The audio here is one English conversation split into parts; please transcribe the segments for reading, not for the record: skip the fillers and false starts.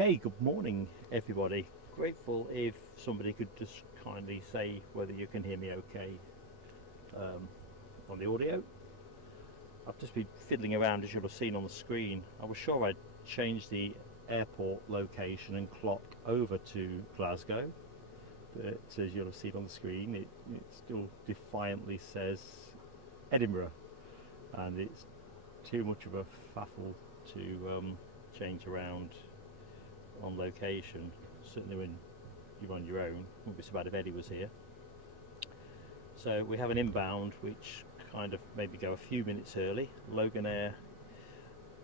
Okay, good morning everybody. Grateful if somebody could just kindly say whether you can hear me okay on the audio. I've just been fiddling around, as you'll have seen on the screen. I was sure I'd changed the airport location and clock over to Glasgow, but as you'll have seen on the screen, it still defiantly says Edinburgh, and it's too much of a faffle to change around on location. Certainly when you're on your own, wouldn't be so bad if Eddie was here. So we have an inbound which kind of maybe go a few minutes early. Loganair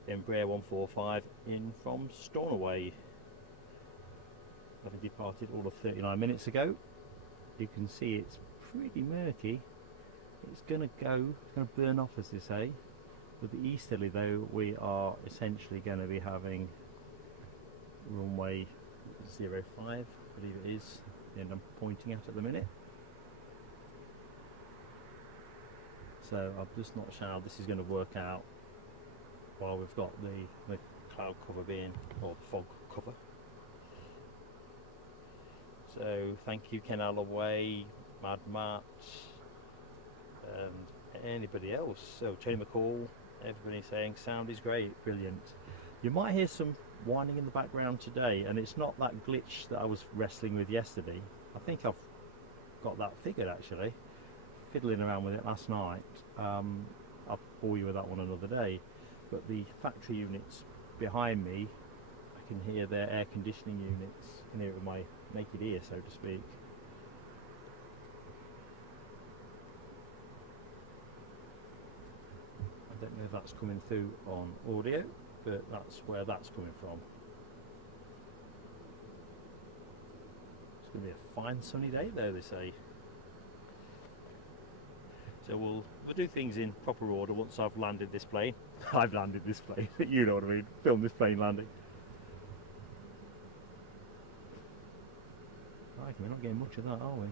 Embraer 145 in from Stornoway, having departed all of 39 minutes ago. You can see it's pretty murky. It's going to burn off, as they say. With the easterly though, we are essentially going to be having runway 05, I believe it is, the end I'm pointing at the minute. So I'm just not sure how this is going to work out while we've got the cloud cover being, or fog cover. So thank you Ken Alloway, Mad Matt, and anybody else. So Tony McCall, everybody saying sound is great, brilliant. You might hear some whining in the background today, and it's not that glitch that I was wrestling with yesterday. I think I've got that figured actually, fiddling around with it last night. I'll bore you with that one another day. But the factory units behind me, I can hear their air conditioning units. I can hear it with my naked ear, so to speak. I don't know if that's coming through on audio, but that's where that's coming from. It's going to be a fine sunny day though, they say. So we'll do things in proper order once I've landed this plane. I've landed this plane, you know what I mean, film this plane landing. Right, we're not getting much of that, are we?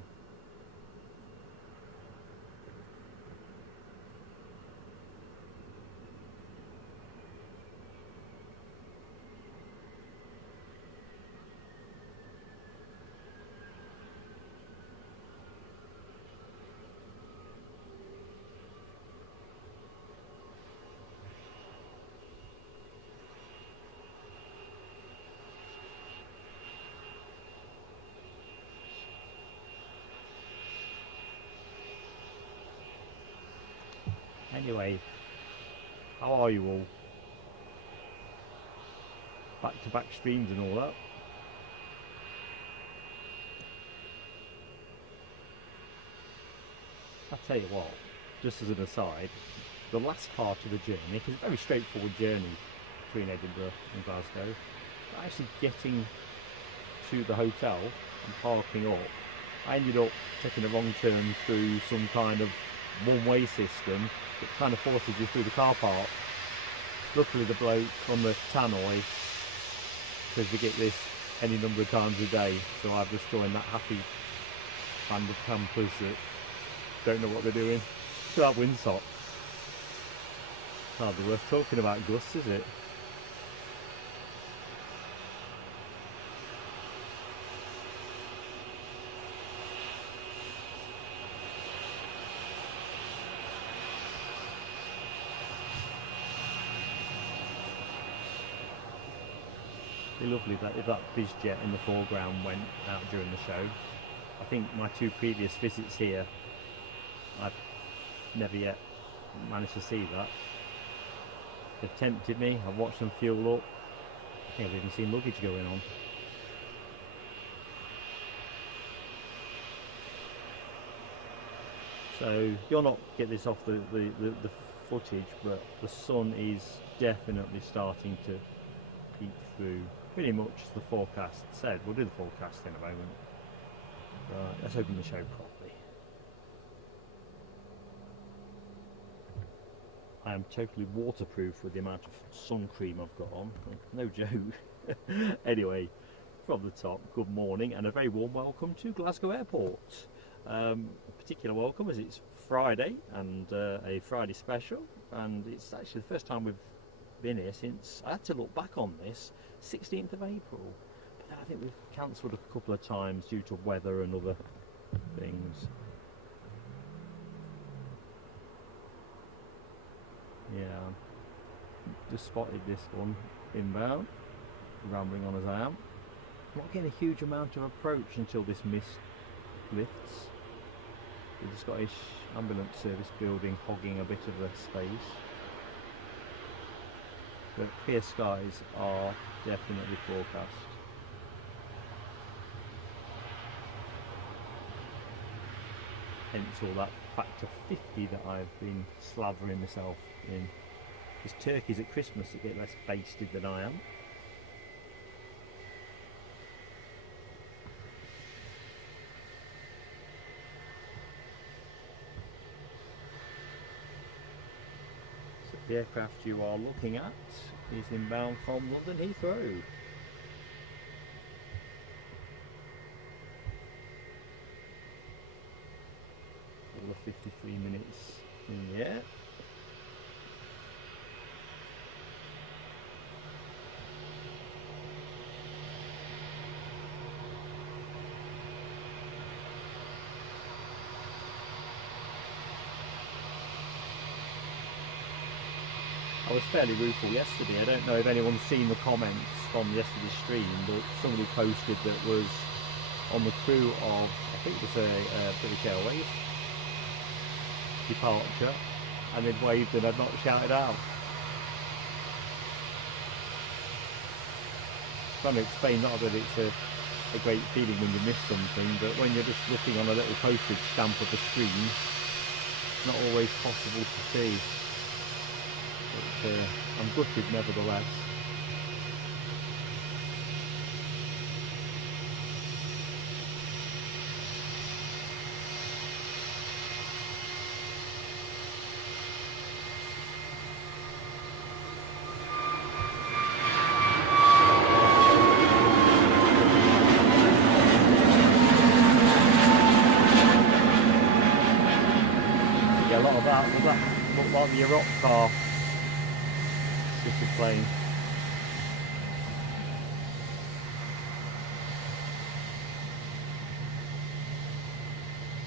Anyway, how are you all? Back to back streams and all that. I'll tell you what, just as an aside, the last part of the journey, because it's a very straightforward journey between Edinburgh and Glasgow, but actually getting to the hotel and parking up, I ended up taking a wrong turn through some kind of one-way system that kind of forces you through the car park. Luckily the bloke on the tannoy says we get this any number of times a day, so I've just joined that happy band of campers that don't know what they're doing. Look at that windsock. Hardly worth talking about, Gus, is it? It'd be lovely that if that Bizjet in the foreground went out during the show. I think my two previous visits here, I've never yet managed to see that. They've tempted me, I've watched them fuel up. I think I've even seen luggage going on. So you'll not get this off the footage, but the sun is definitely starting to peek through, pretty much as the forecast said. We'll do the forecast in a moment. Right, let's open the show properly. I am totally waterproof with the amount of sun cream I've got on, no joke. Anyway, from the top, good morning and a very warm welcome to Glasgow Airport. A particular welcome as it's Friday and a Friday special, and it's actually the first time we've been here since, I had to look back on this, 16th of April. But I think we've cancelled a couple of times due to weather and other things. Yeah, just spotted this one inbound, rambling on as I am. Not getting a huge amount of approach until this mist lifts. With the Scottish Ambulance Service building hogging a bit of the space. But clear skies are definitely forecast. Hence all that factor 50 that I've been slavering myself in. Because turkeys at Christmas are a bit less basted than I am. So the aircraft you are looking at is inbound from London Heathrow. All the 53 minutes in the air. I was fairly rueful yesterday. I don't know if anyone's seen the comments from yesterday's stream, but somebody posted that was on the crew of, I think it was a British Airways departure, and they'd waved and I'd not shouted out. Trying to explain, not that it's a great feeling when you miss something, but when you're just looking on a little postage stamp of the screen, it's not always possible to see. But I'm gutted nevertheless. Yeah, a lot of that looked like the Iraq car. Just a plane.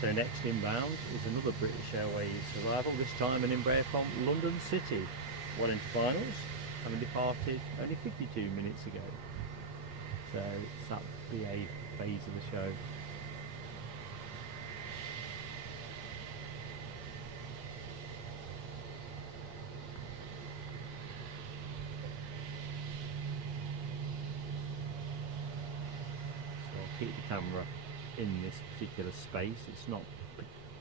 So next inbound is another British Airways arrival, this time an Embraer from London City. Well into finals, having departed only 52 minutes ago. So it's that BA phase of the show. Keep the camera in this particular space. It's not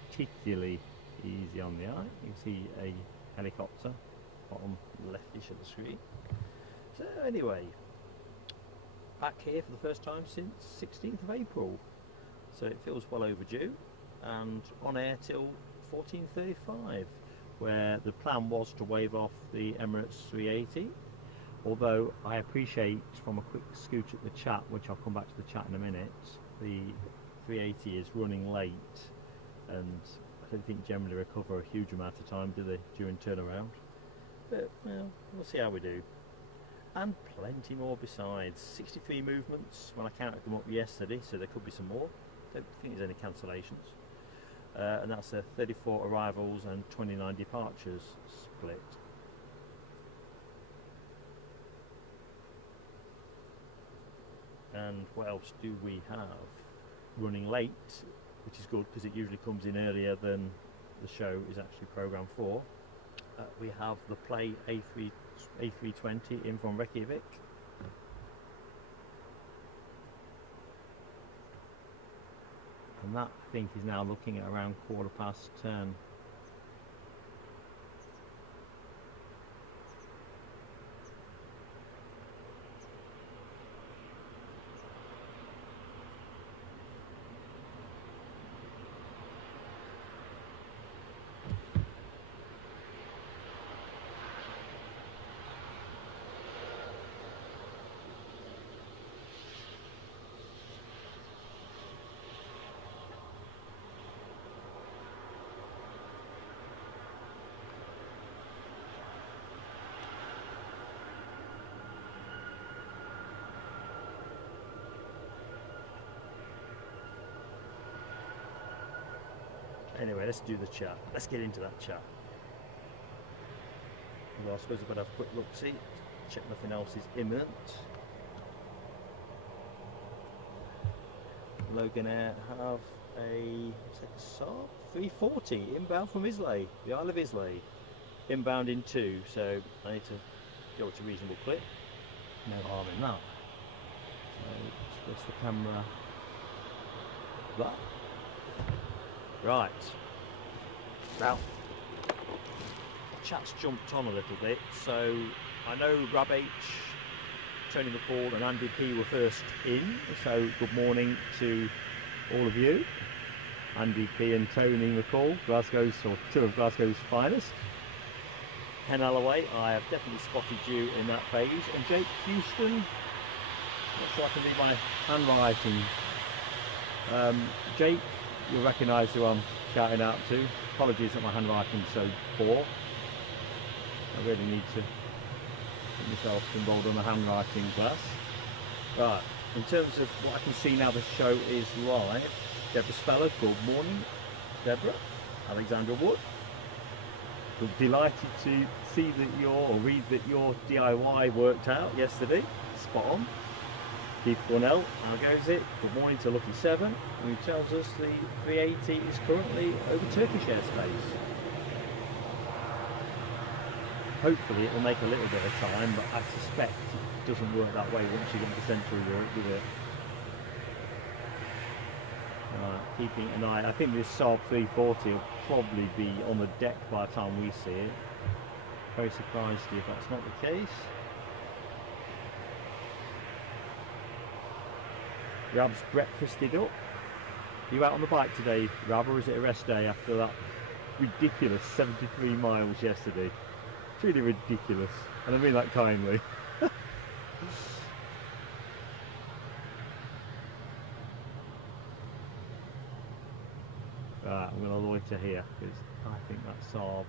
particularly easy on the eye. You can see a helicopter bottom leftish of the screen. So anyway, back here for the first time since 16th of April. So it feels well overdue, and on air till 14:35, where the plan was to wave off the Emirates 380. Although I appreciate, from a quick scoot at the chat, which I'll come back to the chat in a minute, the 380 is running late, and I don't think generally recover a huge amount of time, do they, during turnaround? But well, we'll see how we do. And plenty more besides. 63 movements when I counted them up yesterday, so there could be some more. Don't think there's any cancellations. And that's 34 arrivals and 29 departures split. And what else do we have? Running late, which is good because it usually comes in earlier than the show is actually programmed for. We have the Play A320 in from Reykjavik. And that, I think, is now looking at around 10:15. Anyway, let's do the chat. Let's get into that chat. Well, I suppose I've got to have a quick look, see, check nothing else is imminent. Loganair have a Saab 340 inbound from Islay, the Isle of Islay, inbound in 2, so I need to go to reasonable clip. No harm in that. So let's the camera. That. Right. Now, chat's jumped on a little bit, so I know Rab H, Tony McCall and Andy P were first in, so good morning to all of you. Andy P and Tony McCall, Glasgow's, or two of Glasgow's finest. Ken Alloway, I have definitely spotted you in that phase, and Jake Houston, not sure I can read my handwriting. Jake, you'll recognise who I'm shouting out to. Apologies that my handwriting's so poor. I really need to get myself enrolled on the handwriting class. Right, in terms of what I can see now, the show is live. Deborah Speller, good morning. Deborah, Alexandra Wood. We're delighted to see that or read that your DIY worked out yesterday. Spot on. Keith Cornell, how goes it? Good morning to Lucky 7, who tells us the 380 is currently over Turkish airspace. Hopefully it will make a little bit of time, but I suspect it doesn't work that way once you get to Central Europe, does it? Keeping an eye. I think this Saab 340 will probably be on the deck by the time we see it. Very surprised if that's not the case. Rab's breakfasted up. Are you out on the bike today, Rab, or is it a rest day after that ridiculous 73 miles yesterday? It's really ridiculous, and I mean that kindly. Right, I'm going to loiter here because I think that Saab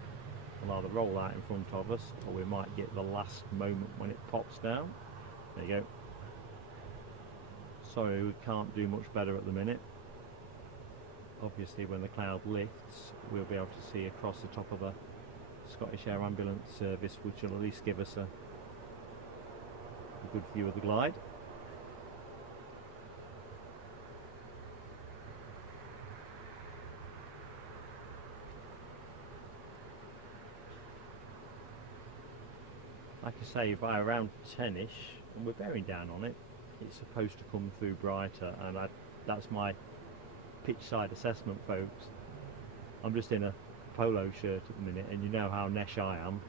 will either roll out in front of us, or we might get the last moment when it pops down. There you go. Sorry, we can't do much better at the minute. Obviously when the cloud lifts we'll be able to see across the top of the Scottish Air Ambulance Service, which will at least give us a good view of the glide. Like I say, by around 10ish, and we're bearing down on it, it's supposed to come through brighter, and that's my pitch side assessment, folks. I'm just in a polo shirt at the minute, and you know how nesh I am.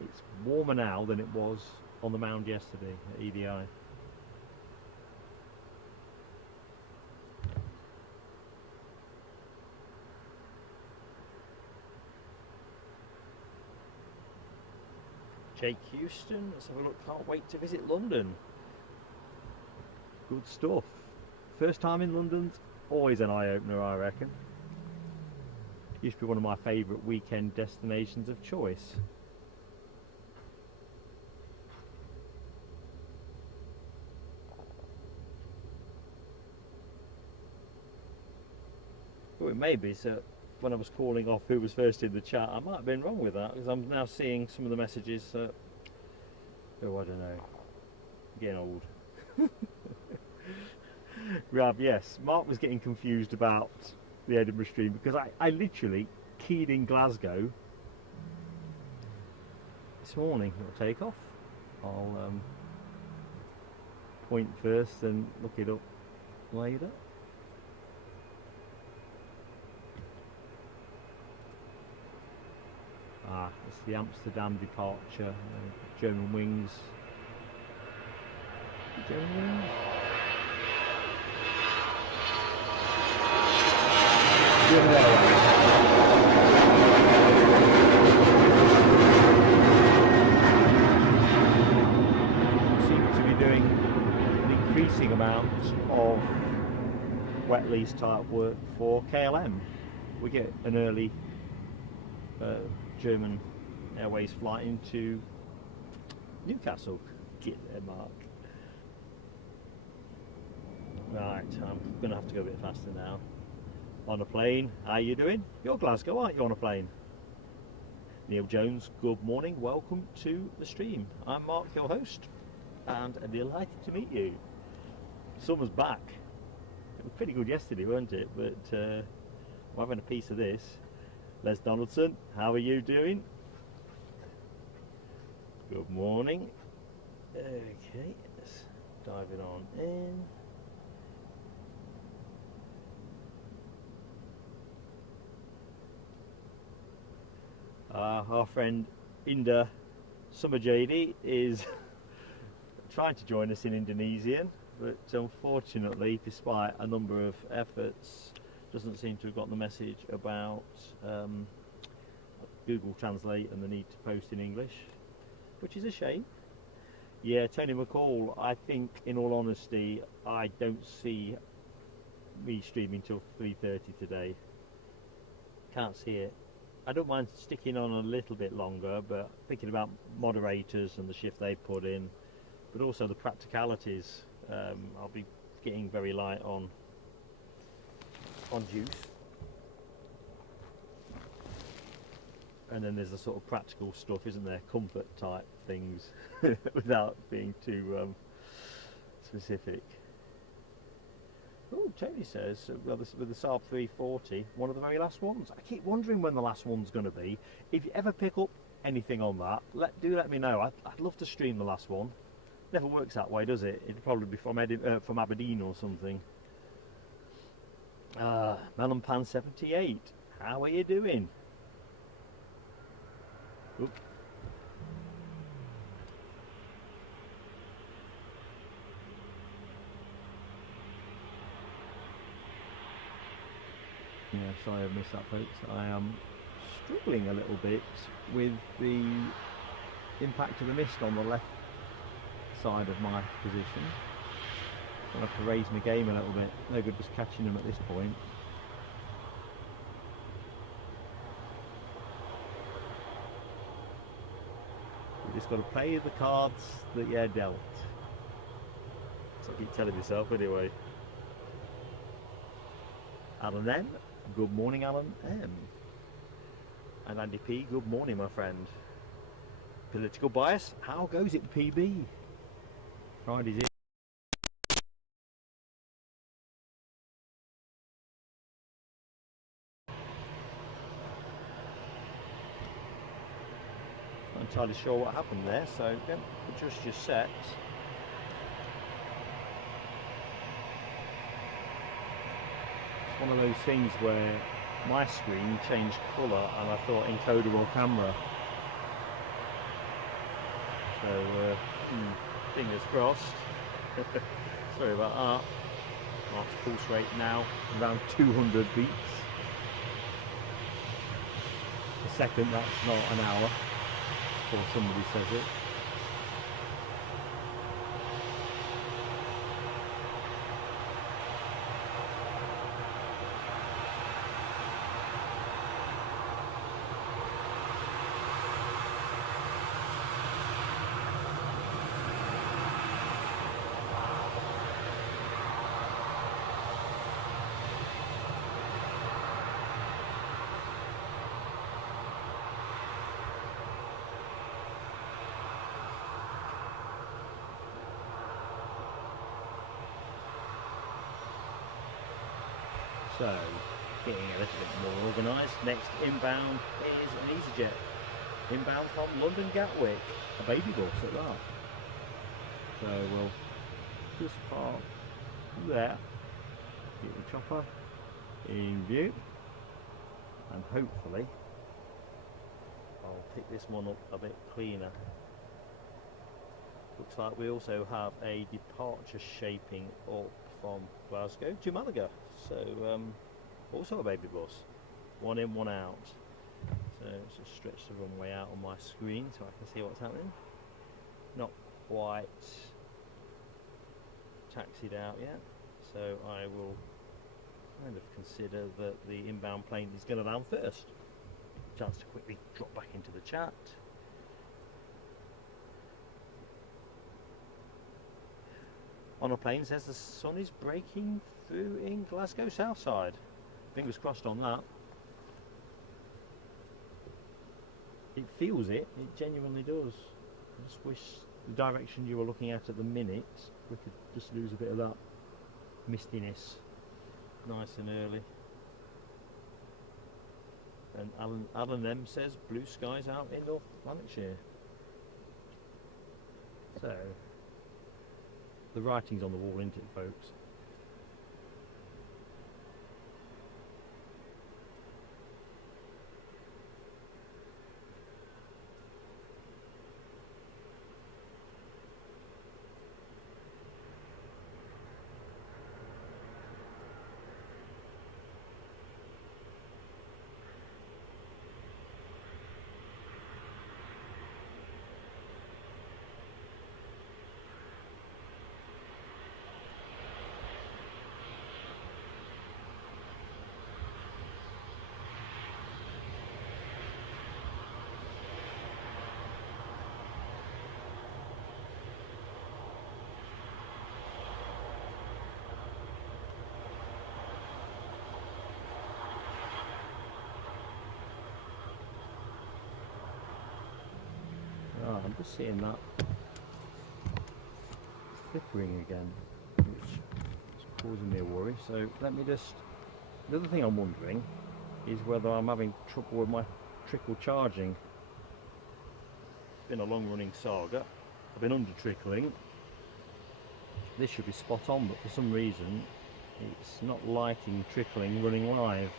It's warmer now than it was on the mound yesterday at EDI. Jake Houston, let's have a look. Can't wait to visit London. Good stuff. First time in London's always an eye-opener, I reckon. Used to be one of my favourite weekend destinations of choice. Well, it may be, so when I was calling off who was first in the chat, I might have been wrong with that, because I'm now seeing some of the messages. Oh, I don't know. Getting old. Rab, yes. Mark was getting confused about the Edinburgh stream because I literally keyed in Glasgow this morning. It'll take off. I'll point first and look it up later. It's the Amsterdam departure, German wings. German wings? German Airways. Seem to be doing an increasing amount of wet lease type work for KLM. We get an early German Airways flight into Newcastle. Get there, Mark. Right. Right, I'm going to have to go a bit faster now. On a plane, how you doing? You're Glasgow, aren't you, on a plane? Neil Jones, good morning, welcome to the stream. I'm Mark, your host, and delighted to meet you. Summer's back. It was pretty good yesterday, weren't it? But we're having a piece of this. Les Donaldson, how are you doing? Good morning. Okay, let's dive it on in. Our friend Inda Summerjadi is trying to join us in Indonesian, but unfortunately, despite a number of efforts, doesn't seem to have got the message about Google Translate and the need to post in English, which is a shame. Yeah, Tony McCall, I think, in all honesty, I don't see me streaming till 3:30 today. Can't see it. I don't mind sticking on a little bit longer, but thinking about moderators and the shift they put in, but also the practicalities. I'll be getting very light on juice. And then there's the sort of practical stuff, isn't there? Comfort type things, without being too specific. Oh, Tony says, well, with the Saab 340, one of the very last ones. I keep wondering when the last one's going to be. If you ever pick up anything on that, do let me know. I'd love to stream the last one. Never works that way, does it? It'd probably be from Aberdeen or something. Melonpan 78, how are you doing? Oop. Yeah, sorry I missed that, folks. I am struggling a little bit with the impact of the mist on the left side of my position. I'll have to raise my game a little bit. No good just catching them at this point. You just got to play the cards that you're dealt. So I keep telling myself anyway. Alan N, good morning Alan M. And Andy P, good morning my friend. Political bias, how goes it PB? Friday's in. Not entirely sure what happened there, so don't adjust your sets. One of those things where my screen changed colour and I thought encoder or camera. So fingers crossed. Sorry about that. Mark's pulse rate now around 200 beats a second. That's not an hour before somebody says it. So, getting a little bit more organised. Next inbound is an easyJet. Inbound from London Gatwick. A baby bus at that. So we'll just park there. Get the chopper in view. And hopefully I'll pick this one up a bit cleaner. Looks like we also have a departure shaping up from Glasgow to Malaga. So also a baby bus, one in, one out. So let's just stretch the runway out on my screen so I can see what's happening. Not quite taxied out yet, so I will kind of consider that the inbound plane is going to land first. Chance to quickly drop back into the chat. on a plane says the sun is breaking through in Glasgow south side. Fingers crossed on that. It feels it genuinely does. I just wish the direction you were looking at the minute, we could just lose a bit of that mistiness nice and early. And Alan M says blue skies out in North Lanarkshire. So the writing's on the wall, isn't it, folks? I'm just seeing that flickering again, which is causing me a worry. So let me just, the other thing I'm wondering is whether I'm having trouble with my trickle charging. It's been a long running saga. I've been under trickling. This should be spot on, but for some reason it's not liking trickling running live.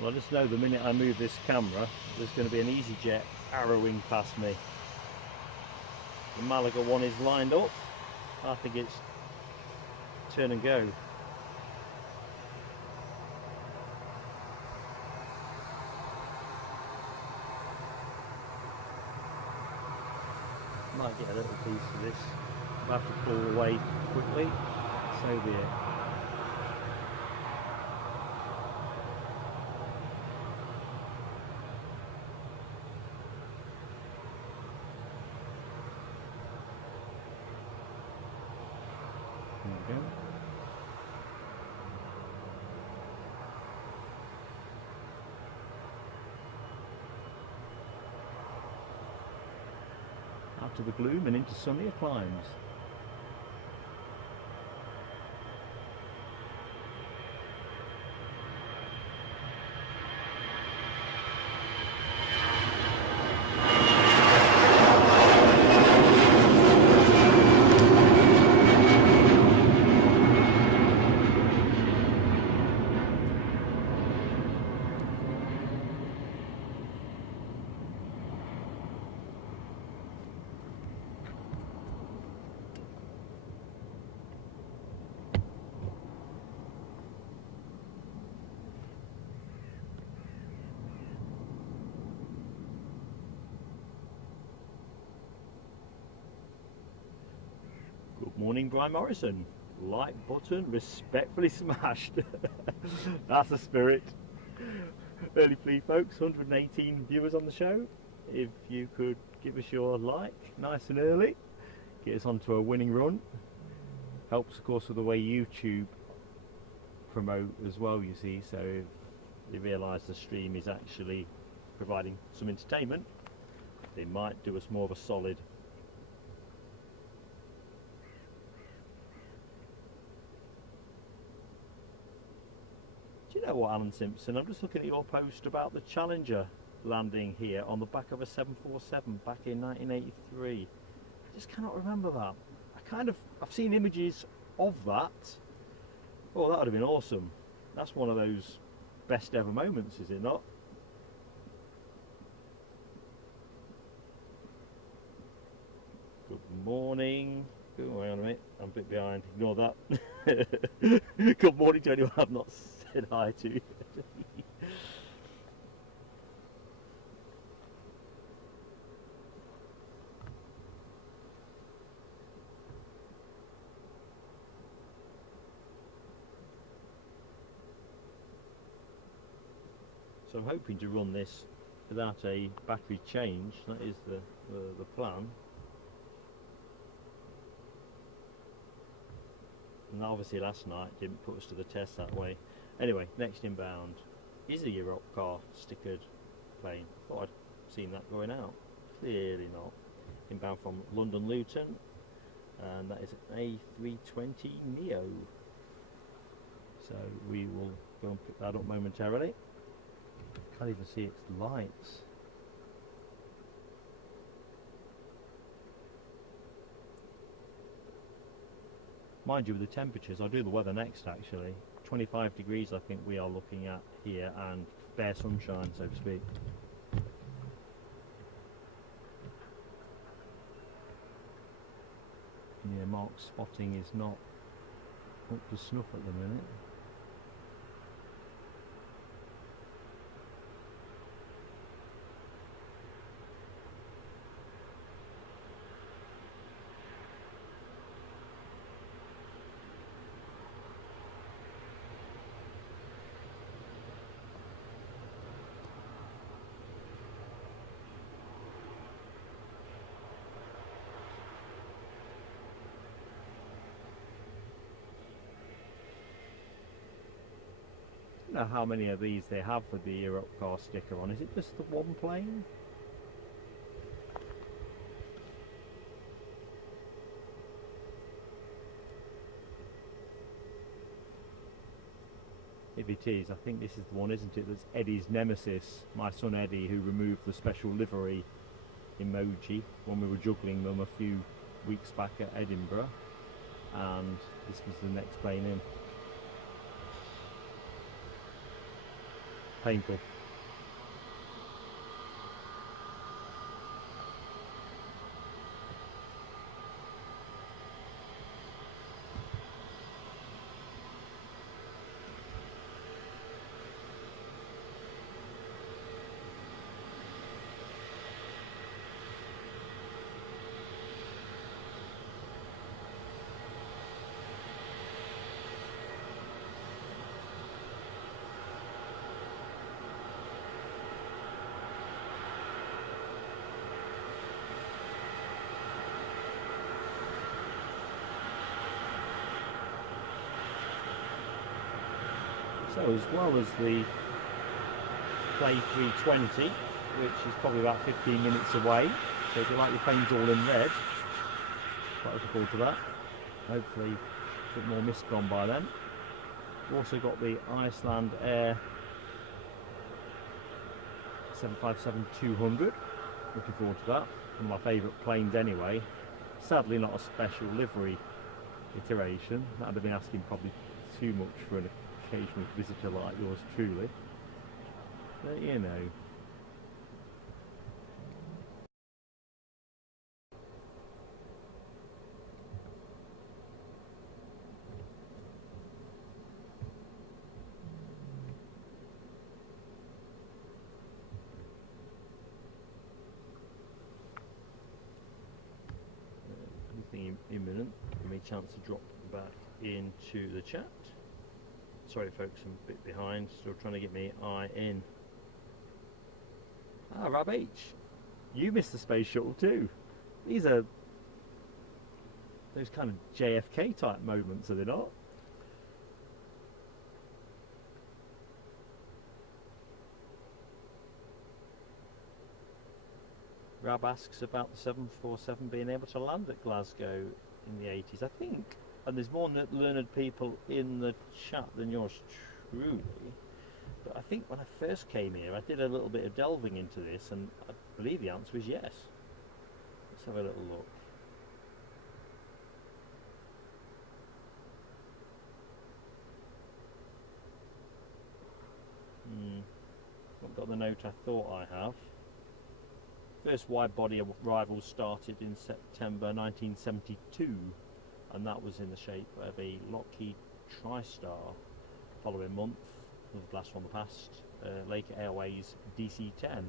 Well, I just know the minute I move this camera, there's going to be an easyJet arrowing past me. The Malaga one is lined up. I think it's turn and go. Might get a little piece of this. I'll have to pull away quickly. So be it. Out of the gloom and into sunnier climes. Morning, Brian Morrison. Like button respectfully smashed. That's the spirit. Early plea, folks. 118 viewers on the show. If you could give us your like nice and early, get us onto a winning run. Helps, of course, with the way YouTube promote as well, you see. So if they realise the stream is actually providing some entertainment, they might do us more of a solid. You know what, Alan Simpson, I'm just looking at your post about the Challenger landing here on the back of a 747 back in 1983. I just cannot remember that. I've seen images of that. Oh, that would have been awesome. That's one of those best ever moments, is it not? Good morning. Oh, hang on a minute, I'm a bit behind. Ignore that. Good morning to anyone I've not said hi to. So I'm hoping to run this without a battery change. That is the plan. And obviously last night didn't put us to the test that way. Anyway, next inbound is a Europe car stickered plane. Thought I'd seen that going out. Clearly not. Inbound from London Luton, and that is an A320 Neo. So we will go and pick that up momentarily. Can't even see its lights. Mind you, with the temperatures, I'll do the weather next actually. 25 degrees I think we are looking at here, and bare sunshine, so to speak. Yeah, Mark's spotting is not up to snuff at the minute. I don't know how many of these they have with the Europe car sticker on. Is it just the one plane? If it is, I think this is the one, isn't it? That's Eddie's nemesis, my son Eddie, who removed the special livery emoji when we were juggling them a few weeks back at Edinburgh, and this was the next plane in. Painful. So as well as the Play 320, which is probably about 15 minutes away, so if you like your planes all in red, quite looking forward to that. Hopefully a bit more mist gone by then. We've also got the Icelandair 757-200, looking forward to that. One of my favourite planes anyway. Sadly not a special livery iteration, that would have been asking probably too much for an occasional visitor like yours truly, but you know. Anything imminent, give me a chance to drop back into the chat. Sorry folks, I'm a bit behind, still trying to get me eye in. Ah, Rab H, you missed the space shuttle too. These are those kind of JFK type moments, are they not? Rab asks about the 747 being able to land at Glasgow in the 80s, I think. And there's more learned people in the chat than yours truly, but I think when I first came here I did a little bit of delving into this, and I believe the answer is yes. Let's have a little look. Not got the note I thought I have. First wide body arrival started in September 1972, and that was in the shape of a Lockheed TriStar. Following month, the last one passed, Lake Airways DC-10.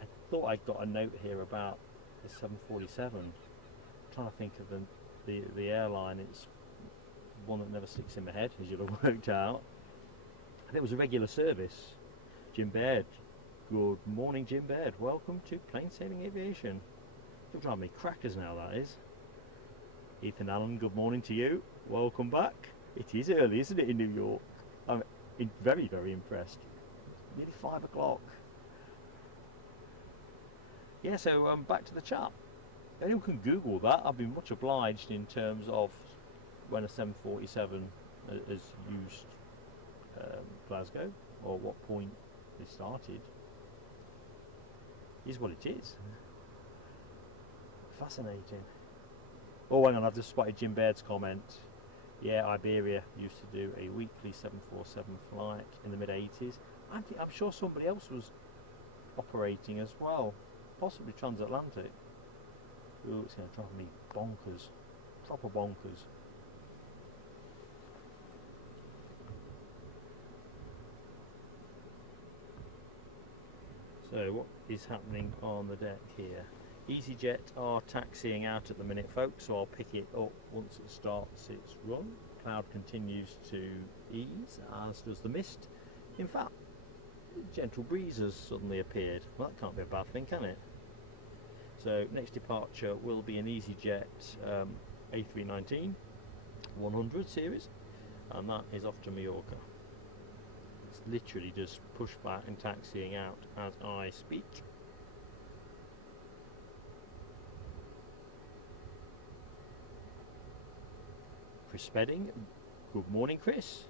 I thought I'd got a note here about the 747. I'm trying to think of the airline. It's one that never sticks in my head, as you'll have worked out. And it was a regular service. Jim Baird. Good morning, Jim Baird. Welcome to Plain Sailing Aviation. You'll drive me crackers now, that is. Ethan Allen, good morning to you. Welcome back. It is early, isn't it, in New York? I'm very, very impressed. It's nearly 5 o'clock. Yeah, so back to the chat. Anyone can Google that. I've been much obliged in terms of when a 747 has used Glasgow, or what point they started. Is what it is. Fascinating. Oh, hang on, I've just spotted Jim Baird's comment. Yeah, Iberia used to do a weekly 747 flight in the mid-80s. I'm sure somebody else was operating as well, possibly Transatlantic. Ooh, it's going to drive me bonkers, proper bonkers. So what is happening on the deck here? easyJet are taxiing out at the minute, folks, so I'll pick it up once it starts its run. Cloud continues to ease, as does the mist. In fact, a gentle breeze has suddenly appeared. Well, that can't be a bad thing, can it? So next departure will be an easyJet A380 100 series, and that is off to Mallorca. It's literally just pushed back and taxiing out as I speak. Chris Spedding, good morning, Chris.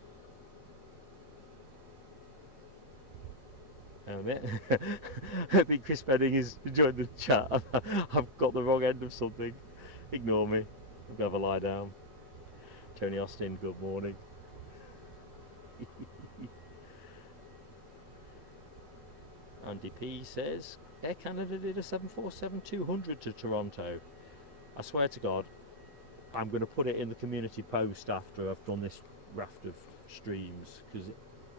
I think Chris Spedding is enjoying the chat. I've got the wrong end of something. Ignore me. I'm going to have a lie down. Tony Austin, good morning. Andy P says, Air Canada did a 747-200 to Toronto. I swear to God, I'm going to put it in the community post after I've done this raft of streams, because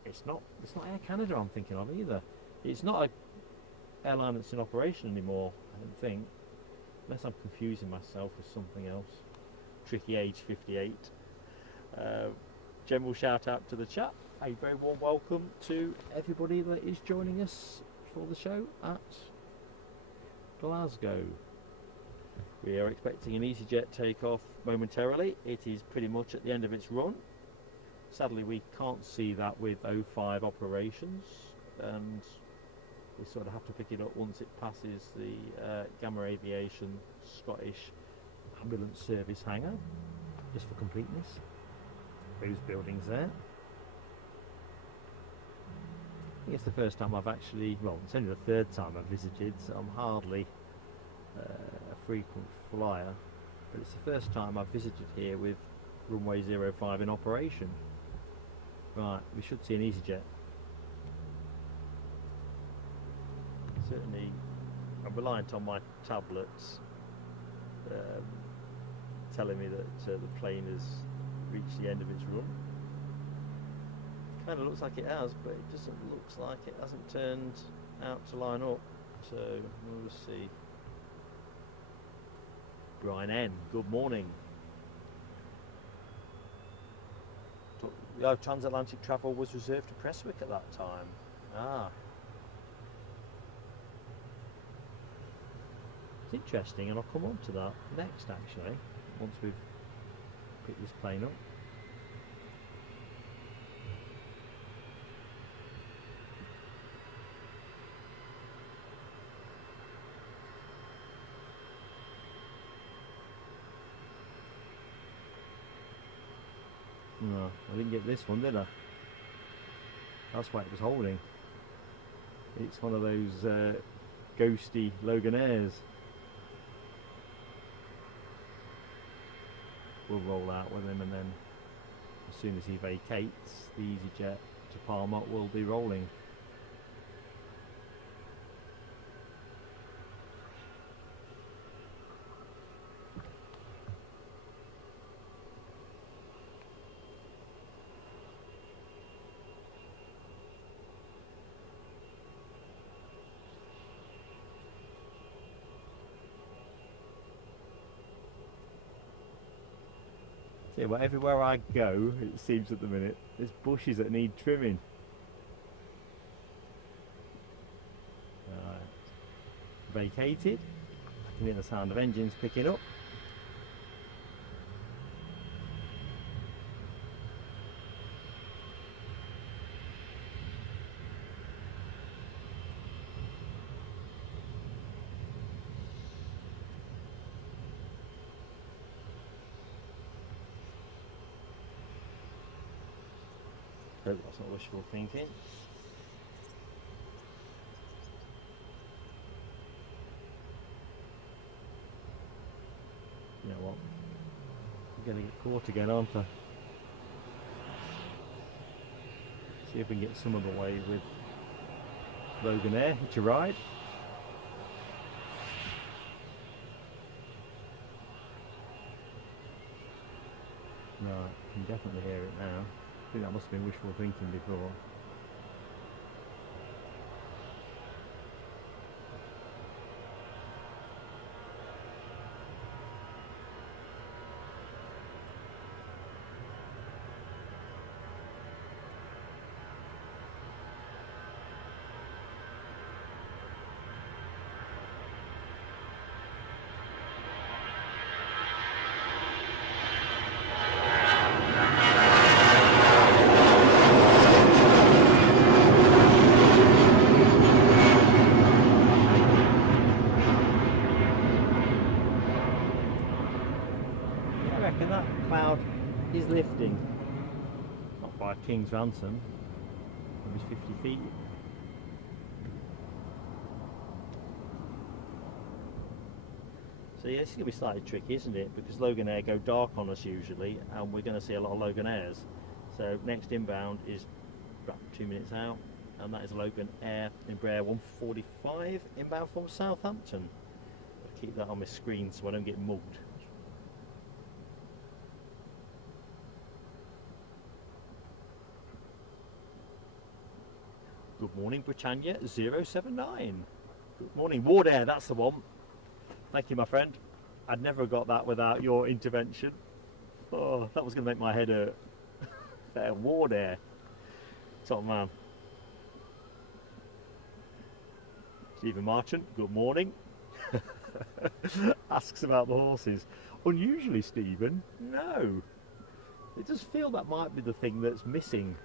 it's not Air Canada I'm thinking of either. It's not a airline that's in operation anymore, I don't think, unless I'm confusing myself with something else. Tricky Age 58. General shout out to the chat. A very warm welcome to everybody that is joining us for the show at Glasgow. We are expecting an easyJet takeoff momentarily. It is pretty much at the end of its run. Sadly, we can't see that with 05 operations, and we sort of have to pick it up once it passes the Gamma Aviation Scottish ambulance service hangar, just for completeness. Those buildings there. I think it's the first time I've actually, well, it's only the third time I've visited, so I'm hardly a frequent flyer, but it's the first time I've visited here with Runway 05 in operation. Right, we should see an easyJet. Certainly, I'm reliant on my tablets telling me that the plane has reached the end of its run. Kind of looks like it has, but it doesn't look like it hasn't turned out to line up. So we'll see. Brian N, good morning. Oh, transatlantic travel was reserved to Prestwick at that time. Ah. It's interesting, and I'll come on to that next actually, once we've picked this plane up. No, I didn't get this one, did I? That's why it was holding. It's one of those ghosty Loganairs. We'll roll out with him, and then as soon as he vacates, the easyJet to Palma will be rolling. Yeah, well, everywhere I go, it seems at the minute, there's bushes that need trimming. vacated. I can hear the sound of engines picking up. Hope that's not wishful thinking. You know what? I'm going to get caught again, aren't I? See if we can get some of the way with Loganair. Hitch a ride. No, I can definitely hear it now. I think that must have been wishful thinking before. And that cloud is lifting, not by a king's ransom, it was 50 feet. So yeah, it's going to be slightly tricky, isn't it? Because Loganair go dark on us usually, and we're going to see a lot of Loganairs. So next inbound is about 2 minutes out, and that is Loganair Embraer 145 inbound from Southampton. I'll keep that on my screen so I don't get mugged. Good morning, Britannia 079. Good morning, Wardair, that's the one. Thank you, my friend. I'd never got that without your intervention. Oh, that was going to make my head hurt. Wardair. Top man. Stephen Marchant, good morning. Asks about the horses. Unusually, Stephen, no. It does feel that might be the thing that's missing.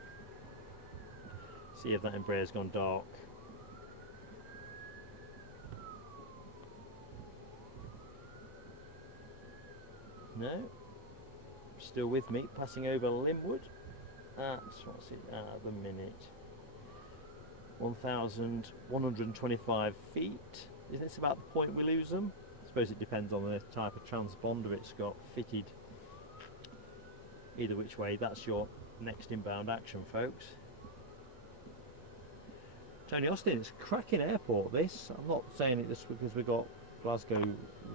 See if that Embraer's gone dark. No, still with me, passing over Linwood at, what's it at the minute, 1,125 feet. Isn't this about the point we lose them? I suppose it depends on the type of transponder it's got fitted. Either which way, that's your next inbound action, folks. Tony Austin, it's a cracking airport this. I'm not saying it just because we've got Glasgow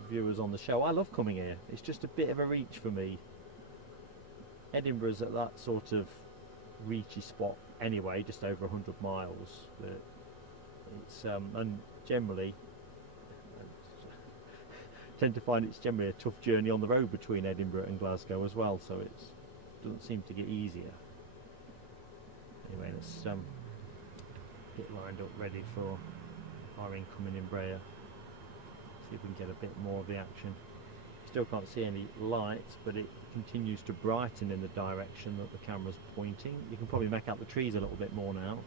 viewers on the show. I love coming here. It's just a bit of a reach for me. Edinburgh's at that sort of reachy spot anyway, just over 100 miles. But it's and generally I tend to find it's generally a tough journey on the road between Edinburgh and Glasgow as well, so it doesn't seem to get easier. Anyway, let's get lined up ready for our incoming Embraer. See if we can get a bit more of the action. Still can't see any lights, but it continues to brighten in the direction that the camera's pointing. You can probably make out the trees a little bit more now.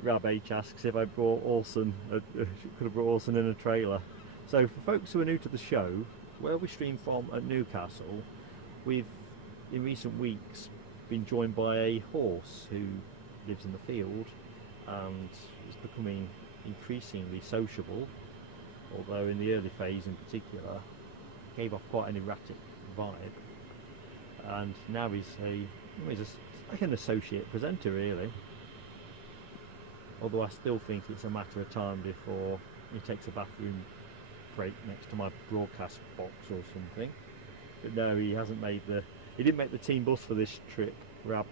Rab H asks if I brought Orson, could have brought Orson in a trailer. So for folks who are new to the show, where we stream from at Newcastle, we've in recent weeks been joined by a horse who lives in the field and is becoming increasingly sociable, although in the early phase in particular gave off quite an erratic vibe, and now he's like an associate presenter really. Although I still think it's a matter of time before he takes a bathroom break next to my broadcast box or something. But no, he hasn't made the. He didn't make the team bus for this trip, Rab.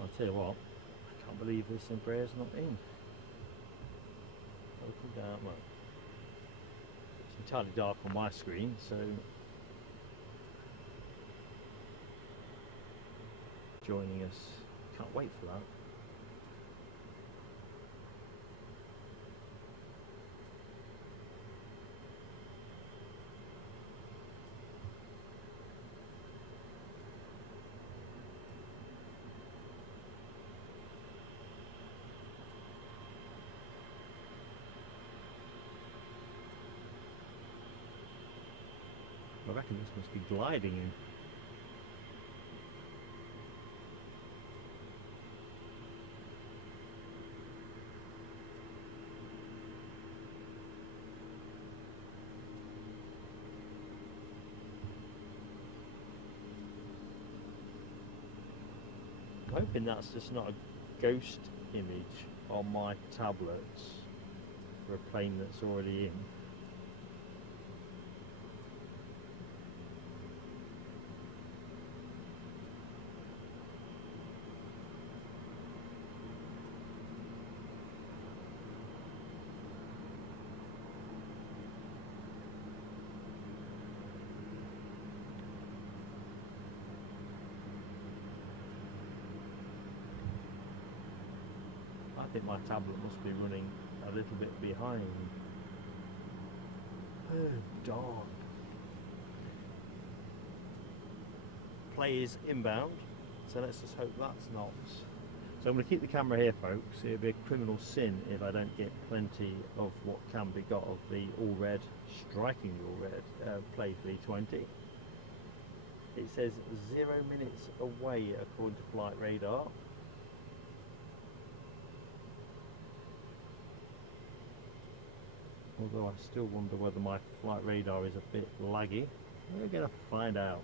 I'll tell you what, I can't believe this Embraer's not in. Local down, well, it's entirely dark on my screen, so joining us, can't wait for that. I reckon this must be gliding in. I'm hoping that's just not a ghost image on my tablets for a plane that's already in. I think my tablet must be running a little bit behind. Oh, darn. Play is inbound, so let's just hope that's not. So I'm going to keep the camera here, folks. It'd be a criminal sin if I don't get plenty of what can be got of the all red, strikingly all red, play 320. It says 0 minutes away according to flight radar. Although I still wonder whether my flight radar is a bit laggy. We're going to find out.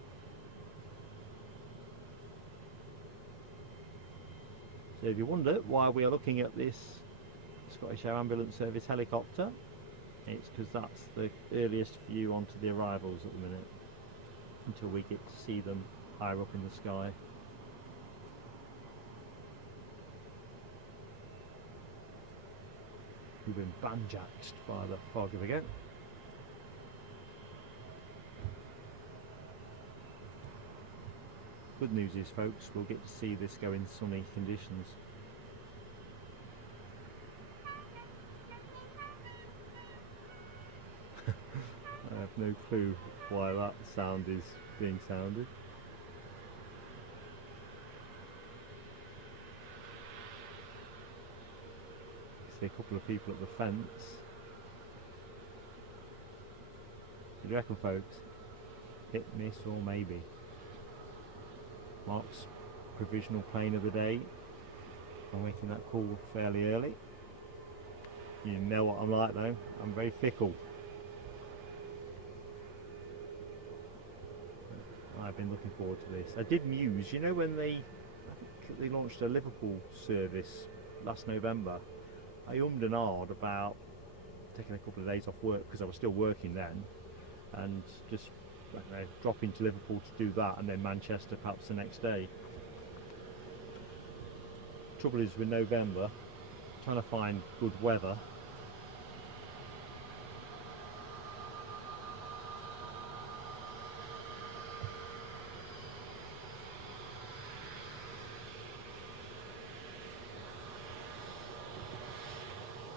So if you wonder why we are looking at this Scottish Air Ambulance Service helicopter, it's because that's the earliest view onto the arrivals at the minute, until we get to see them higher up in the sky. We've been banjaxed by the fog. Here we go. Good news is, folks, we'll get to see this go in sunny conditions. I have no clue why that sound is being sounded. See a couple of people at the fence. What do you reckon, folks? Hit, miss, or maybe? Mark's provisional plane of the day. I'm making that call fairly early. You know what I'm like though, I'm very fickle. I've been looking forward to this. I did muse, you know when I think they launched a Liverpool service last November, I ummed and ahed about taking a couple of days off work because I was still working then, and just drop into Liverpool to do that, and then Manchester perhaps the next day. Trouble is with November, trying to find good weather.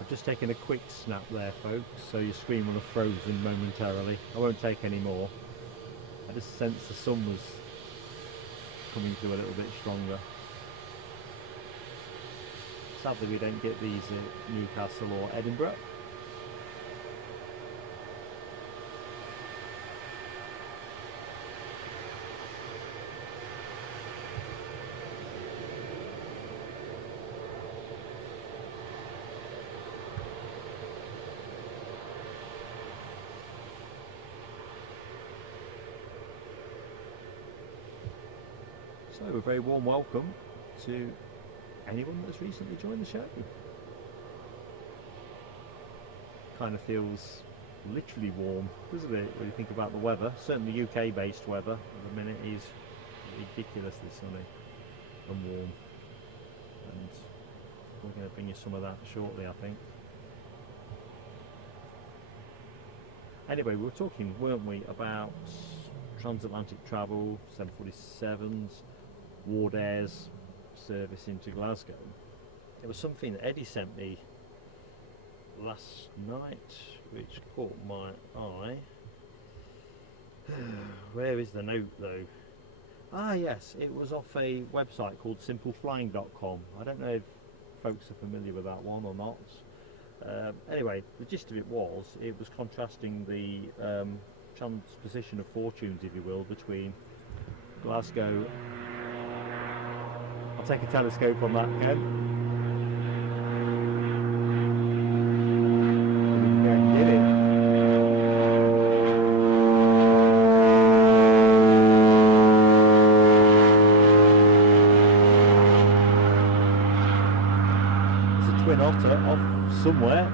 I've just taken a quick snap there, folks, so your screen will have frozen momentarily. I won't take any more. I just sensed the sun was coming through a little bit stronger. Sadly we don't get these at Newcastle or Edinburgh. So a very warm welcome to anyone that's recently joined the show. Kind of feels literally warm, doesn't it, when you think about the weather? Certainly UK based weather at the minute is ridiculously sunny and warm, and we're going to bring you some of that shortly, I think. Anyway, we were talking, weren't we, about transatlantic travel, 747s, Ward Air's service into Glasgow. It was something that Eddie sent me last night, which caught my eye. Where is the note though? Ah yes, it was off a website called simpleflying.com. I don't know if folks are familiar with that one or not. Anyway, the gist of it was contrasting the transposition of fortunes, if you will, between Glasgow. I'll take a telescope on that, Ken. Twin Otter off somewhere.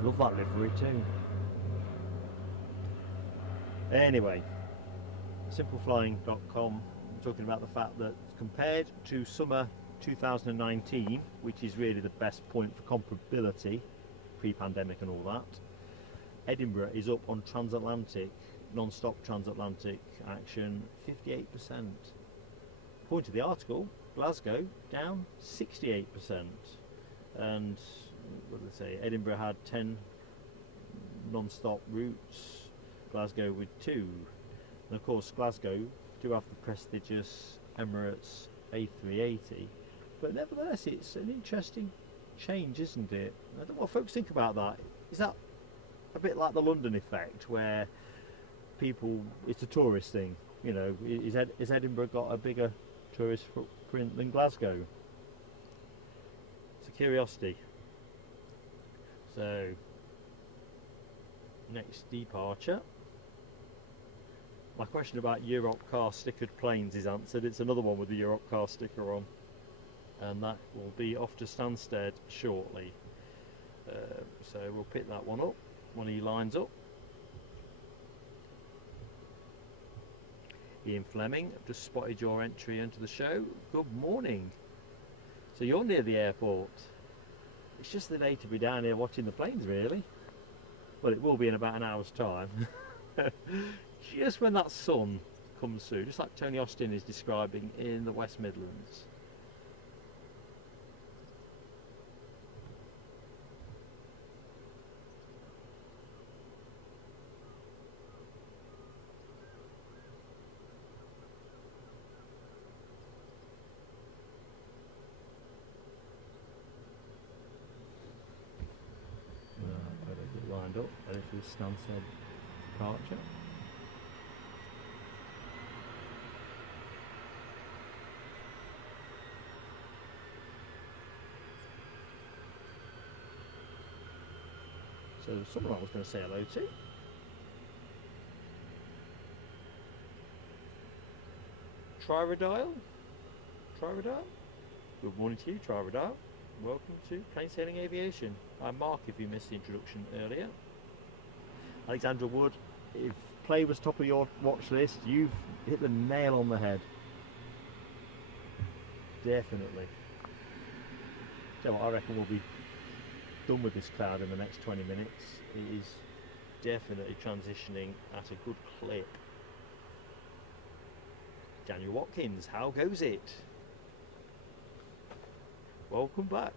I love that livery too. Anyway, simpleflying.com, talking about the fact that compared to summer 2019, which is really the best point for comparability, pre-pandemic and all that, Edinburgh is up on transatlantic, non-stop transatlantic action, 58%. Point of the article, Glasgow down 68%, and what did they say? Edinburgh had 10 non-stop routes, Glasgow with 2, and of course Glasgow do have the prestigious Emirates A380, but nevertheless it's an interesting change, isn't it? I don't know what folks think about that. Is that a bit like the London effect, where people, it's a tourist thing, you know? Is Edinburgh got a bigger tourist footprint than Glasgow? It's a curiosity. So, next departure. My question about Europcar stickered planes is answered. It's another one with the Europcar sticker on, and that will be off to Stansted shortly. So we'll pick that one up when he lines up. Ian Fleming, I've just spotted your entry into the show. Good morning. So you're near the airport. It's just the day to be down here watching the planes, really. Well, it will be in about an hour's time. Just when that sun comes through, just like Tony Austin is describing in the West Midlands. Lined up, ready for the Stansted departure. So there's someone I was going to say hello to. Trirodile? Good morning to you, Trirodile. Welcome to Plain Sailing Aviation. I'm Mark, if you missed the introduction earlier. Alexandra Wood, if play was top of your watch list, you've hit the nail on the head. Definitely. So I reckon we'll be done with this cloud in the next 20 minutes. It is definitely transitioning at a good clip. Daniel Watkins, how goes it? Welcome back.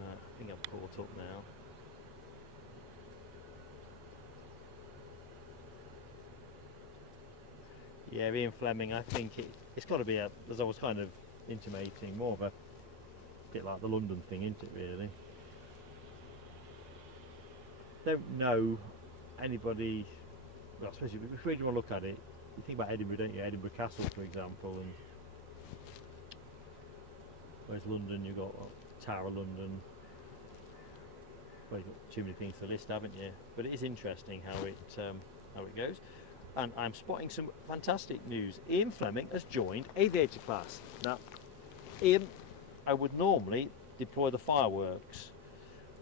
I think I'm caught up now. Yeah, Ian Fleming, I think it's got to be a, as I was kind of intimating, more of a bit like the London thing, isn't it, really? Don't know anybody, well, especially if you want to look at it, you think about Edinburgh, don't you? Edinburgh Castle, for example, and whereas London, you've got Tower of London. Well, you've got too many things to list, haven't you? But it is interesting how it There it goes. And I'm spotting some fantastic news. Ian Fleming has joined aviator class. Now, Ian, I would normally deploy the fireworks,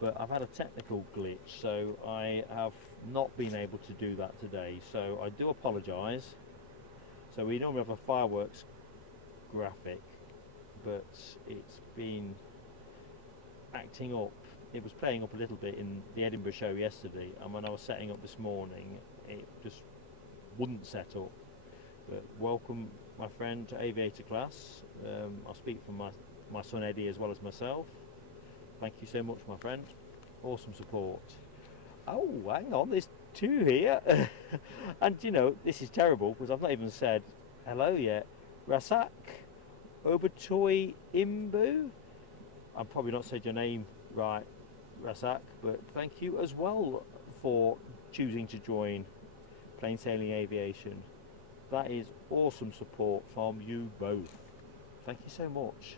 but I've had a technical glitch, so I have not been able to do that today. So I do apologise. So we normally have a fireworks graphic, but it's been acting up. It was playing up a little bit in the Edinburgh show yesterday, and when I was setting up this morning, it just wouldn't set up. But welcome, my friend, to aviator class. I'll speak for my son Eddie as well as myself. Thank you so much, my friend. Awesome support. Oh, hang on, there's two here. And you know, this is terrible because I've not even said hello yet. Rasak Obertoy Imbu. I'm probably not said your name right, Rasak, but thank you as well for choosing to join Plain Sailing Aviation. That is awesome support from you both. Thank you so much.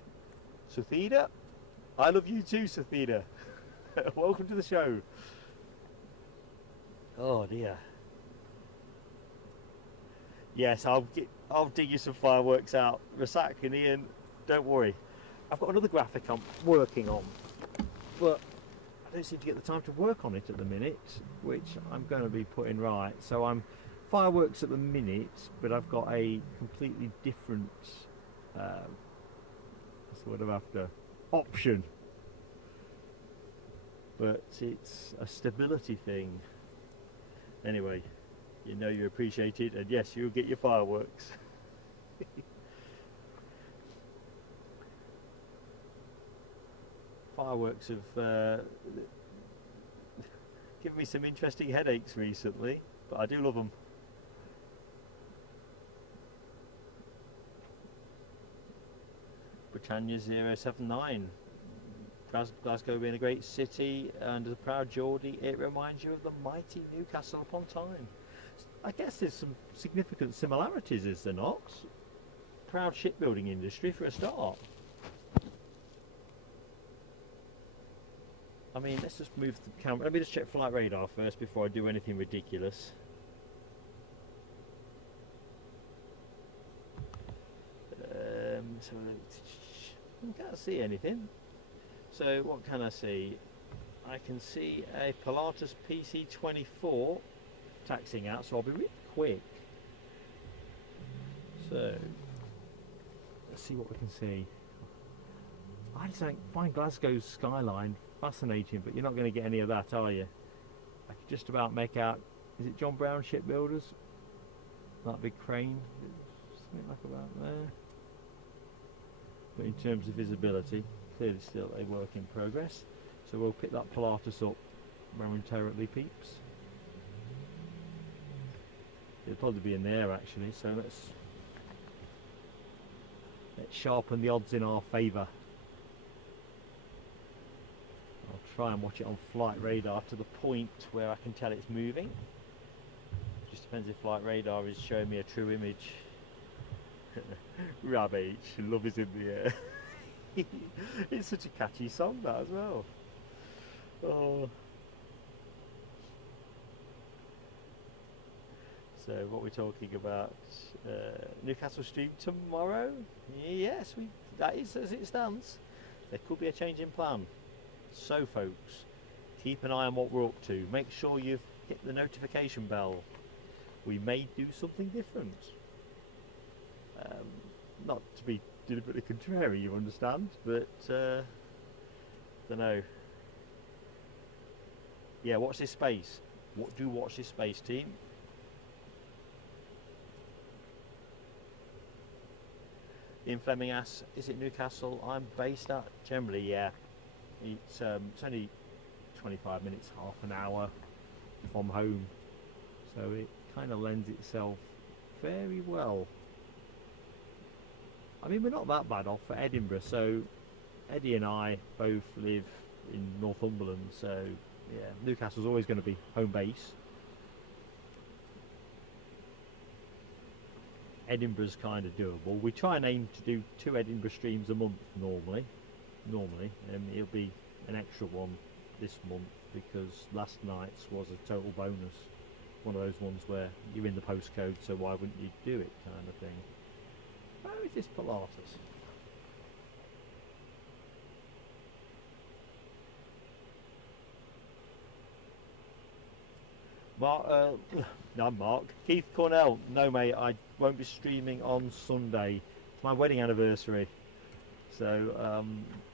Suthida, I love you too, Suthida. Welcome to the show. Oh dear. Yes, I'll dig you some fireworks out. Rasak and Ian, don't worry. I've got another graphic I'm working on, but I don't seem to get the time to work on it at the minute, which I'm going to be putting right. So I'm fireworks at the minute, but I've got a completely different sort of after option, but it's a stability thing. Anyway, you know you're appreciated, and yes, you'll get your fireworks. Fireworks have given me some interesting headaches recently, but I do love them. Britannia 079. Glasgow being a great city and as a proud Geordie, it reminds you of the mighty Newcastle upon Tyne. I guess there's some significant similarities, is there not? Proud shipbuilding industry for a start. I mean, let's just move the camera. Let me just check flight radar first before I do anything ridiculous. So I can't see anything. So what can I see? I can see a Pilatus PC-24 taxiing out, so I'll be really quick. So let's see what we can see. I just find Glasgow's skyline fascinating, but you're not going to get any of that, are you? I can just about make out, is it John Brown Shipbuilders? That big crane, something like about there. But in terms of visibility, clearly still a work in progress. So we'll pick that Pilatus up momentarily, peeps. It'll probably be in there actually, so let's sharpen the odds in our favour. I'll try and watch it on flight radar to the point where I can tell it's moving. Just depends if flight radar is showing me a true image. Rabbage, love is in the air. It's such a catchy song, that as well. Oh. So what we're talking about, Newcastle stream tomorrow? Yes, that is as it stands. There could be a change in plan. So folks, keep an eye on what we're up to. Make sure you've hit the notification bell. We may do something different. Not to be deliberately contrary, you understand, but don't know. Yeah, watch this space. Do watch this space, team. Ian Fleming asks, is it Newcastle I'm based at? Generally, yeah. It's only 25 minutes, half an hour from home, so it kind of lends itself very well. I mean, we're not that bad off for Edinburgh, so Eddie and I both live in Northumberland, so yeah, Newcastle's always going to be home base. Edinburgh's kind of doable. We try and aim to do 2 Edinburgh streams a month normally, and it'll be an extra one this month because last night's was a total bonus. one of those ones where you're in the postcode, so why wouldn't you do it, kind of thing. Where is this Pilatus? Mark, no, Mark. Keith Cornell. No, mate, I won't be streaming on Sunday. It's my wedding anniversary. So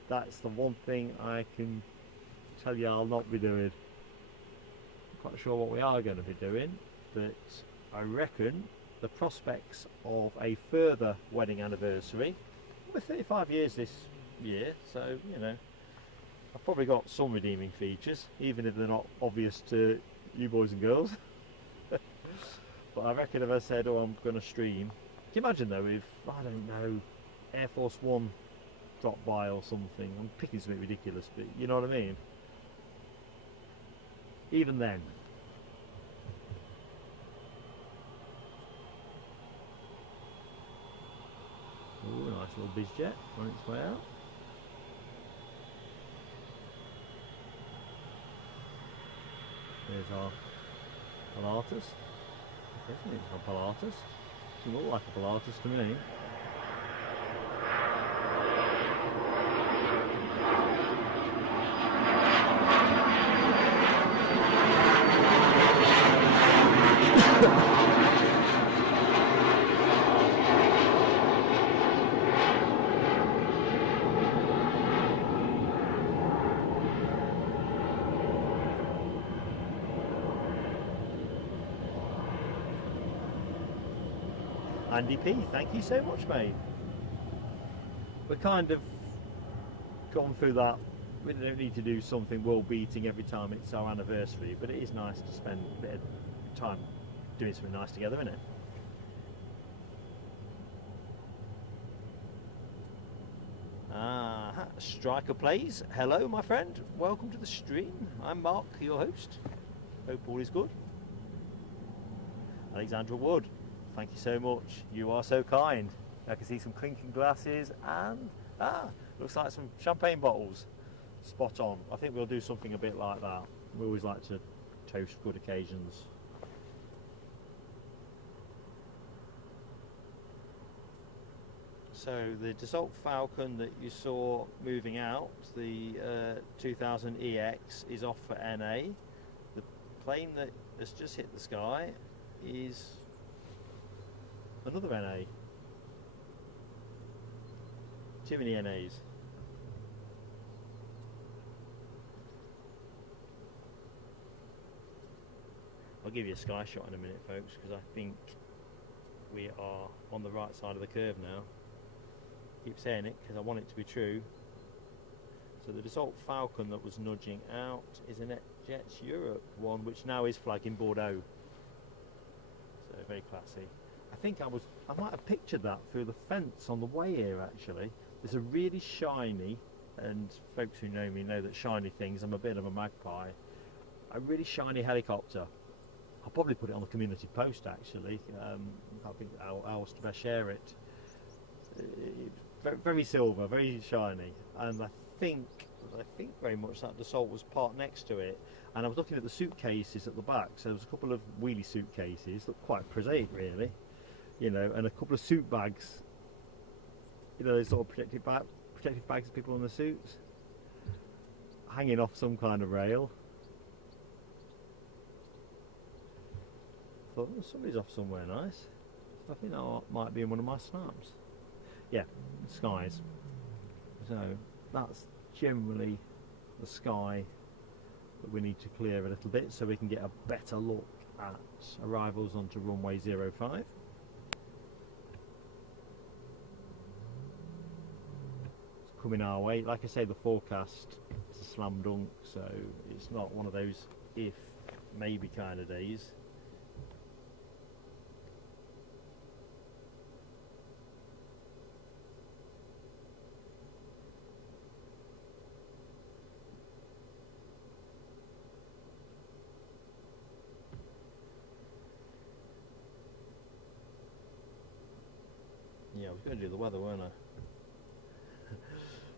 that's the one thing I can tell you I'll not be doing. I'm quite sure what we are going to be doing, but I reckon the prospects of a further wedding anniversary. We're 35 years this year, so you know, I've probably got some redeeming features, even if they're not obvious to you boys and girls. But I reckon if I said, oh, I'm going to stream, can you imagine though if, I don't know, Air Force One dropped by or something? I'm picking something ridiculous, but you know what I mean? Even then. Ooh, nice little Bizjet on its way out. There's our Pilatus. Definitely it's a Pilatus. Doesn't look like a Pilatus to me. Andy P, thank you so much, mate. We're kind of gone through that. We don't need to do something world beating every time it's our anniversary, but it is nice to spend a bit of time doing something nice together, isn't it? Striker Plays, hello my friend, welcome to the stream. I'm Mark, your host. Hope all is good. Alexandra Wood, thank you so much. You are so kind. I can see some clinking glasses and looks like some champagne bottles. Spot on. I think we'll do something a bit like that. We always like to toast good occasions. So the Dassault Falcon that you saw moving out, the 2000 EX, is off for NA. The plane that has just hit the sky is another NA. Too many NAs. I'll give you a sky shot in a minute, folks, because I think we are on the right side of the curve now. Keep saying it because I want it to be true. So the Dassault Falcon that was nudging out is a NetJets Europe one, which now is flagging Bordeaux. So very classy. I think I might have pictured that through the fence on the way here actually. There's a really shiny, and folks who know me know that shiny things, I'm a bit of a magpie, a really shiny helicopter. I'll probably put it on the community post actually. I think how else to best share it. Very silver, very shiny, and I think very much that Dassault was parked next to it. And I was looking at the suitcases at the back, so there was a couple of wheelie suitcases, looked quite prosaic really, you know, and a couple of suit bags, you know, those sort of protective bags that people in the suits, hanging off some kind of rail. Thought, oh, somebody's off somewhere nice. I think that might be in one of my snaps. Yeah, skies. So that's generally the sky that we need to clear a little bit so we can get a better look at arrivals onto runway 05. It's coming our way. Like I say, the forecast is a slam dunk, so it's not one of those if, maybe kind of days. Yeah, I was going to do the weather, weren't I?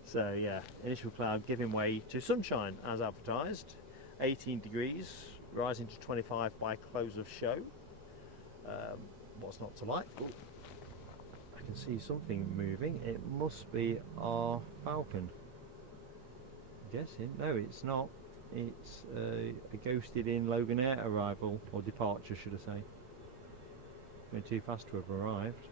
So yeah, initial cloud giving way to sunshine as advertised. 18 degrees rising to 25 by close of show. What's not to like? Ooh, I can see something moving. It must be our Falcon. I'm guessing. No, it's not. It's a ghosted in Loganair arrival, or departure should I say. Going too fast to have arrived.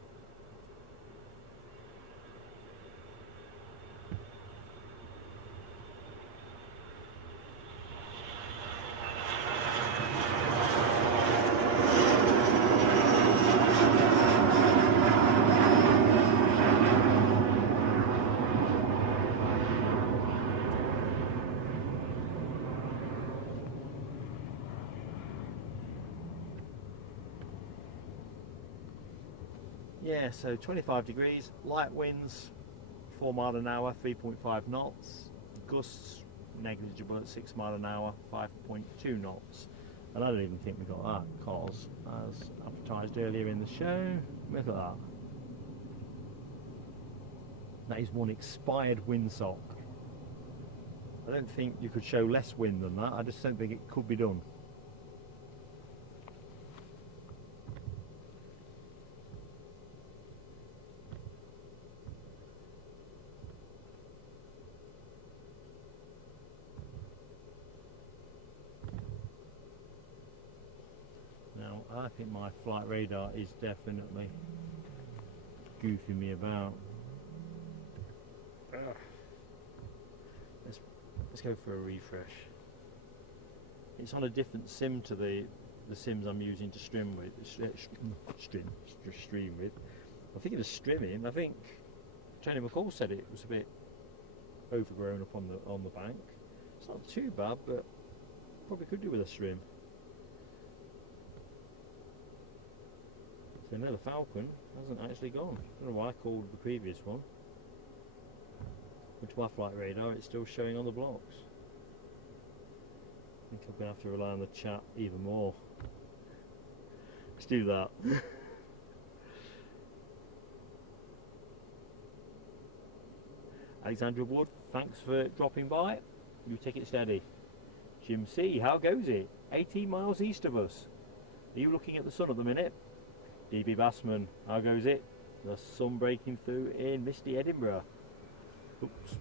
Yeah, so 25 degrees, light winds, 4 mile an hour, 3.5 knots, gusts negligible at 6 mile an hour, 5.2 knots. And I don't even think we got that because, as advertised earlier in the show, look at that. That is one expired windsock. I don't think you could show less wind than that. I just don't think it could be done. I think my flight radar is definitely goofing me about. Let's go for a refresh. It's on a different sim to the sims I'm using to stream with. Stream with. I think it was streaming. I think Tony McCall said it was a bit overgrown up on the bank. It's not too bad, but probably could do with a stream. So no, the Falcon hasn't actually gone. I don't know why I called the previous one. But to my flight radar, it's still showing on the blocks. I think I'm going to have to rely on the chat even more. Let's do that. Alexandra Wood, thanks for dropping by. You take it steady. Jim C, how goes it? 18 miles east of us. Are you looking at the sun at the minute? DB Bassman, how goes it? The sun breaking through in misty Edinburgh. Oops.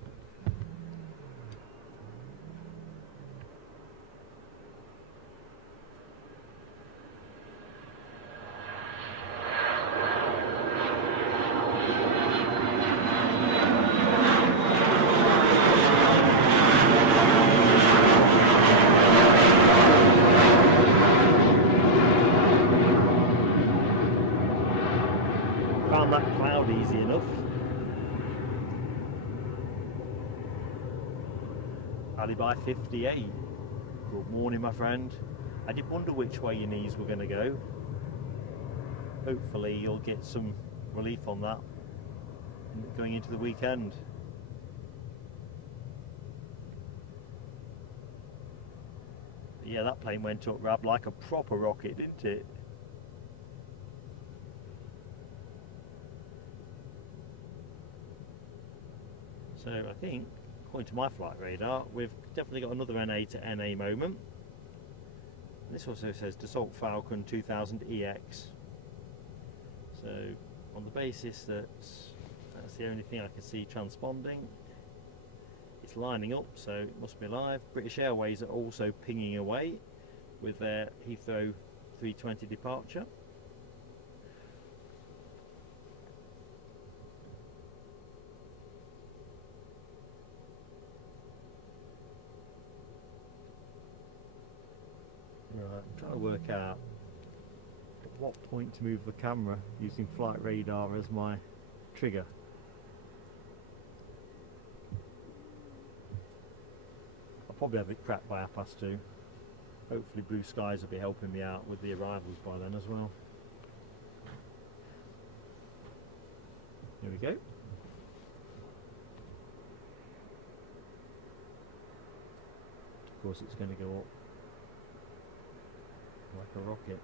Found that cloud easy enough. Alibi 58. Good morning, my friend. I did wonder which way your knees were going to go. Hopefully you'll get some relief on that going into the weekend. But yeah, that plane went up, Rab, like a proper rocket, didn't it? So I think, according to my flight radar, we've definitely got another NA to NA moment. This also says Dassault Falcon 2000 EX. So on the basis that that's the only thing I can see transponding, it's lining up, so it must be live. British Airways are also pinging away with their Heathrow 320 departure. Right, I'm trying to work out at what point to move the camera using flight radar as my trigger. I'll probably have it cracked by 2:30. Hopefully blue skies will be helping me out with the arrivals by then as well. Here we go. Of course it's going to go up like a rocket.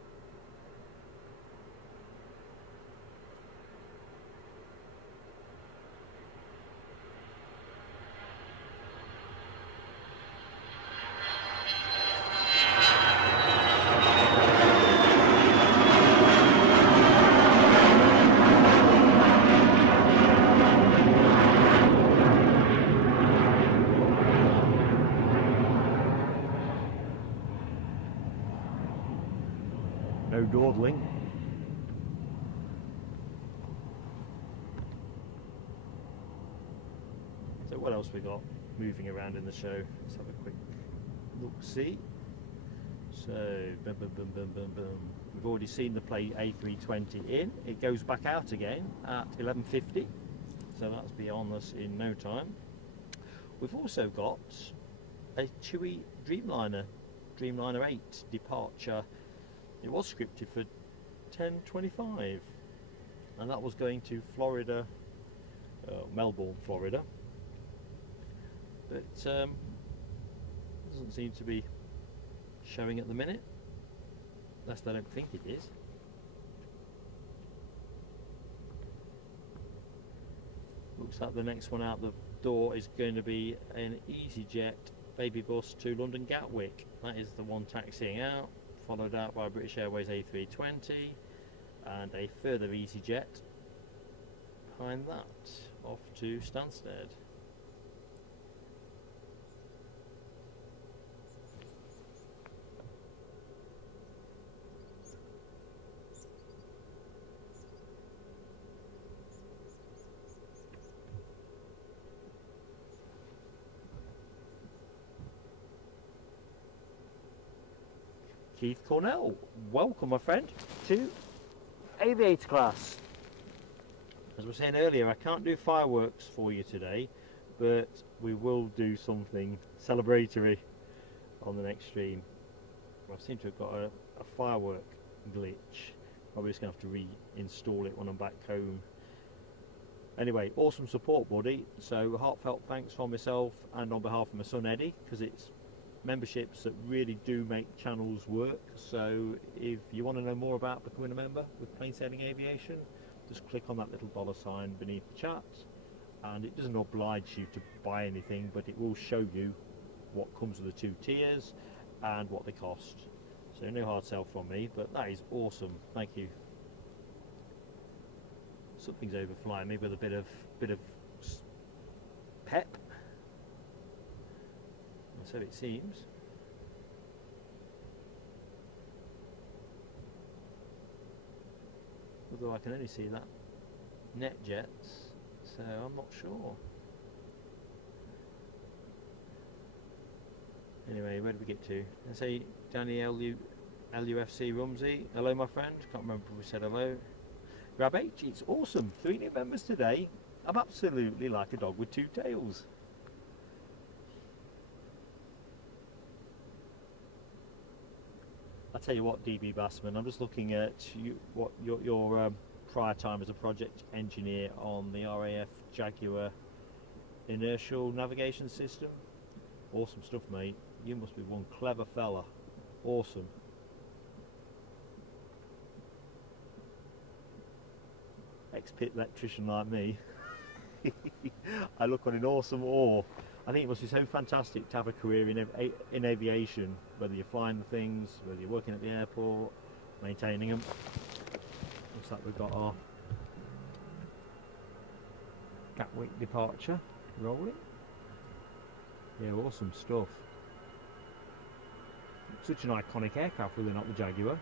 dawdling. So what else we got moving around in the show? Let's have a quick look-see. So, boom, boom, boom, boom, boom, boom. We've already seen the plane A320 in. It goes back out again at 11:50. So that's beyond us in no time. We've also got a Chewy Dreamliner 8 departure. It was scripted for 10:25, and that was going to Florida, Melbourne, Florida. But doesn't seem to be showing at the minute. Lest I don't think it is. Looks like the next one out the door is going to be an easyJet baby bus to London Gatwick. That is the one taxiing out, followed out by British Airways A320 and a further easyJet behind that off to Stansted. Keith Cornell, welcome my friend to Aviator class. As I was saying earlier, I can't do fireworks for you today, but we will do something celebratory on the next stream. I seem to have got a firework glitch. Probably just going to have to reinstall it when I'm back home. Anyway, awesome support, buddy. So heartfelt thanks from myself and on behalf of my son Eddie, because it's memberships that really do make channels work. So if you want to know more about becoming a member with Plain Sailing Aviation, just click on that little $ beneath the chat, and it doesn't oblige you to buy anything, but it will show you what comes with the 2 tiers and what they cost. So no hard sell from me, but that is awesome. Thank you. Something's overflying me with a bit of pep. So it seems. Although I can only see that net jets, so I'm not sure. Anyway, where did we get to? I say Danny LUFC Rumsey. Hello my friend, can't remember if we said hello. Grab H, it's awesome. 3 new members today. I'm absolutely like a dog with 2 tails. I tell you what, DB Bassman, I'm just looking at what your prior time as a project engineer on the RAF Jaguar inertial navigation system. Awesome stuff, mate. You must be one clever fella. Awesome. Ex-pit electrician like me. I look on in awesome awe. I think it must be so fantastic to have a career in aviation, whether you're flying the things, whether you're working at the airport, maintaining them. Looks like we've got our Gatwick departure rolling. Yeah, awesome stuff. Such an iconic aircraft, really, not the Jaguar.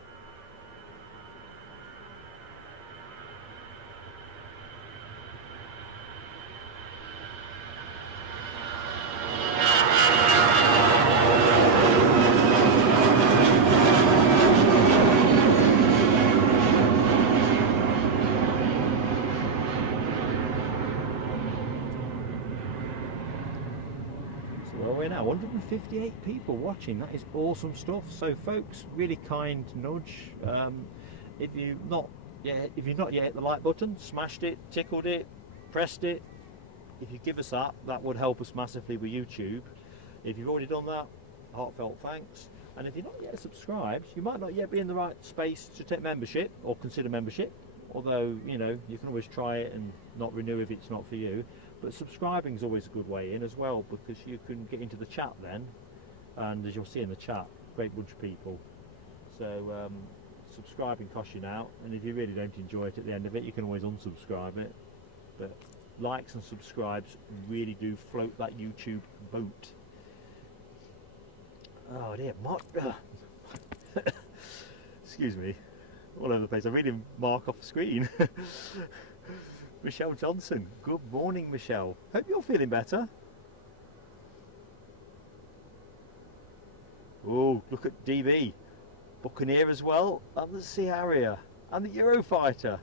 We're now 158 people watching. That is awesome stuff. So folks, really kind nudge. If you've not yet hit the like button, smashed it, tickled it, pressed it, if you give us that, that would help us massively with YouTube. If you've already done that, heartfelt thanks. And if you're not yet subscribed, you might not yet be in the right space to take membership or consider membership, although you know you can always try it and not renew if it's not for you. But subscribing is always a good way in as well, because you can get into the chat then, and as you'll see in the chat, great bunch of people. So subscribing costs you now, and if you really don't enjoy it at the end of it, you can always unsubscribe it. But likes and subscribes really do float that YouTube boat. Oh dear, excuse me. all over the place. I'm reading Mark off the screen. Michelle Johnson, good morning, Michelle. Hope you're feeling better. Oh, look at DB. Buccaneer as well, and the Sea Harrier, and the Eurofighter.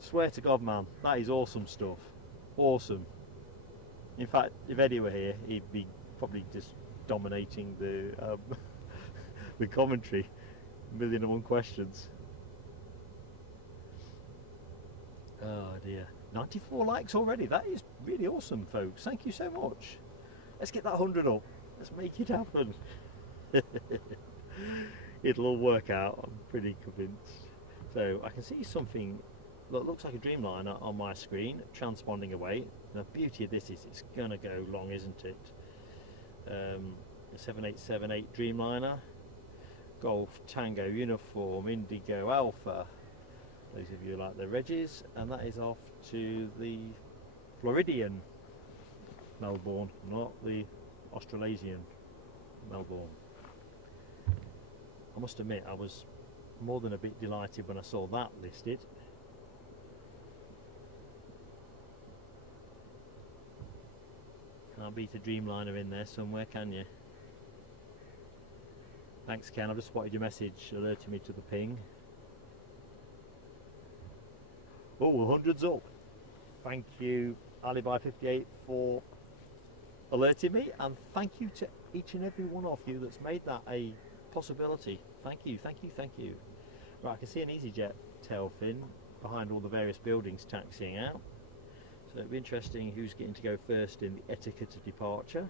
Swear to God, man, that is awesome stuff. Awesome. In fact, if Eddie were here, he'd be probably just dominating the the commentary. 1,000,001 questions. Oh dear. 94 likes already. That is really awesome, folks. Thank you so much. Let's get that 100 up. Let's make it happen. It'll all work out, I'm pretty convinced. So I can see something that looks like a Dreamliner on my screen transponding away. The beauty of this is it's gonna go long, isn't it? A 7878 Dreamliner, Golf Tango Uniform Indigo Alpha, those of you who like the Regis, and that is off to the Floridian Melbourne, not the Australasian Melbourne. I must admit I was more than a bit delighted when I saw that listed. Can't beat a Dreamliner in there somewhere, can you? Thanks, Ken. I've just spotted your message alerting me to the ping. Oh, 100's up. Thank you, Alibi58, for alerting me, and thank you to each and every one of you that's made that a possibility. Thank you, thank you, thank you. Right, I can see an easyJet tail fin behind all the various buildings taxiing out. So it'll be interesting who's getting to go first in the etiquette of departure.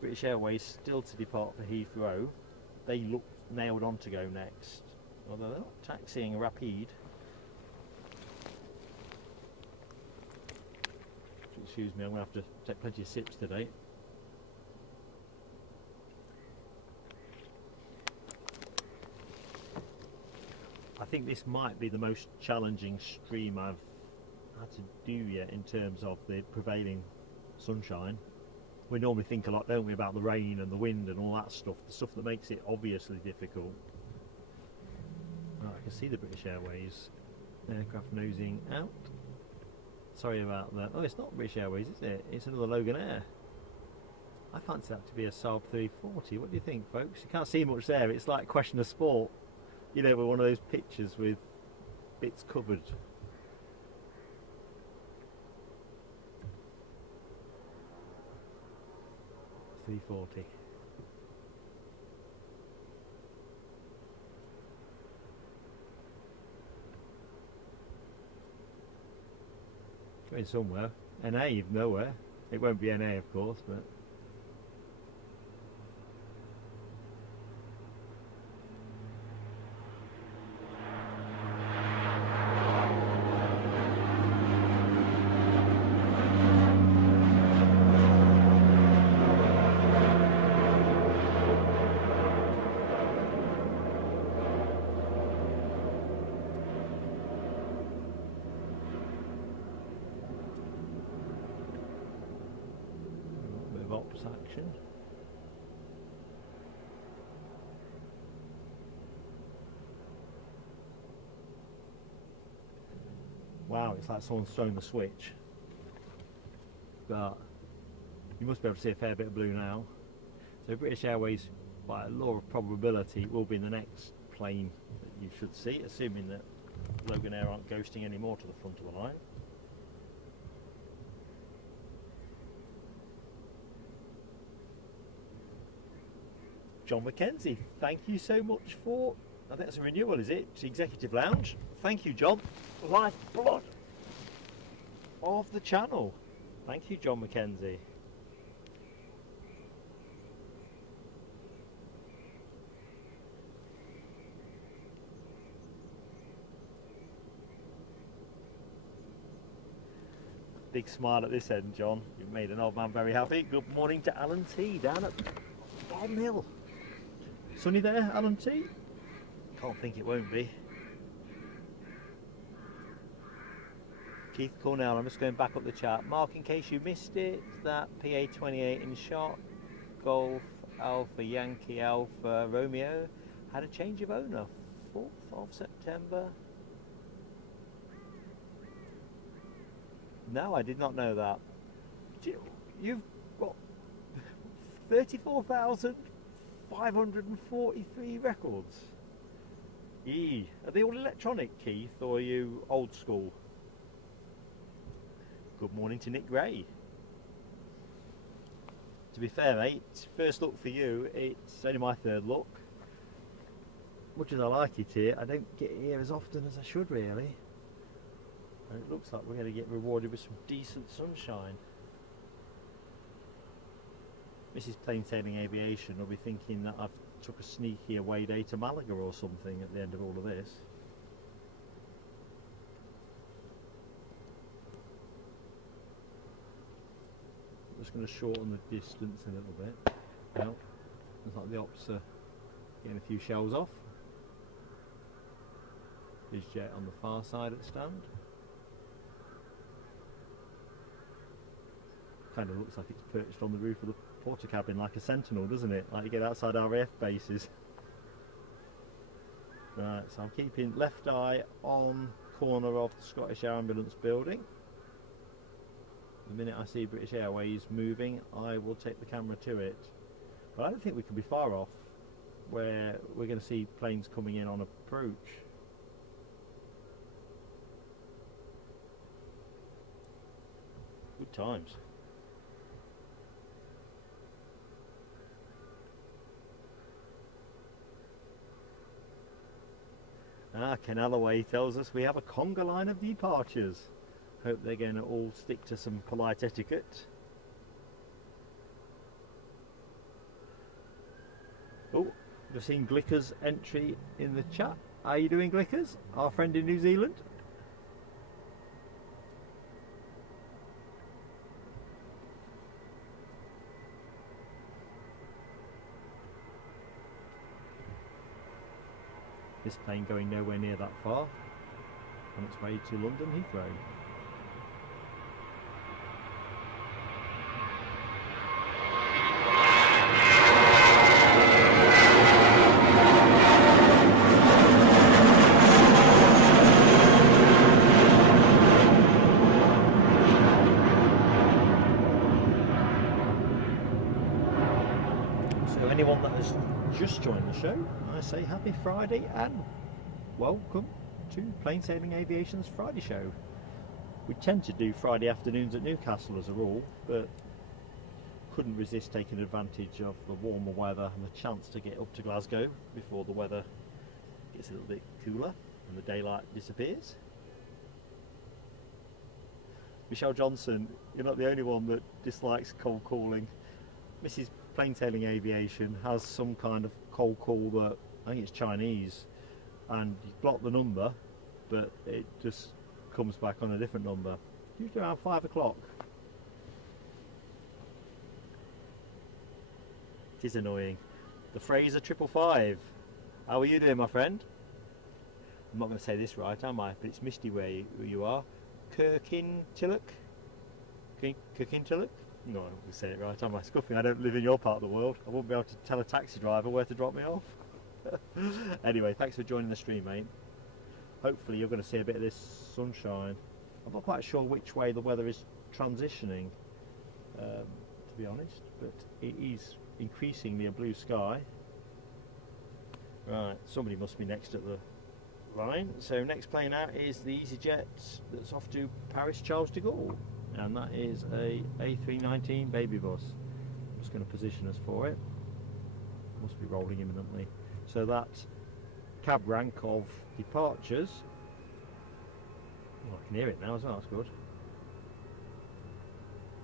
British Airways still to depart for Heathrow. They look nailed on to go next, although they're not taxiing rapide. Excuse me, I'm going to have to take plenty of sips today. I think this might be the most challenging stream I've had to do yet in terms of the prevailing sunshine. We normally think a lot, don't we, about the rain and the wind and all that stuff, the stuff that makes it obviously difficult. Right, I can see the British Airways aircraft nosing out. Sorry about that. Oh, it's not British Airways, is it? It's another Loganair. I fancy that to be a Saab 340. What do you think, folks? You can't see much there. It's like Question of Sport. You know, with one of those pictures with bits covered. .340. Going somewhere. NA nowhere. It won't be NA, of course, but. Action. Wow, it's like someone's thrown the switch. But you must be able to see a fair bit of blue now. So British Airways, by a law of probability, will be the next plane that you should see, assuming that Loganair aren't ghosting any more to the front of the line. John McKenzie, thank you so much for, I think that's a renewal, is it? Executive Lounge. Thank you, John. Lifeblood of the channel. Thank you, John McKenzie. Big smile at this end, John. You've made an old man very happy. Good morning to Alan T down at Bottom Hill. Sunny there, Alan T? Can't think it won't be. Keith Cornell, I'm just going back up the chart. Mark, in case you missed it, that PA28 in shot, Golf Alpha Yankee Alpha Romeo, had a change of owner. 4th of September. No, I did not know that. You've got 34,543 records. Eee. Are they all electronic, Keith, or are you old school? Good morning to Nick Gray. To be fair, mate, first look for you, it's only my third look. Much as I like it here, I don't get here as often as I should, really. And it looks like we're going to get rewarded with some decent sunshine. Mrs. Plain Sailing Aviation will be thinking that I've took a sneaky away day to Malaga or something at the end of all of this. I'm just going to shorten the distance a little bit. Well, looks like the ops are getting a few shells off. Bizjet on the far side of the stand. Kind of looks like it's perched on the roof of the porter cabin like a sentinel, doesn't it? Like you get outside RAF bases. Right, so I'm keeping left eye on corner of the Scottish Air Ambulance building. The minute I see British Airways moving, I will take the camera to it. But I don't think we can be far off where we're going to see planes coming in on approach. Good times. Ken Alloway tells us we have a conga line of departures. Hope they're going to all stick to some polite etiquette. Oh, just seen Glicker's entry in the chat. How are you doing, Glickers? Our friend in New Zealand. This plane going nowhere near that far, on its way to London Heathrow. So anyone that has just joined the show, I say happy Friday and welcome to Plain Sailing Aviation's Friday show. We tend to do Friday afternoons at Newcastle as a rule, but couldn't resist taking advantage of the warmer weather and the chance to get up to Glasgow before the weather gets a little bit cooler and the daylight disappears. Michelle Johnson, you're not the only one that dislikes cold calling. Mrs. Plain Sailing Aviation has some kind of cold call that I think it's Chinese, and you block the number but it just comes back on a different number, usually around 5 o'clock. It is annoying. The Fraser 555, how are you doing, my friend? I'm not going to say this right, am I? But it's misty where you are. Kirkintilloch? Kirkintilloch? No, I don't say it right, am I? Scuffing, I don't live in your part of the world. I won't be able to tell a taxi driver where to drop me off. Anyway, thanks for joining the stream, mate. Hopefully you're going to see a bit of this sunshine. I'm not quite sure which way the weather is transitioning, to be honest, but it is increasingly a blue sky. Right, somebody must be next at the line. So next plane out is the easyJet that's off to Paris Charles de Gaulle, and that is a A319 baby bus. I'm just going to position us for it. Must be rolling imminently. So that cab rank of departures, oh, I can hear it now as well, that's good.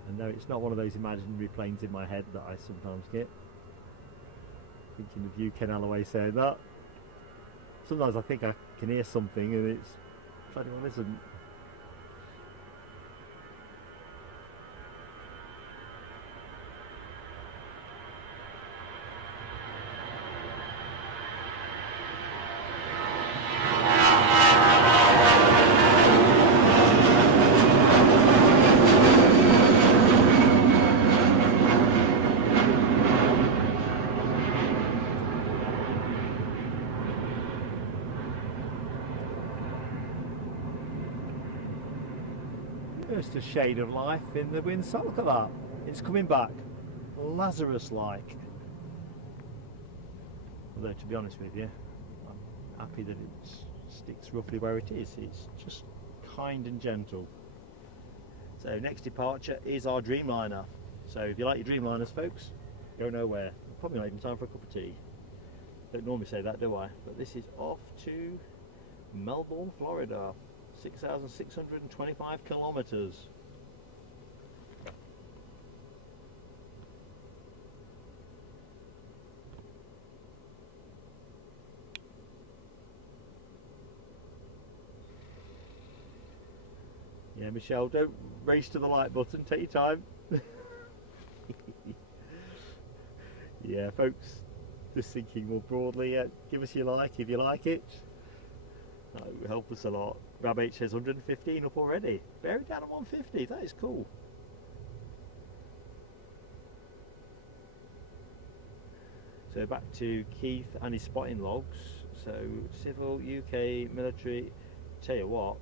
And no, it's not one of those imaginary planes in my head that I sometimes get. Thinking of you, Ken Alloway, saying that. Sometimes I think I can hear something and it's bloody well isn't. Just a shade of life in the wind. So look at that. It's coming back. Lazarus-like. Although, to be honest with you, I'm happy that it sticks roughly where it is. It's just kind and gentle. So next departure is our Dreamliner. So if you like your Dreamliners, folks, go nowhere. Probably not even time for a cup of tea. Don't normally say that, do I? But this is off to Melbourne, Florida. 6,625 kilometres. Yeah, Michelle, don't race to the like button, take your time. Yeah, folks, just thinking more broadly, give us your like if you like it. That would help us a lot. Grab H says 115 up already. Bearing down at 150, that is cool. So back to Keith and his spotting logs. So civil, UK, military, tell you what,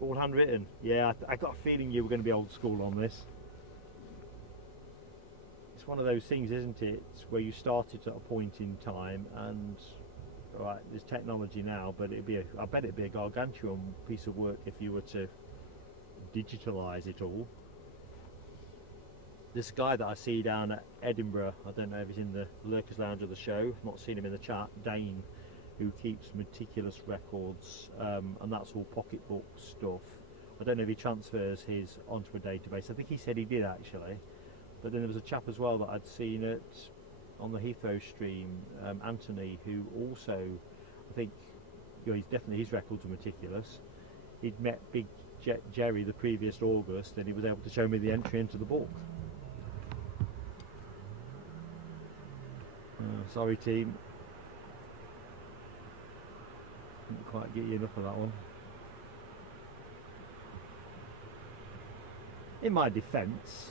all handwritten. Yeah, I got a feeling you were going to be old school on this. It's one of those things, isn't it, where you started at a point in time and right, there's technology now, but I bet it'd be a gargantuan piece of work if you were to digitalise it all. This guy that I see down at Edinburgh, I don't know if he's in the Lurkers Lounge of the show, I've not seen him in the chat, Dane, who keeps meticulous records, and that's all pocketbook stuff. I don't know if he transfers his onto a database. I think he said he did actually, but then there was a chap as well that I'd seen on the Heathrow stream, Anthony, who also, I think, he's definitely, his records are meticulous. He'd met Big Jet Jerry the previous August, and he was able to show me the entry into the book. Sorry team, didn't quite get you enough of that one. In my defence,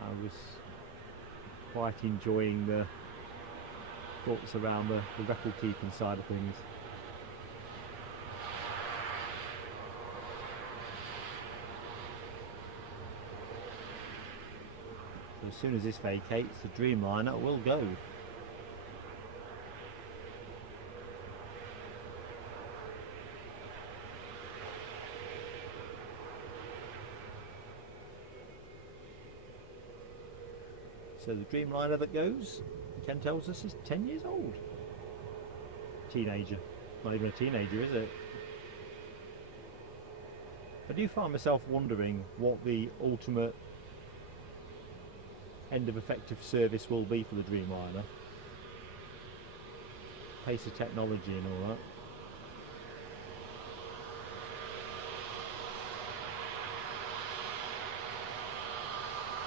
I was quite enjoying the thoughts around the record keeping side of things. So as soon as this vacates, the Dreamliner will go. So the Dreamliner that goes, Ken tells us, is 10 years old. Teenager. Not even a teenager, is it? I do find myself wondering what the ultimate end of effective service will be for the Dreamliner. Pace of technology and all that.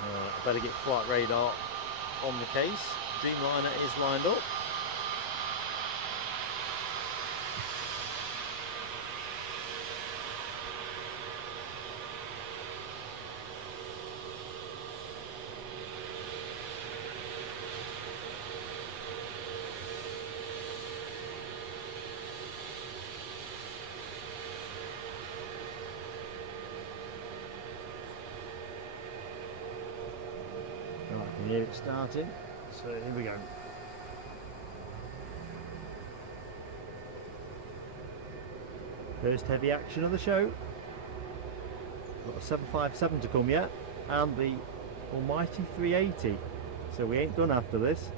I better get flight radar on the case. Dreamliner is lined up. Right, I can hear it starting. So here we go. First heavy action of the show. Got a 757 to come yet, and the almighty 380. So we ain't done after this.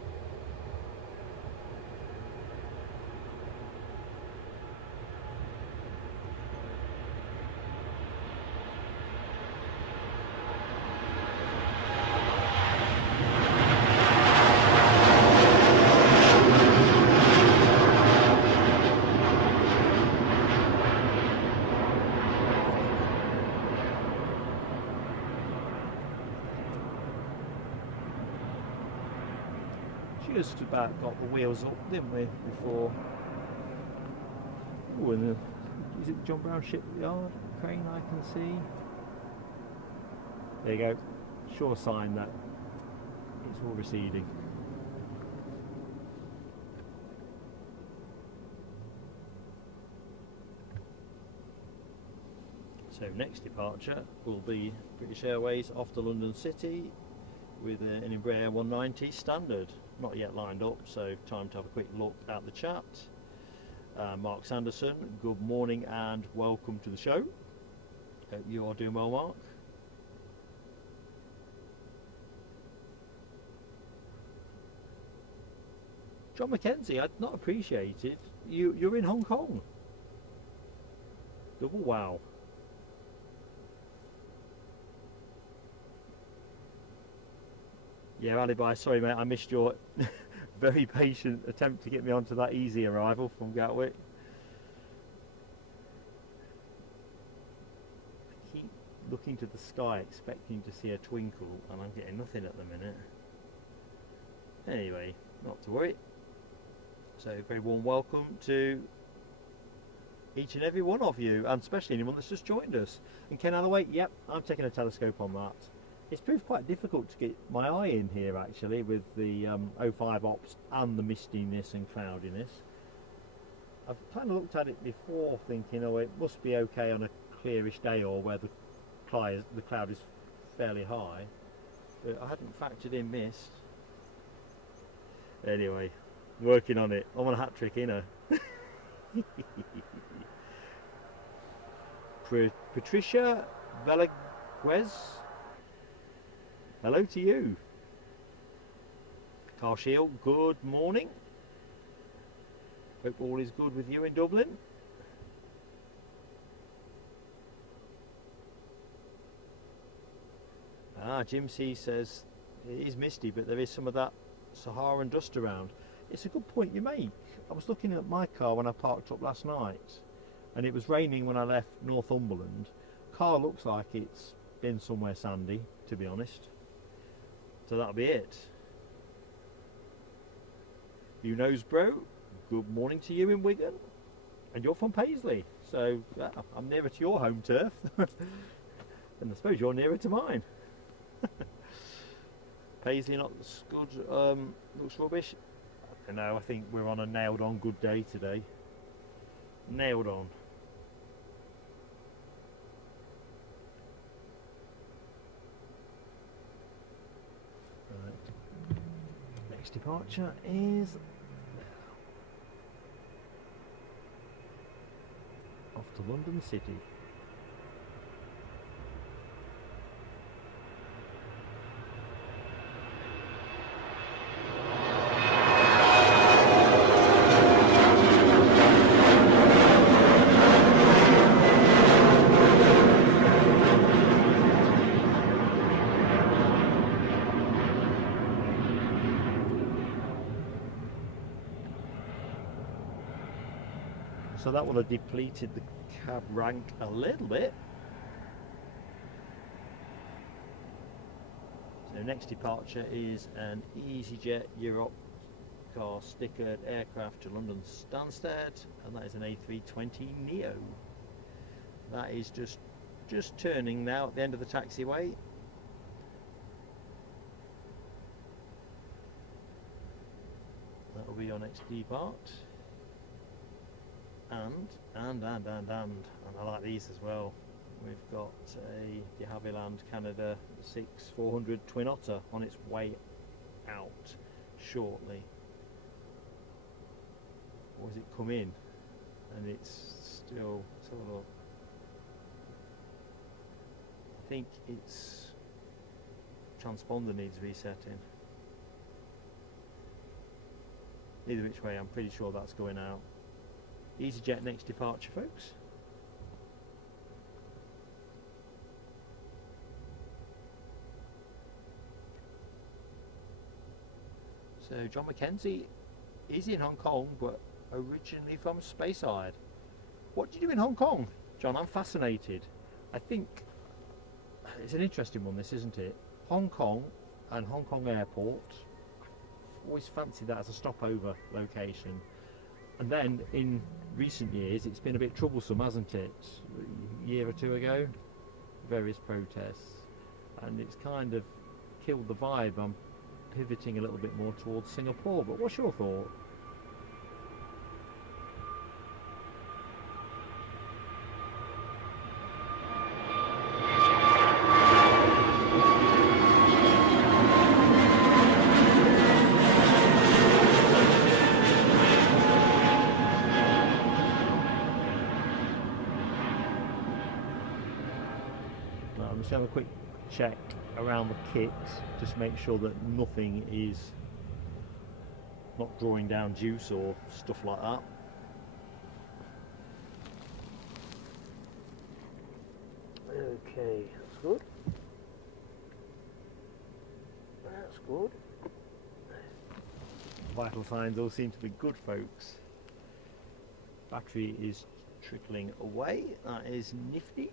Just about got the wheels up, didn't we, before? Oh, and is it John Brown Shipyard crane I can see? There you go. Sure sign that it's all receding. So So next departure will be British Airways off to London City with an Embraer 190 standard. Not yet lined up, so time to have a quick look at the chat. Mark Sanderson, good morning and welcome to the show. Hope you are doing well, Mark. John Mackenzie, I'd not appreciated you're in Hong Kong. Double wow. Yeah, Alibi, sorry mate, I missed your very patient attempt to get me onto that easy arrival from Gatwick. I keep looking to the sky expecting to see a twinkle and I'm getting nothing at the minute. Anyway, not to worry. So very warm welcome to each and every one of you, and especially anyone that's just joined us. And Ken Alloway, yep, I'm taking a telescope on that. It's proved quite difficult to get my eye in here actually with the 05 ops and the mistiness and cloudiness. I've kind of looked at it before thinking, oh, it must be okay on a clearish day or where the cloud is fairly high, but I hadn't factored in mist. Anyway, working on it. I'm on a hat trick, you know. Patricia Velaguez, hello to you. Carl Shield, good morning. Hope all is good with you in Dublin. Jim C says it is misty, but there is some of that Saharan dust around. It's a good point you make. I was looking at my car when I parked up last night and it was raining when I left Northumberland. Car looks like it's been somewhere sandy, to be honest. So that'll be it. You knows bro, good morning to you in Wigan. And you're from Paisley, so I'm nearer to your home turf. And I suppose you're nearer to mine. Paisley not good, looks rubbish. No, I think we're on a nailed on good day today. Nailed on. Right. Next departure is off to London City. So that will have depleted the cab rank a little bit. So next departure is an easyJet Europe car stickered aircraft to London Stansted, and that is an A320 Neo. That is just turning now at the end of the taxiway. That will be your next depart. And I like these as well. We've got a de Havilland Canada 6-400 Twin Otter on its way out shortly. Or has it come in? And it's still, let's have a look. I think its transponder needs resetting. Either which way, I'm pretty sure that's going out. easyJet next departure, folks. So John Mackenzie is in Hong Kong, but originally from Speyside. What do you do in Hong Kong, John? I'm fascinated. I think it's an interesting one, this, isn't it? Hong Kong and Hong Kong Airport. I've always fancied that as a stopover location. And then in recent years it's been a bit troublesome, hasn't it? A year or two ago, various protests, and it's kind of killed the vibe. I'm pivoting a little bit more towards Singapore, but what's your thought? I'm just going to have a quick check around the kit, just make sure that nothing is not drawing down juice or stuff like that. Okay, that's good. That's good. Vital signs all seem to be good, folks. Battery is trickling away, that is nifty.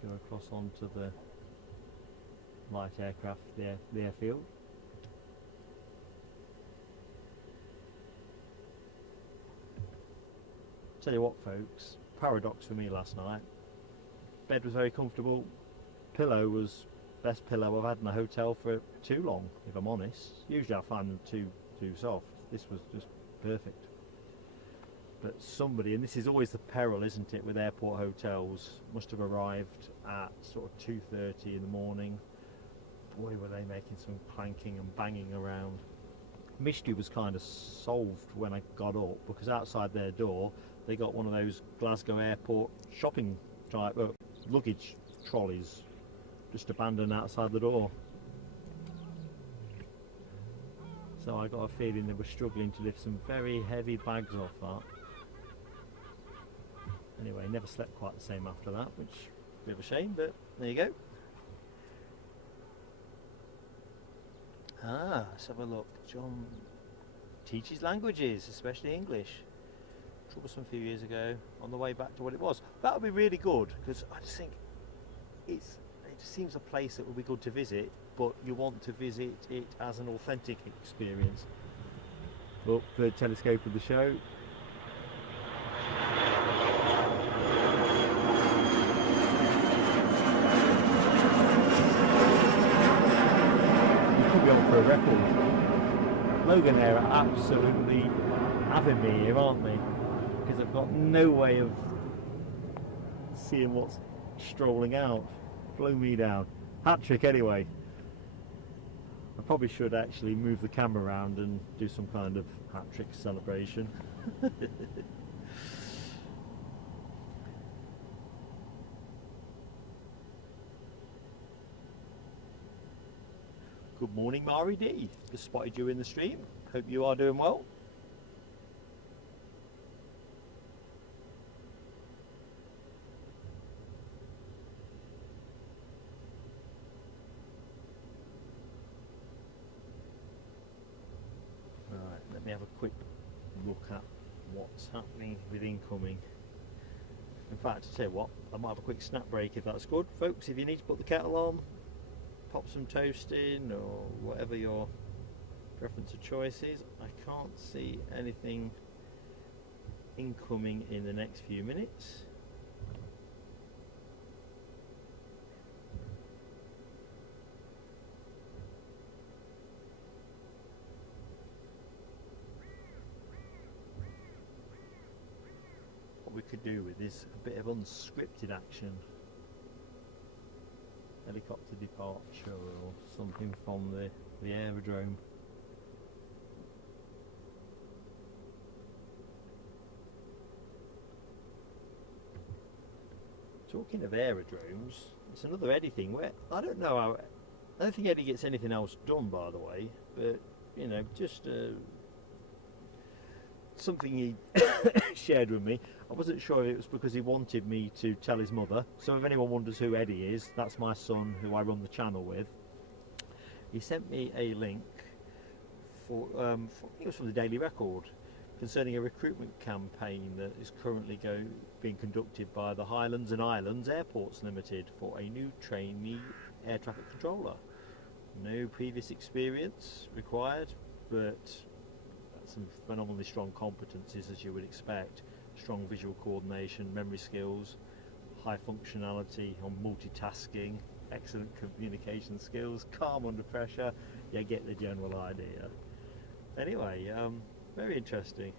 Go across onto the light aircraft, the airfield. Tell you what, folks, paradox for me last night. Bed was very comfortable, pillow was best pillow I've had in a hotel for too long, if I'm honest. Usually I find them too soft. This was just perfect. But somebody, and this is always the peril, isn't it, with airport hotels, must have arrived at sort of 2:30 in the morning. Boy, were they making some clanking and banging around. Mystery was kind of solved when I got up, because outside their door they got one of those Glasgow airport shopping type luggage trolleys just abandoned outside the door. So I got a feeling they were struggling to lift some very heavy bags off that. Anyway, never slept quite the same after that, which is a bit of a shame, but there you go. Let's have a look. John teaches languages, especially English. Troublesome a few years ago, on the way back to what it was. That would be really good, because I just think it just seems a place that would be good to visit, but you want to visit it as an authentic experience. Up the telescope of the show. For a record. Loganair are absolutely having me here, aren't they? Because I've got no way of seeing what's strolling out. Blow me down. Hat trick anyway. I probably should actually move the camera around and do some kind of hat trick celebration. Good morning, Mari D. Just spotted you in the stream. Hope you are doing well. Right, let me have a quick look at what's happening with incoming. In fact, to tell you what, I might have a quick snap break if that's good. Folks, if you need to put the kettle on, pop some toast in, or whatever your preference of choice is. I can't see anything incoming in the next few minutes. What we could do with this, a bit of unscripted action. Helicopter departure or something from the aerodrome. Talking of aerodromes, it's another Eddie thing where I don't know how. I don't think Eddie gets anything else done, by the way, but you know, just something he shared with me. I wasn't sure if it was because he wanted me to tell his mother. So if anyone wonders who Eddie is, that's my son who I run the channel with. He sent me a link for I think it was from the Daily Record, concerning a recruitment campaign that is currently being conducted by the Highlands and Islands Airports Limited for a new trainee air traffic controller. No previous experience required, but some phenomenally strong competencies, as you would expect. Strong visual coordination, memory skills, high functionality on multitasking, excellent communication skills, calm under pressure. You get the general idea. Anyway, very interesting.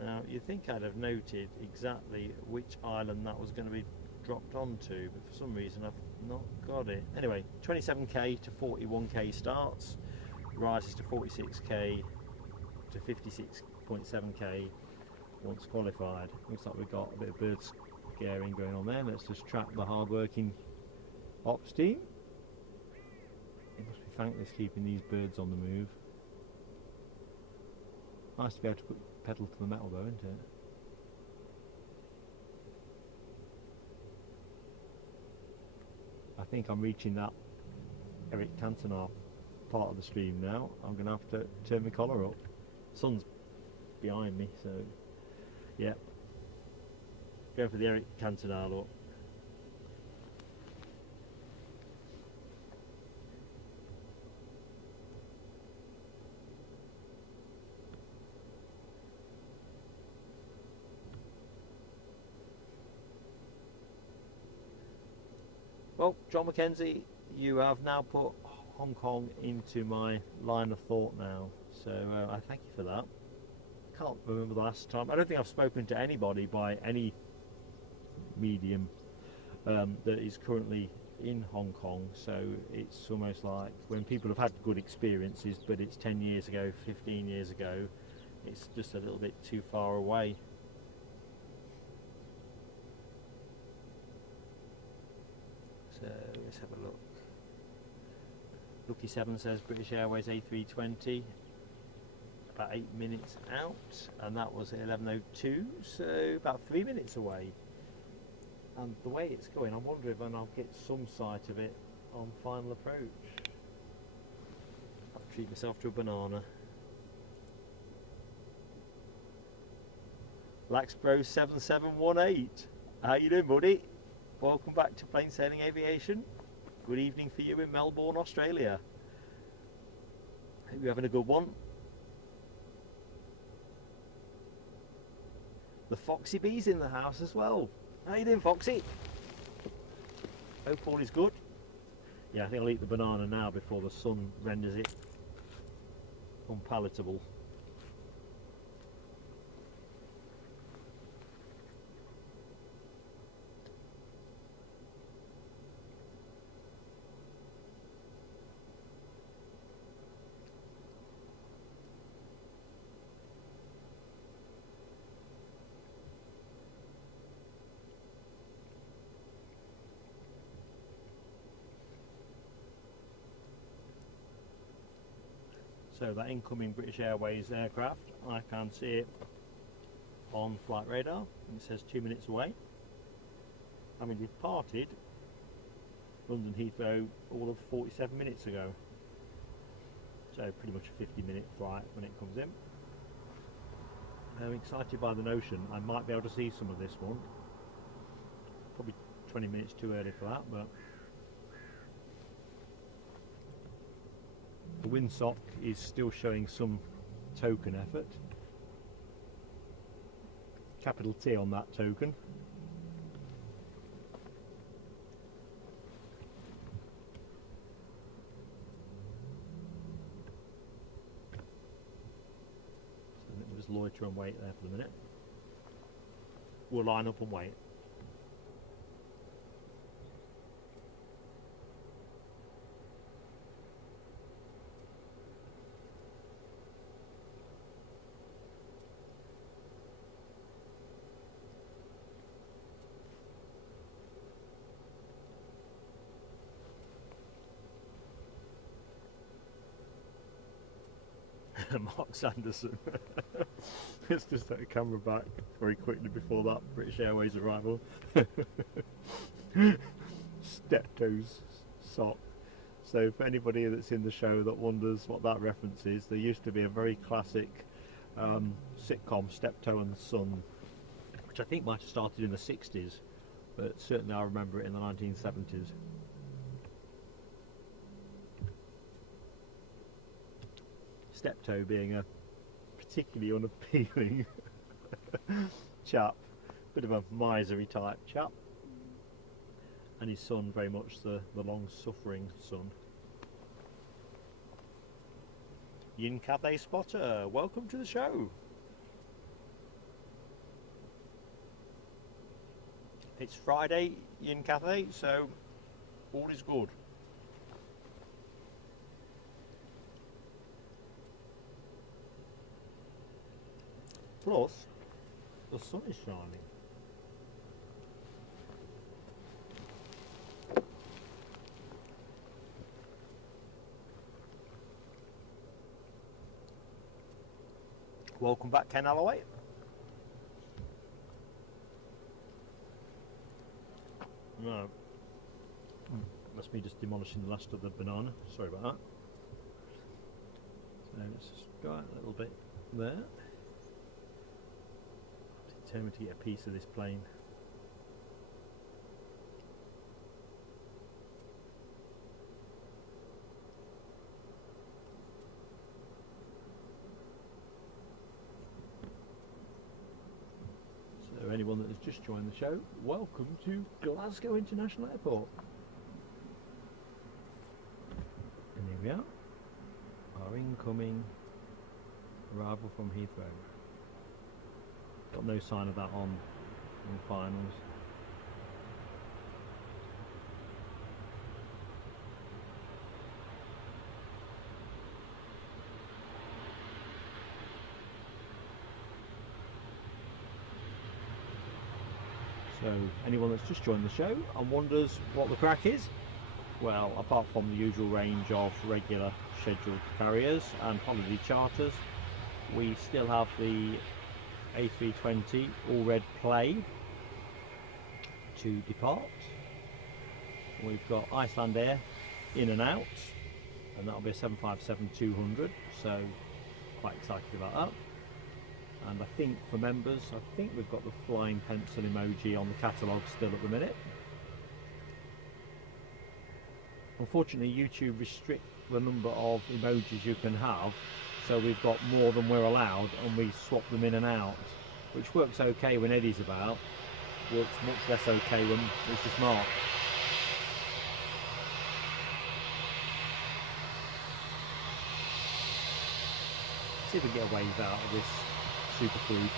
Now, you'd think I'd have noted exactly which island that was going to be dropped onto, but for some reason I've not got it. Anyway, 27k to 41k starts, rises to 46k to 56.7k once qualified. Looks like we've got a bit of bird scaring going on there. Let's just track the hard-working ops team. It must be thankless keeping these birds on the move. Nice to be able to put pedal to the metal though, isn't it? I think I'm reaching that Eric Cantona part of the stream now. I'm going to have to turn my collar up. Sun's behind me, so yeah. Go for the Eric Cantona look. Well, John Mackenzie, you have now put Hong Kong into my line of thought now, so I thank you for that. Can't remember the last time. I don't think I've spoken to anybody by any medium that is currently in Hong Kong, so it's almost like when people have had good experiences, but it's 10 years ago, 15 years ago, it's just a little bit too far away. So let's have a look. Lucky 7 says British Airways A380, about 8 minutes out, and that was at 11:02, so about 3 minutes away. And the way it's going, I'm wondering when I'll get some sight of it on final approach. I'll treat myself to a banana. Laxbro 7718, how you doing, buddy? Welcome back to Plain Sailing Aviation. Good evening for you in Melbourne, Australia. Hope you're having a good one. The Foxy Bee's in the house as well. How you doing, Foxy? Hope all is good. Yeah, I think I'll eat the banana now before the sun renders it unpalatable. So that incoming British Airways aircraft, I can see it on flight radar, and it says 2 minutes away. Having departed London Heathrow all of 47 minutes ago. So pretty much a 50-minute flight when it comes in. I'm excited by the notion I might be able to see some of this one. Probably 20 minutes too early for that, but the windsock is still showing some token effort. Capital T on that token. So let me just loiter and wait there for the minute. We'll line up and wait. Mark Sanderson. Let's just take the camera back very quickly before that British Airways arrival. Steptoe's sock. So for anybody that's in the show that wonders what that reference is, there used to be a very classic sitcom, Steptoe and Son, which I think might have started in the 60s, but certainly I remember it in the 1970s. Steptoe being a particularly unappealing chap, bit of a miserly type chap, and his son very much the long-suffering son. Yin Cathay Spotter, welcome to the show. It's Friday, Yin Cathay, so all is good. Plus, the sun is shining. Welcome back, Ken Alloway. No, that's me just demolishing the last of the banana. Sorry about that. So let's just go out a little bit there. Determined to get a piece of this plane. So anyone that has just joined the show, welcome to Glasgow International Airport. And here we are, our incoming arrival from Heathrow. Got no sign of that on finals. So anyone that's just joined the show and wonders what the crack is, well, apart from the usual range of regular scheduled carriers and holiday charters, we still have the A320 all red play to depart. We've got Icelandair in and out, and that'll be a 757-200, so quite excited about that. And I think for members, I think we've got the flying pencil emoji on the catalogue still at the minute. Unfortunately, YouTube restrict the number of emojis you can have, so we've got more than we're allowed, and we swap them in and out, which works okay when Eddie's about, works much less okay when it's just Mark. See if we can get a wave out of this superfood.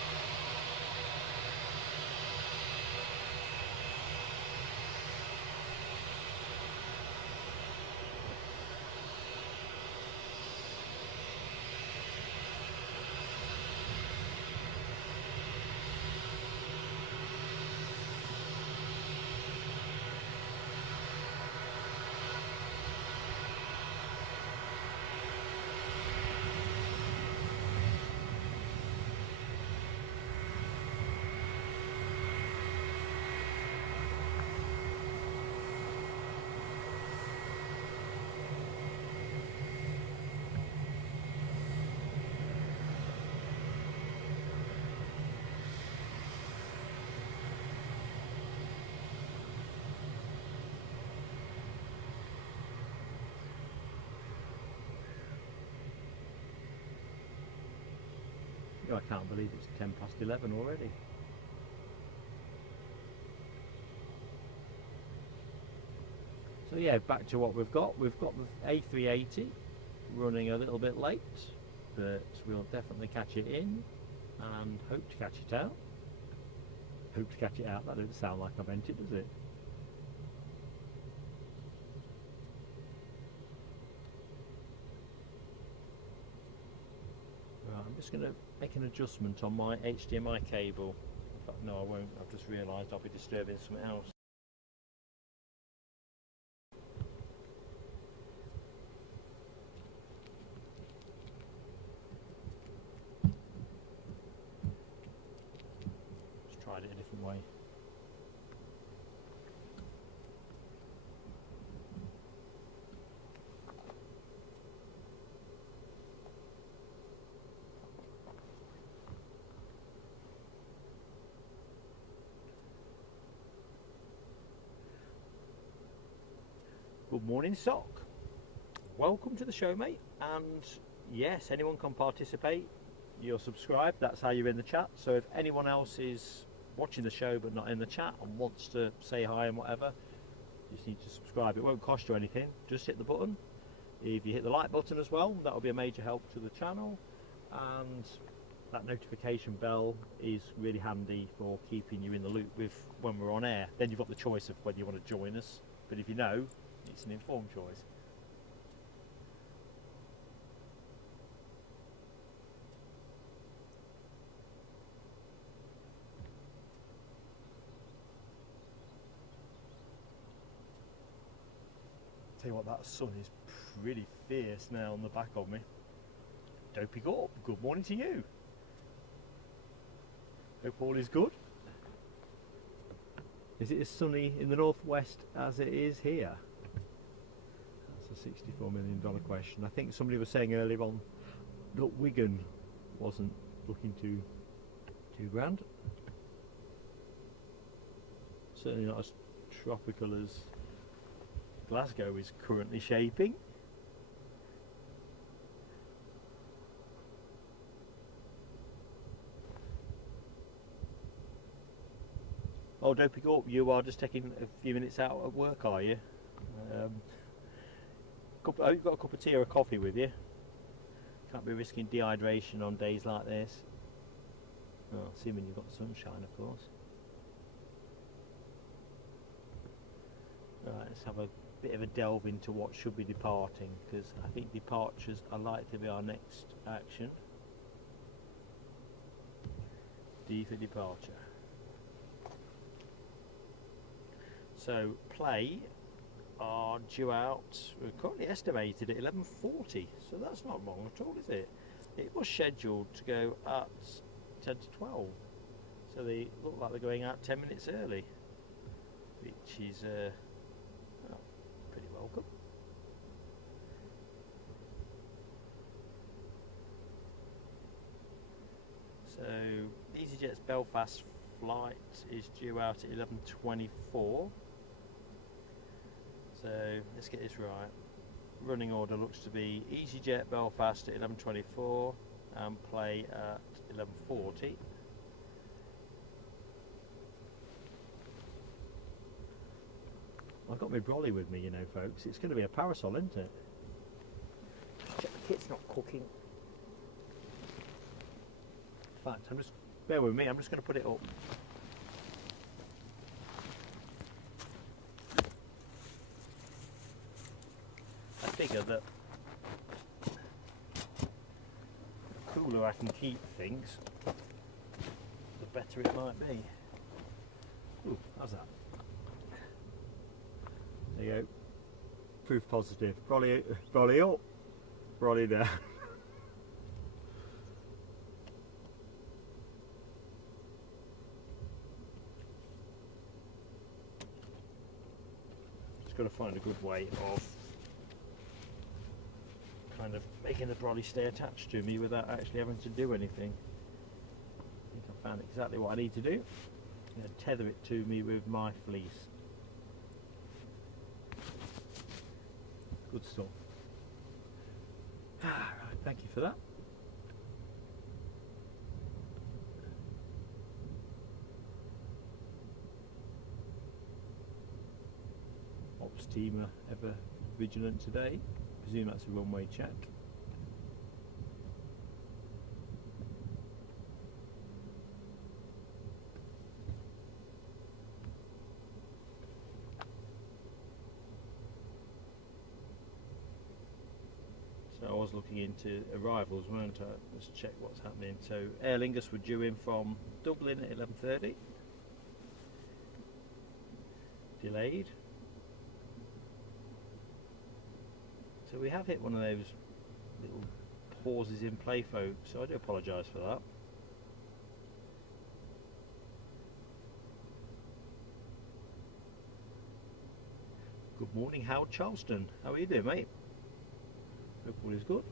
Oh, I can't believe it's 10 past 11 already. So yeah, back to what we've got. We've got the A380 running a little bit late, but we'll definitely catch it in and hope to catch it out. Hope to catch it out, that doesn't sound like I meant it, does it? Right, I'm just going to make an adjustment on my HDMI cable. In fact, no, I won't. I've just realised I'll be disturbing something else. Just tried it a different way. Good morning, Sock. Welcome to the show, mate. And yes, anyone can participate. You're subscribed, that's how you're in the chat. So if anyone else is watching the show but not in the chat and wants to say hi and whatever, you just need to subscribe. It won't cost you anything, just hit the button if you hit the like button as well, that will be a major help to the channel, and that notification bell is really handy for keeping you in the loop with when we're on air. Then you've got the choice of whether you want to join us, but if you know, it's an informed choice. Tell you what, that sun is pretty fierce now on the back of me. Dopey Gorp, good morning to you. Hope all is good. Is it as sunny in the northwest as it is here? That's a $64 million question. I think somebody was saying earlier on that Wigan wasn't looking too grand. Certainly not as tropical as Glasgow is currently shaping. Oh, Dopey Gorp, you are just taking a few minutes out of work, are you? You've got a cup of tea or a coffee with you. Can't be risking dehydration on days like this. Oh, assuming you've got sunshine, of course. Right, let's have a bit of a delve into what should be departing, because I think departures are likely to be our next action. D for departure. So play are due out, we're currently estimated at 11:40, so that's not long at all, is it? It was scheduled to go at 10 to 12, so they look like they're going out 10 minutes early, which is well, pretty welcome. So easyJet's Belfast flight is due out at 11:24. So let's get this right. Running order looks to be easyJet Belfast at 11:24 and play at 11:40. I've got my brolly with me, you know, folks. It's going to be a parasol, isn't it? Check the kit's not cooking. In fact, bear with me, I'm just going to put it up. I figure that the cooler I can keep things, the better it might be. Ooh, how's that? There you go. Proof positive. Brolly up, brolly down. Just got to find a good way of kind of making the brolly stay attached to me without actually having to do anything. I think I found exactly what I need to do. I'm going to tether it to me with my fleece. Good stuff. Right, thank you for that. Ops team are ever vigilant today. I presume that's a runway check. So I was looking into arrivals, weren't I? Let's check what's happening. So Aer Lingus were due in from Dublin at 11:30. Delayed. So we have hit one of those little pauses in play, folks, so I do apologise for that. Good morning, Howard Charleston. How are you doing, mate? Hope all is good.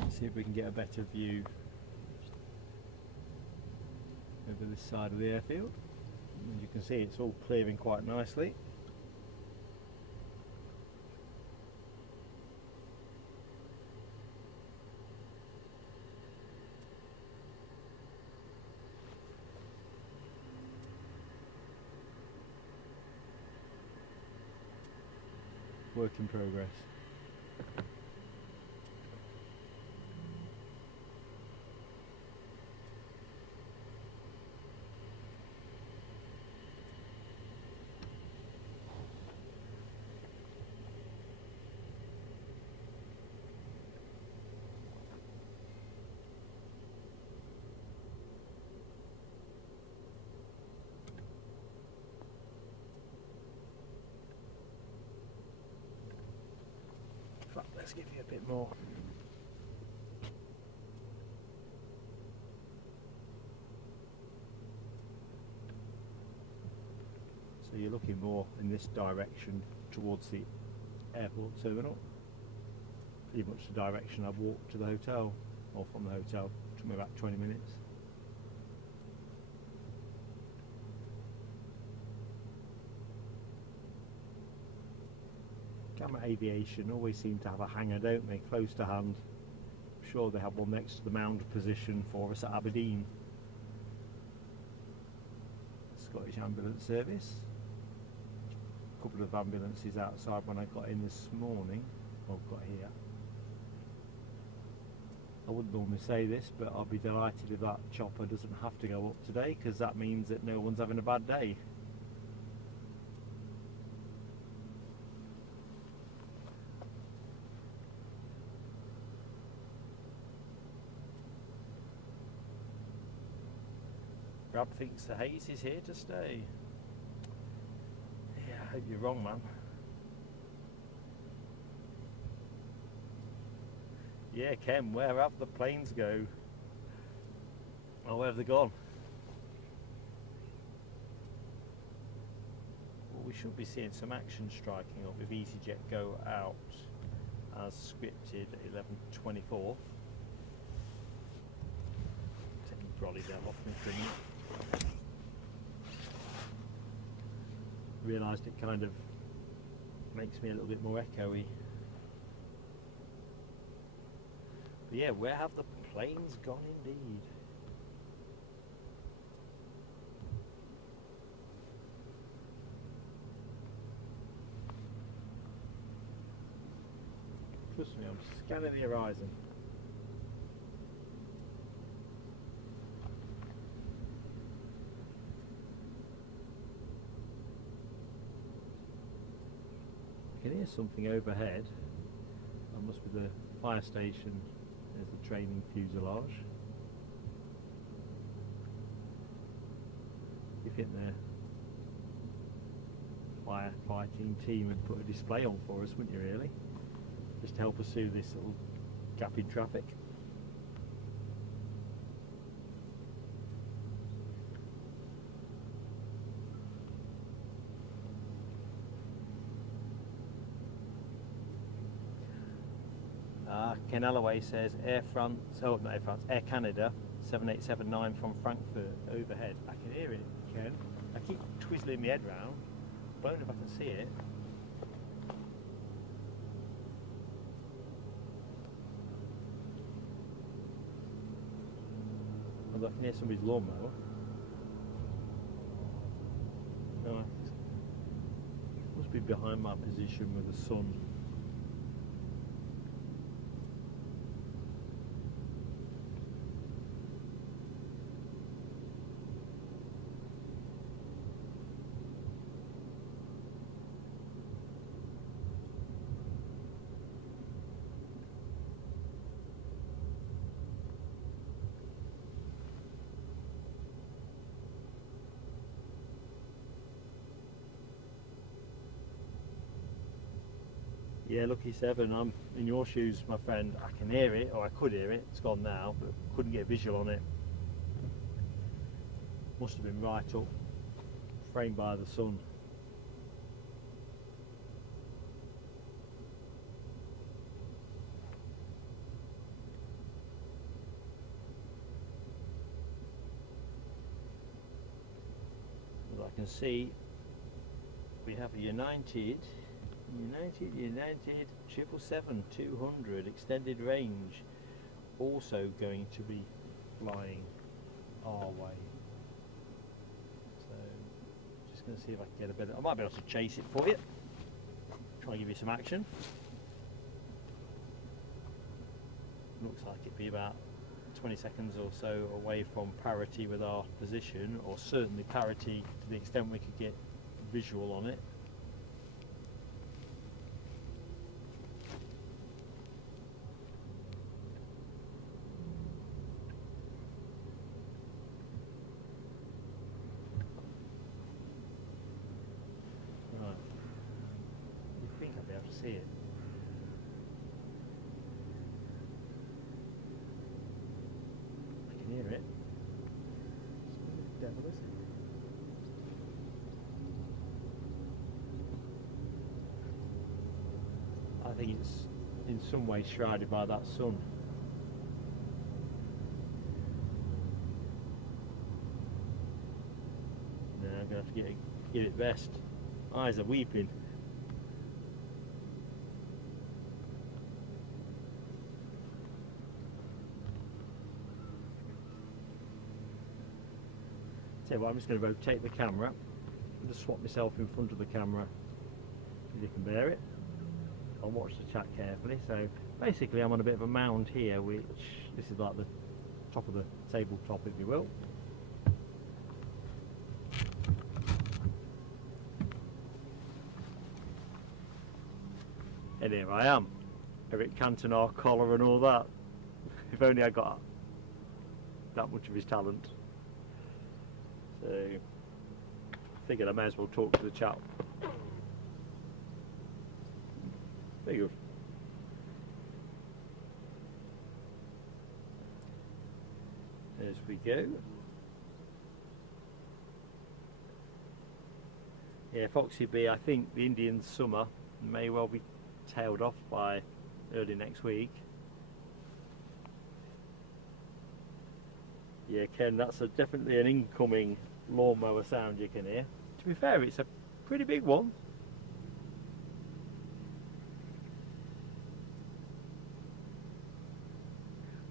Let's see if we can get a better view over this side of the airfield. As you can see, it's all clearing quite nicely. work in progress. Let's give you a bit more. So you're looking more in this direction towards the airport terminal. Pretty much the direction I've walked to the hotel, or from the hotel. Took me about 20 minutes. Aviation always seem to have a hangar, don't they, close to hand. I'm sure they have one next to the mound position for us at Aberdeen. Scottish Ambulance Service. A couple of ambulances outside when I got in this morning. Well, got here. I wouldn't normally say this, but I'll be delighted if that chopper doesn't have to go up today, because that means that no one's having a bad day. Rob thinks the haze is here to stay. Yeah, I hope you're wrong, man. Yeah, Ken, where have the planes go? Oh, where have they gone? Well, we should be seeing some action striking up if easyJet go out as scripted at 11:24. Taking the trolley down off me for a minute. Realised it kind of makes me a little bit more echoey. But yeah, where have the planes gone indeed? Trust me, I'm scanning the horizon. I can hear something overhead. That must be the fire station. There's the training fuselage. You think the firefighting team would put a display on for us, wouldn't you really? Just to help us through this little gap in traffic. Ken Alloway says Air France, oh not Air France, Air Canada 7879 from Frankfurt overhead. I can hear it, Ken. I keep twizzling my head round. I don't know if I can see it. Although I can hear somebody's lawnmower. No, it must be behind my position with the sun. Yeah, lucky seven. I'm in your shoes, my friend. I can hear it, or I could hear it. It's gone now, but couldn't get a visual on it. Must have been right up, framed by the sun. As I can see, we have a United 777-200 extended range also going to be flying our way. So just going to see if I can get a bit of, I might be able to chase it for you. try and give you some action. Looks like it'd be about 20 seconds or so away from parity with our position, or certainly parity to the extent we could get visual on it. Right, you think I'd be able to see it? Hear it. It's the devil, isn't it? I think it's in some way shrouded by that sun. No, I'm gonna have to get it best. Eyes are weeping. Well, I'm just going to rotate the camera and just swap myself in front of the camera if you can bear it. I'll watch the chat carefully. So basically I'm on a bit of a mound here, which this is like the top of the tabletop, if you will. And here I am, Eric Cantona collar and all that. If only I got that much of his talent. So I figured I may as well talk to the chap. Very good. As we go. Yeah, Foxy B, I think the Indian summer may well be tailed off by early next week. Yeah, Ken, that's definitely an incoming lawnmower sound you can hear. To be fair, it's a pretty big one.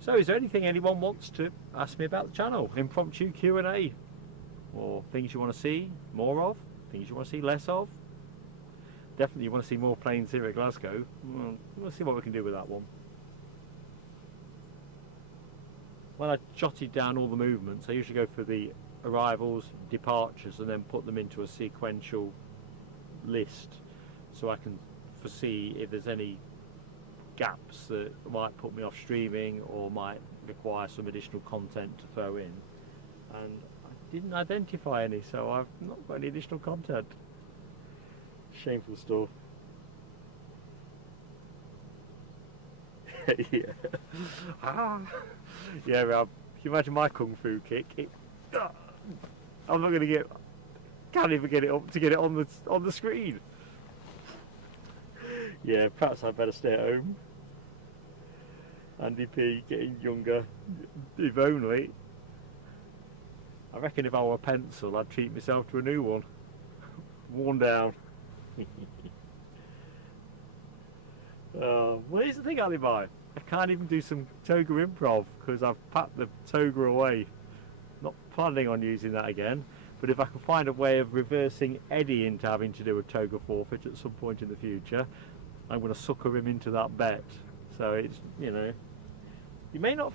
So is there anything anyone wants to ask me about the channel? Impromptu Q&A, or things you want to see more of, things you want to see less of? Definitely you want to see more planes here at Glasgow. Well, we'll see what we can do with that one. When I jotted down all the movements, I usually go for the arrivals, departures, and then put them into a sequential list so I can foresee if there's any gaps that might put me off streaming or might require some additional content to throw in. And I didn't identify any, so I've not got any additional content. Shameful stuff. Yeah. Yeah, Rob, can you imagine my kung fu kick? I'm not going to can't even get it up to get it on the screen. Yeah, perhaps I'd better stay at home. Andy P getting younger, if only. I reckon if I were a pencil, I'd treat myself to a new one. Worn down. Well, here's the thing, Alibi. I can't even do some toga improv because I've packed the toga away. Not planning on using that again, but if I can find a way of reversing Eddie into having to do a toga forfeit at some point in the future, I'm going to sucker him into that bet. So it's, you know, you may not,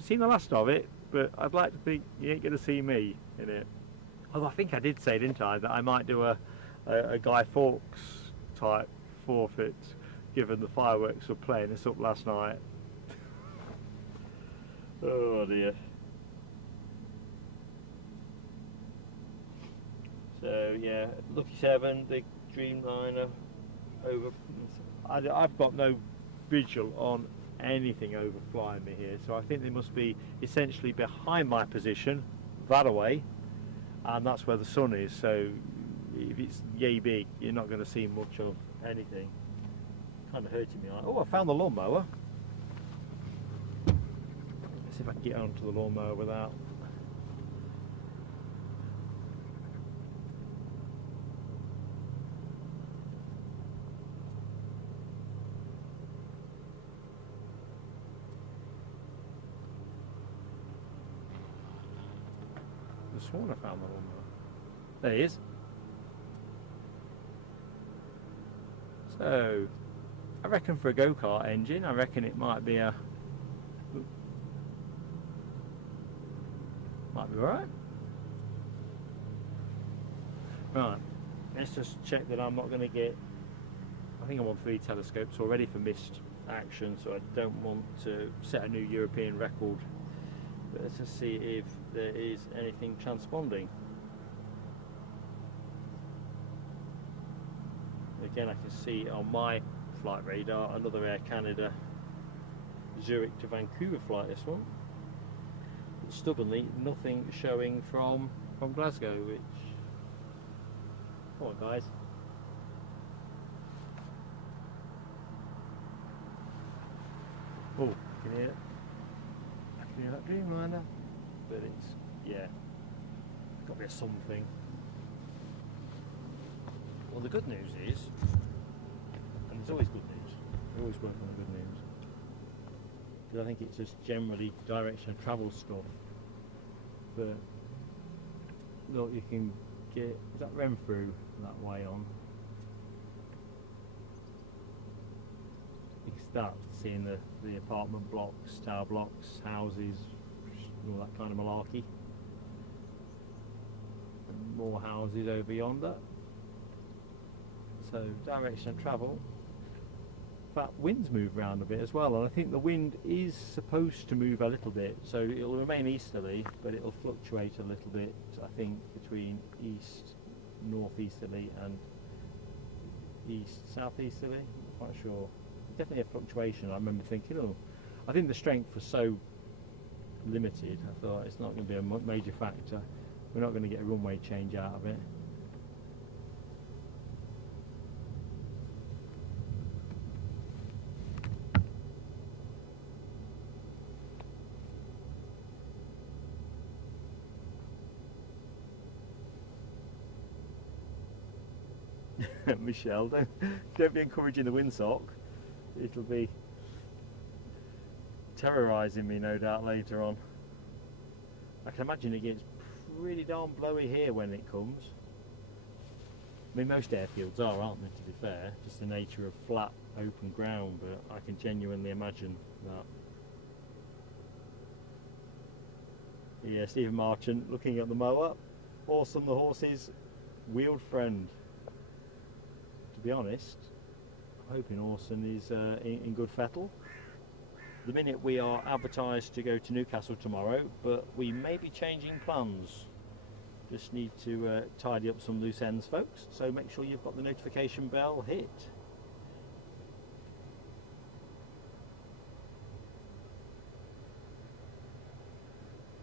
seen the last of it, but I'd like to think you ain't going to see me in it. Although I think I did say, didn't I, that I might do a Guy Fawkes type forfeit, given the fireworks were playing us up last night. Oh dear. So yeah, Lucky 7, the Dreamliner over. I've got no visual on anything overflying me here, so I think they must be essentially behind my position, that away, and that's where the sun is. So if it's yay big, you're not going to see much of anything. Kind of hurting me. Oh, I found the lawnmower. Let's see if I can get onto the lawnmower without. I sworn I found the lawnmower. There he is. So I reckon for a go-kart engine, I reckon it might be alright. Right, let's just check that I'm not going to get, I think I'm on 3 telescopes already for missed action, so I don't want to set a new European record. But let's just see if there is anything transponding. Again, I can see on my flight radar another Air Canada Zurich to Vancouver flight, this one. But stubbornly, nothing showing from Glasgow, which... Come on, guys. Oh, I can hear it. I can hear that Dreamliner. But it's, yeah, got to be a something. Well, the good news is, and there's always good news, we always work on the good news, because I think it's just generally direction of travel stuff. But look, you can get, is that Renfrew that way on? You can start seeing the apartment blocks, tower blocks, houses, all that kind of malarkey. And more houses over yonder. So direction of travel. In fact, winds move around a bit as well, and I think the wind is supposed to move a little bit, so it'll remain easterly, but it'll fluctuate a little bit, I think, between east, northeasterly and east, southeasterly. I'm not quite sure. Definitely a fluctuation. I remember thinking, oh, I think the strength was so limited, I thought it's not going to be a major factor. We're not going to get a runway change out of it. Michelle, don't be encouraging the windsock. It'll be terrorising me, no doubt, later on. I can imagine it gets pretty darn blowy here when it comes. I mean, most airfields are, aren't they, to be fair? Just the nature of flat, open ground, but I can genuinely imagine that. Yeah, Stephen Marchant looking at the mower. Awesome, the horse's wheeled friend. To be honest, I'm hoping Orson is in good fettle. The minute we are advertised to go to Newcastle tomorrow, but we may be changing plans. Just need to tidy up some loose ends, folks, so make sure you've got the notification bell hit.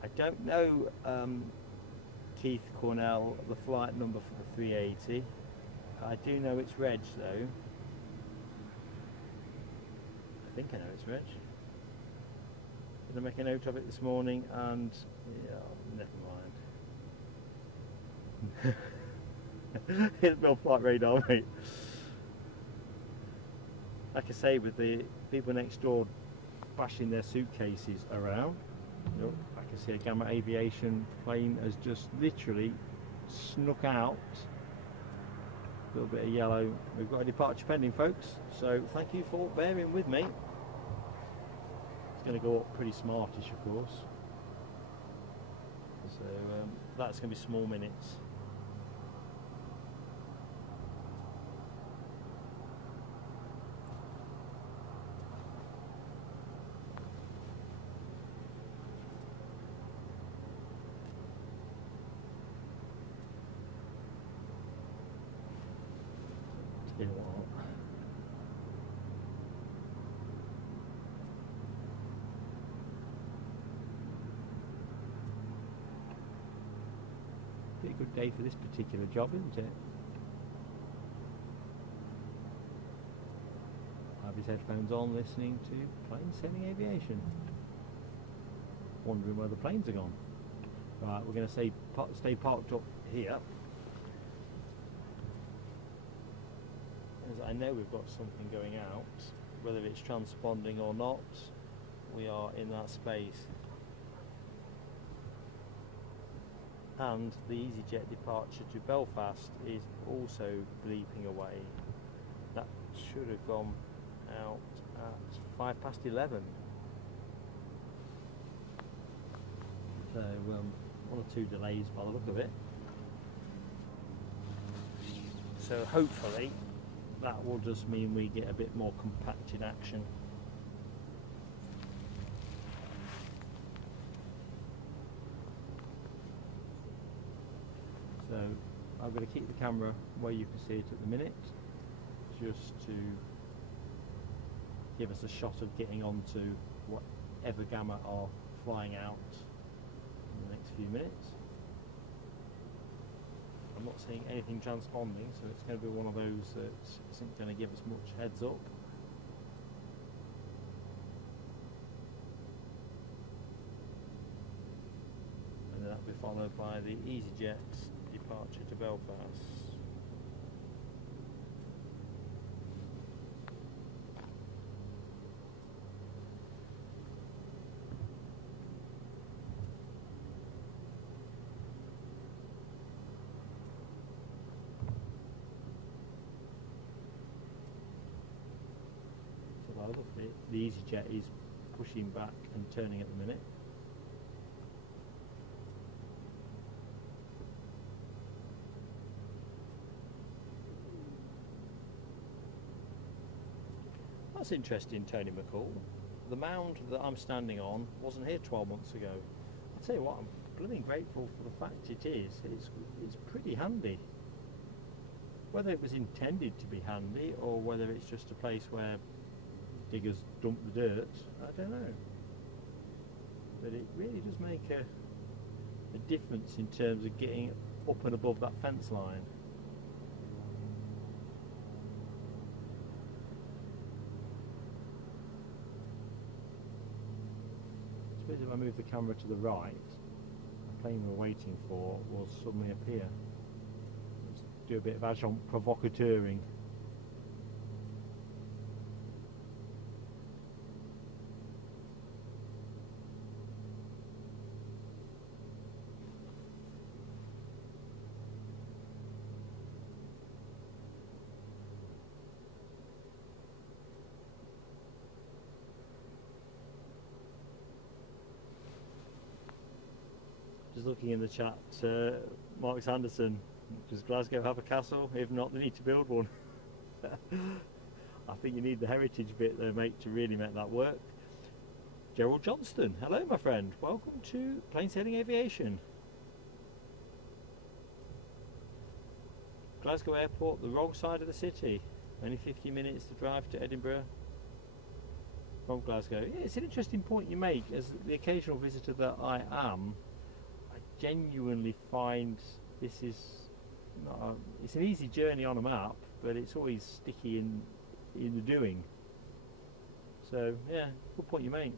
I don't know, Keith Cornell, the flight number for the 380. I do know it's reg though. I think I know it's reg. Did I make a note of it this morning? And yeah, never mind. It's no flight radar, mate. Like I say, with the people next door bashing their suitcases around, look, I can see a Gamma Aviation plane has just literally snuck out. A little bit of yellow. We've got a departure pending, folks, so thank you for bearing with me. It's going to go up pretty smartish, of course, so that's going to be small minutes. Be a good day for this particular job, isn't it? Have his headphones on, listening to planes sailing aviation. Wondering where the planes are gone. Right, we're going to stay parked up here. As I know we've got something going out, whether it's transponding or not, we are in that space. And the easyJet departure to Belfast is also bleeping away. That should have gone out at 11:05. So 1 or 2 delays by the look of it. So hopefully that will just mean we get a bit more compacted action. So I'm going to keep the camera where you can see it at the minute, just to give us a shot of getting onto whatever gamma are flying out in the next few minutes. I'm not seeing anything transponding, so it's going to be one of those that isn't going to give us much heads up. And then that'll be followed by the easyJet departure to Belfast. The easyJet is pushing back and turning at the minute. That's interesting, Tony McCall. The mound that I'm standing on wasn't here 12 months ago. I'll tell you what, I'm blooming grateful for the fact it is. It's pretty handy. Whether it was intended to be handy or whether it's just a place where diggers dump the dirt, I don't know. But it really does make a difference in terms of getting up and above that fence line. I suppose if I move the camera to the right, the plane we're waiting for will suddenly appear. Let's do a bit of agent provocateuring. Just looking in the chat, Mark Sanderson, does Glasgow have a castle? If not, they need to build one. I think you need the heritage bit there, mate, to really make that work. Gerald Johnston, hello my friend, welcome to Plain Sailing Aviation. Glasgow Airport, the wrong side of the city, only 50 minutes to drive to Edinburgh from Glasgow. Yeah, it's an interesting point you make. As the occasional visitor that I am, genuinely find this is not it's an easy journey on a map, but it's always sticky in the doing. So yeah, good point you make.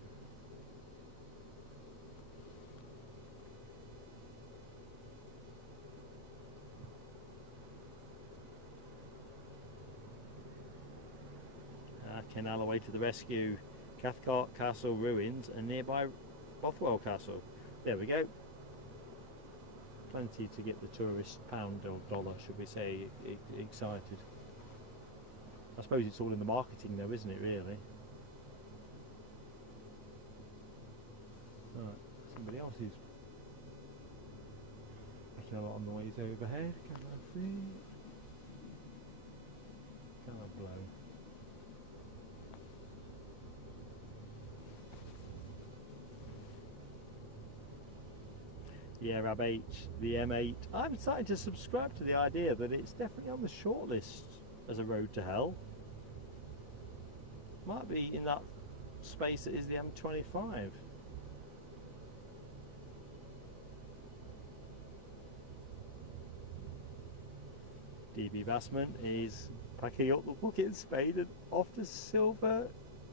Ken Alloway to the rescue. Cathcart Castle ruins and nearby Bothwell Castle. There we go. Plenty to get the tourist pound or dollar, should we say, excited. I suppose it's all in the marketing though, isn't it, really? Right, somebody else is making a lot of noise overhead. Can I see? Can I blow? Yeah, Rab H, the M8. I'm starting to subscribe to the idea that it's definitely on the shortlist as a road to hell. Might be in that space that is the M25. DB Bassman is packing up the bucket and spade and off to Silver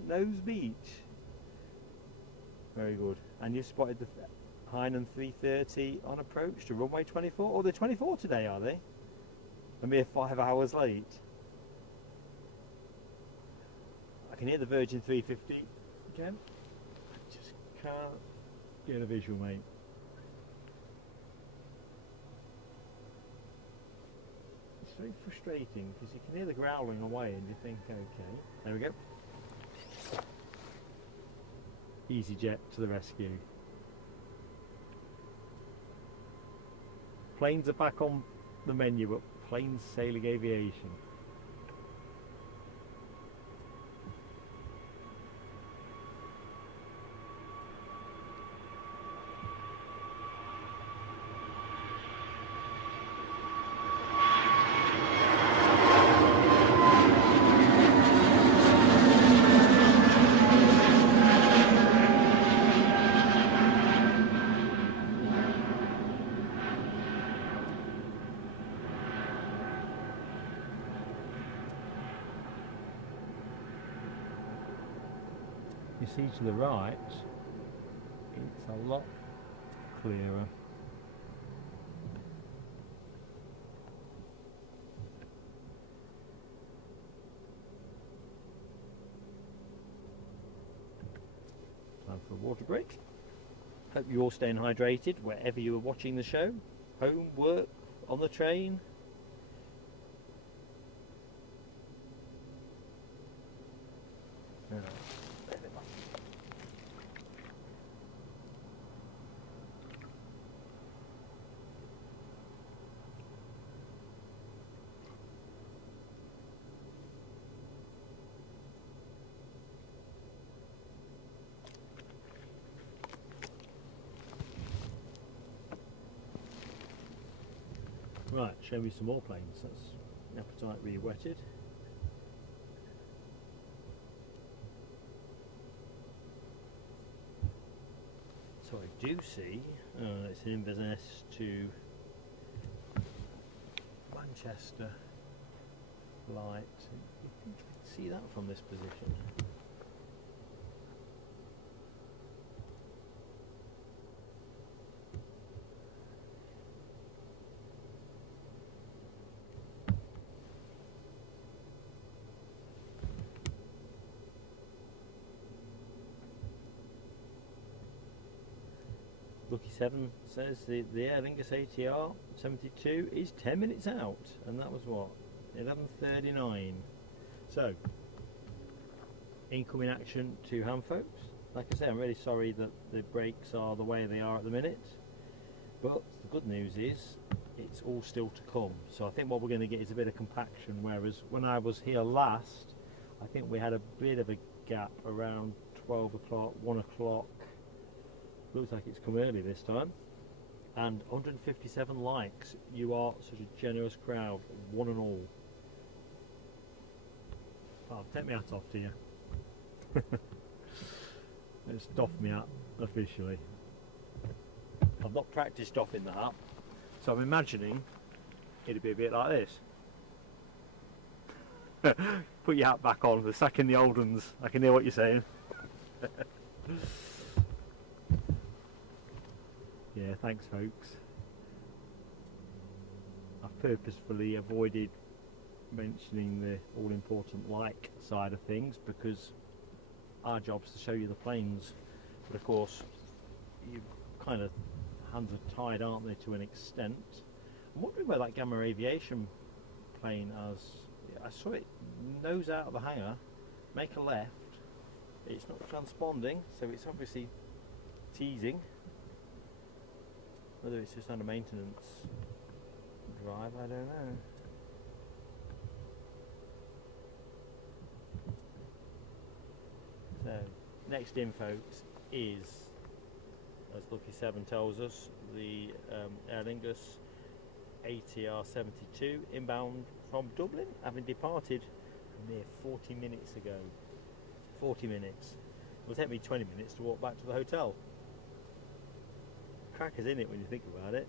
Nose Beach. Very good. And you spotted the Hainan 330 on approach to runway 24. Oh, they're 24 today, are they? A mere 5 hours late. I can hear the Virgin 350 again. I just can't get a visual, mate. It's very frustrating because you can hear the growling away and you think, okay, there we go. easyJet to the rescue. Planes are back on the menu, but planes sailing aviation. You see to the right, it's a lot clearer. Time for a water break. Hope you're all staying hydrated wherever you are watching the show. Home, work, on the train. Right, show me some more planes. That's the appetite re-whetted. So I do see, it's an Inverness to Manchester flight. You think you can see that from this position? Lucky 7 says the Aer Lingus ATR 72 is 10 minutes out, and that was what, 11:39. So incoming action to ham folks. Like I say, I'm really sorry that the brakes are the way they are at the minute, but the good news is it's all still to come. So I think what we're going to get is a bit of compaction, whereas when I was here last I think we had a bit of a gap around 12 o'clock, 1 o'clock. Looks like it's come early this time. And 157 likes. You are such a generous crowd, one and all. Oh, take my hat off to you. Let's doff me hat officially. I've not practiced doffing that up, so I'm imagining it'd be a bit like this. Put your hat back on, we're sacking the old ones. I can hear what you're saying. Yeah, thanks folks. I've purposefully avoided mentioning the all-important like side of things because our job's to show you the planes, but of course you kind of hands are tied, aren't they, to an extent. I'm wondering where that Gamma Aviation plane has. I saw it nose out of the hangar, make a left. It's not transponding, so it's obviously teasing. Whether it's just under maintenance drive, I don't know. So, next in folks is, as Lucky 7 tells us, the Aer Lingus ATR 72 inbound from Dublin, having departed a mere 40 minutes ago. 40 minutes. It will take me 20 minutes to walk back to the hotel. Crackers in it when you think about it.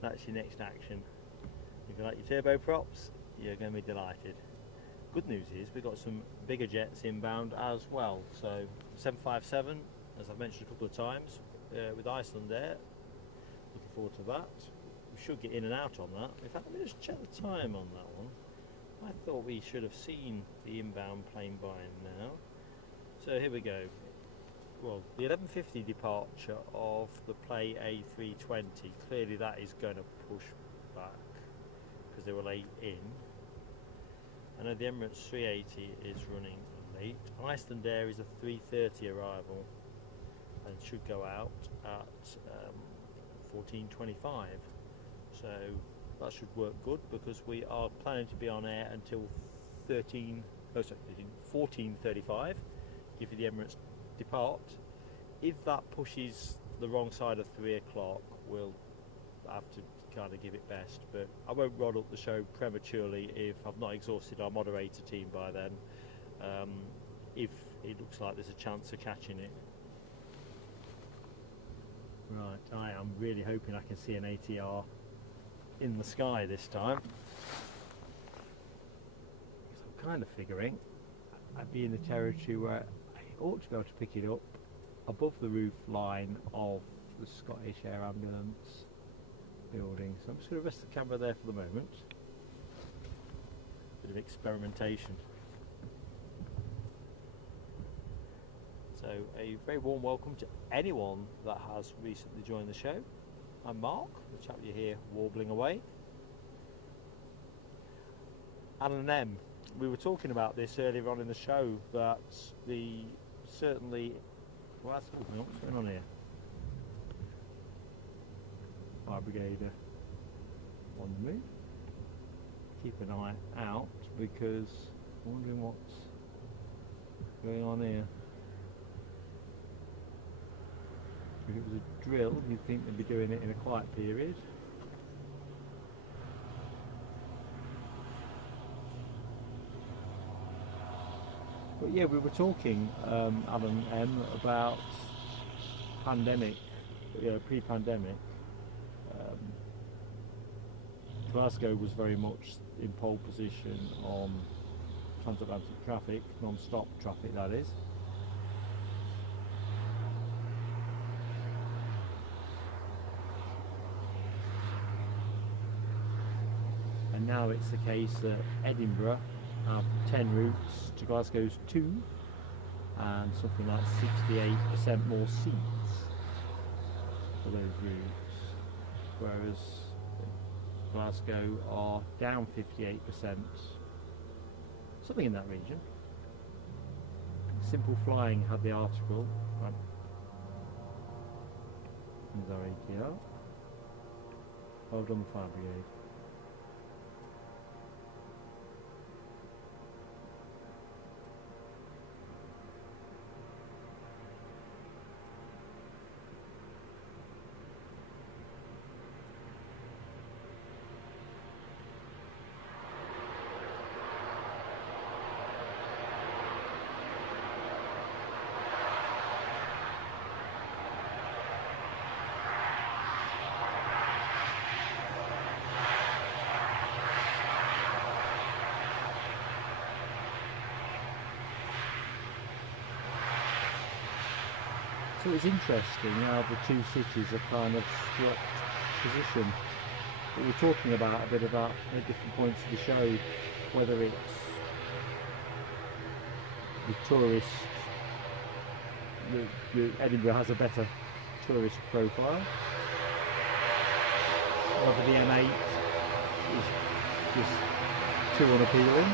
That's your next action. If you like your turboprops, you're going to be delighted. Good news is we've got some bigger jets inbound as well. So 757, as I've mentioned a couple of times, with Icelandair. Looking forward to that. We should get in and out on that. In fact, let me just check the time on that one. I thought we should have seen the inbound plane by now. So here we go. Well, the 11:50 departure of the Play A320, clearly that is going to push back because they were late in. I know the Emirates 380 is running late. Icelandair is a 3:30 arrival and should go out at 14:25. So that should work good, because we are planning to be on air until 14:35 if the Emirates depart. If that pushes the wrong side of 3 o'clock, we'll have to kind of give it best, but I won't rod up the show prematurely if I've not exhausted our moderator team by then, if it looks like there's a chance of catching it. Right, I am really hoping I can see an ATR in the sky this time. I'm kind of figuring I'd be in the territory where I ought to be able to pick it up above the roof line of the Scottish Air Ambulance building. So I'm just going to rest the camera there for the moment. Bit of experimentation. So a very warm welcome to anyone that has recently joined the show. I'm Mark, the chap you hear warbling away. Alan and M, we were talking about this earlier on in the show, that the certainly, well, that's opening up. What's going on here? Fire brigade on the move. Keep an eye out, because I'm wondering what's going on here. If it was a drill, you'd think they'd be doing it in a quiet period. But yeah, we were talking, Alan M, about pandemic, pre-pandemic. Glasgow was very much in pole position on transatlantic traffic, non-stop traffic that is. And now it's the case that Edinburgh have 10 routes to Glasgow's 2, and something like 68% more seats for those routes, whereas Glasgow are down 58%, something in that region. Simple Flying had the article. Right. There's our ATR. Well done, the fire brigade. So it's interesting how the two cities are kind of swapped position. But we're talking about a bit about at different points of the show, whether it's the tourist, Edinburgh has a better tourist profile, whether the M8 is just too unappealing.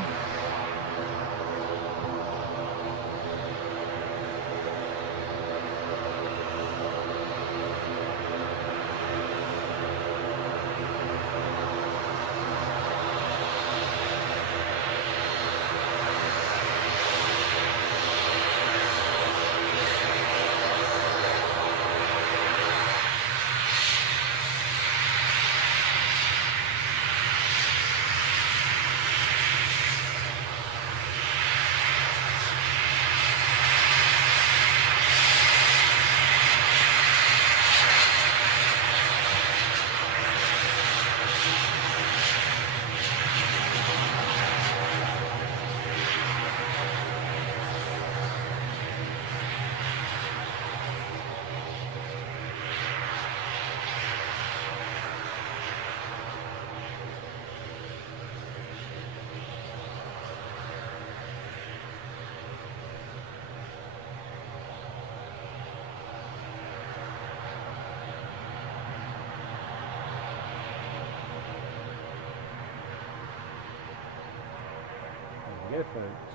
go, folks.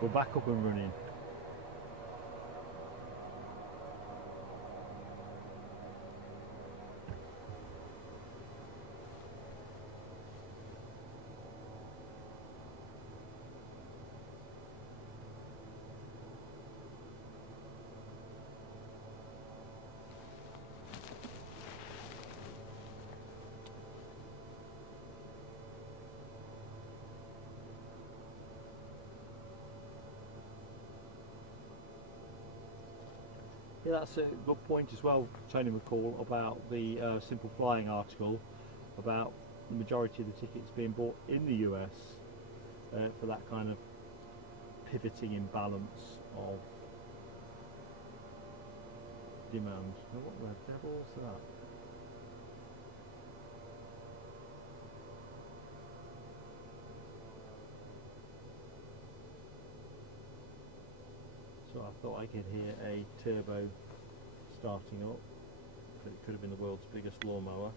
We're back up and running. Yeah, that's a good point as well, Tony McCall, about the Simple Flying article about the majority of the tickets being bought in the US for that kind of pivoting imbalance of demand. Now, what the devil's that? So I thought I could hear a turbo starting up, but it could have been the world's biggest lawnmower.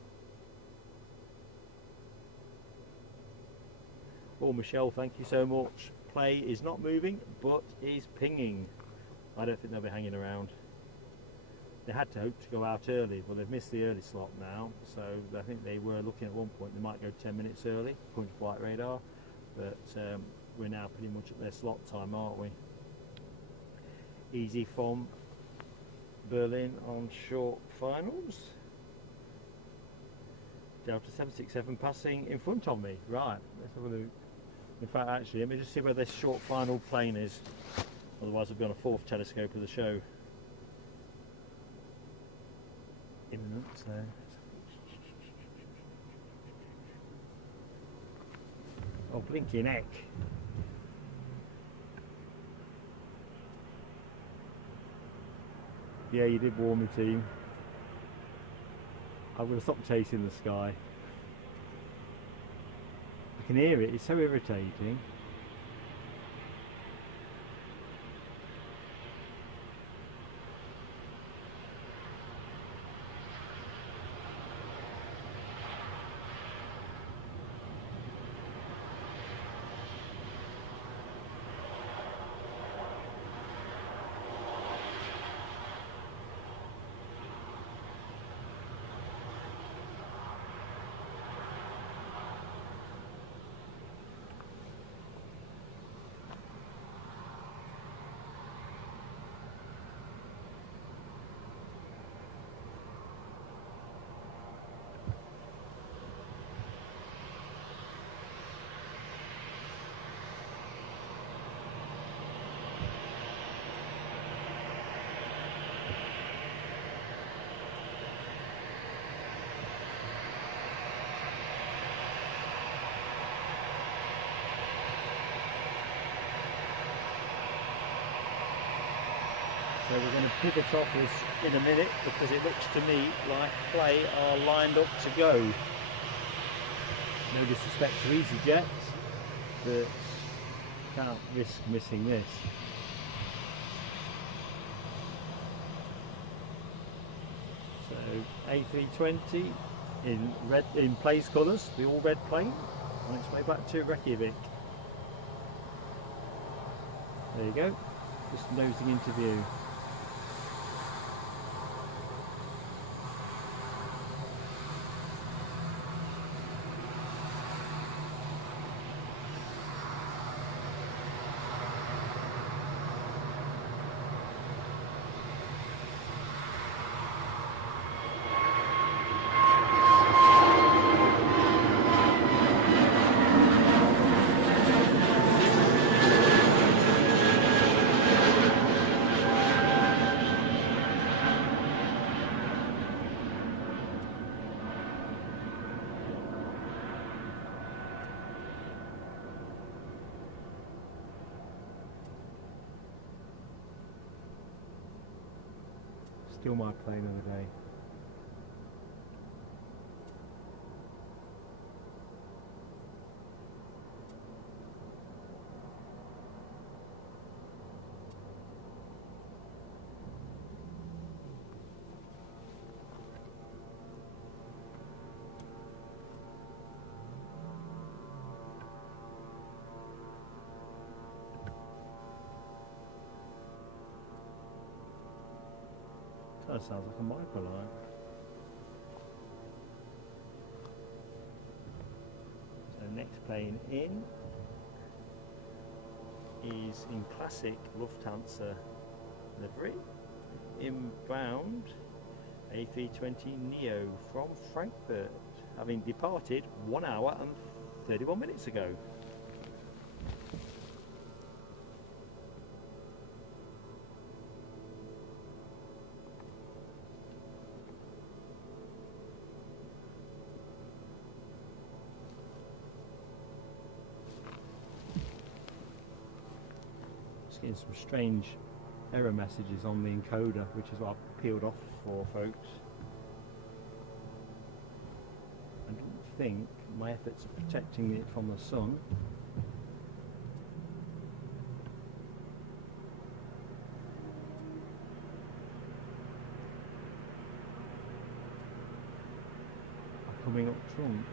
Well, Michelle, thank you so much. Play is not moving, but is pinging. I don't think they'll be hanging around. They had to hope to go out early, but they've missed the early slot now, so I think they were looking at one point they might go 10 minutes early, according to flight radar, but we're now pretty much at their slot time, aren't we? Easy from Berlin on short finals. Delta 767 passing in front of me. Right, let's have a look. In fact, actually, let me just see where this short final plane is. Otherwise, I'll be on a fourth telescope of the show. Imminent, so. Oh, blinking heck. Yeah, you did warn me, team. I'm going to stop chasing the sky. I can hear it, it's so irritating. So we're going to pivot off this in a minute because it looks to me like play are lined up to go. No disrespect to easyJet, but can't risk missing this. So A320 in red, in Play's colours, the all red plane, on its way back to Reykjavik. There you go, just nosing into view. Still my plane of the day. That sounds like a microlight. So next plane in is in classic Lufthansa livery, inbound A320 Neo from Frankfurt, having departed 1 hour and 31 minutes ago. Getting some strange error messages on the encoder, which is what I've peeled off for folks. I don't think my efforts of protecting it from the sun are coming up trumps.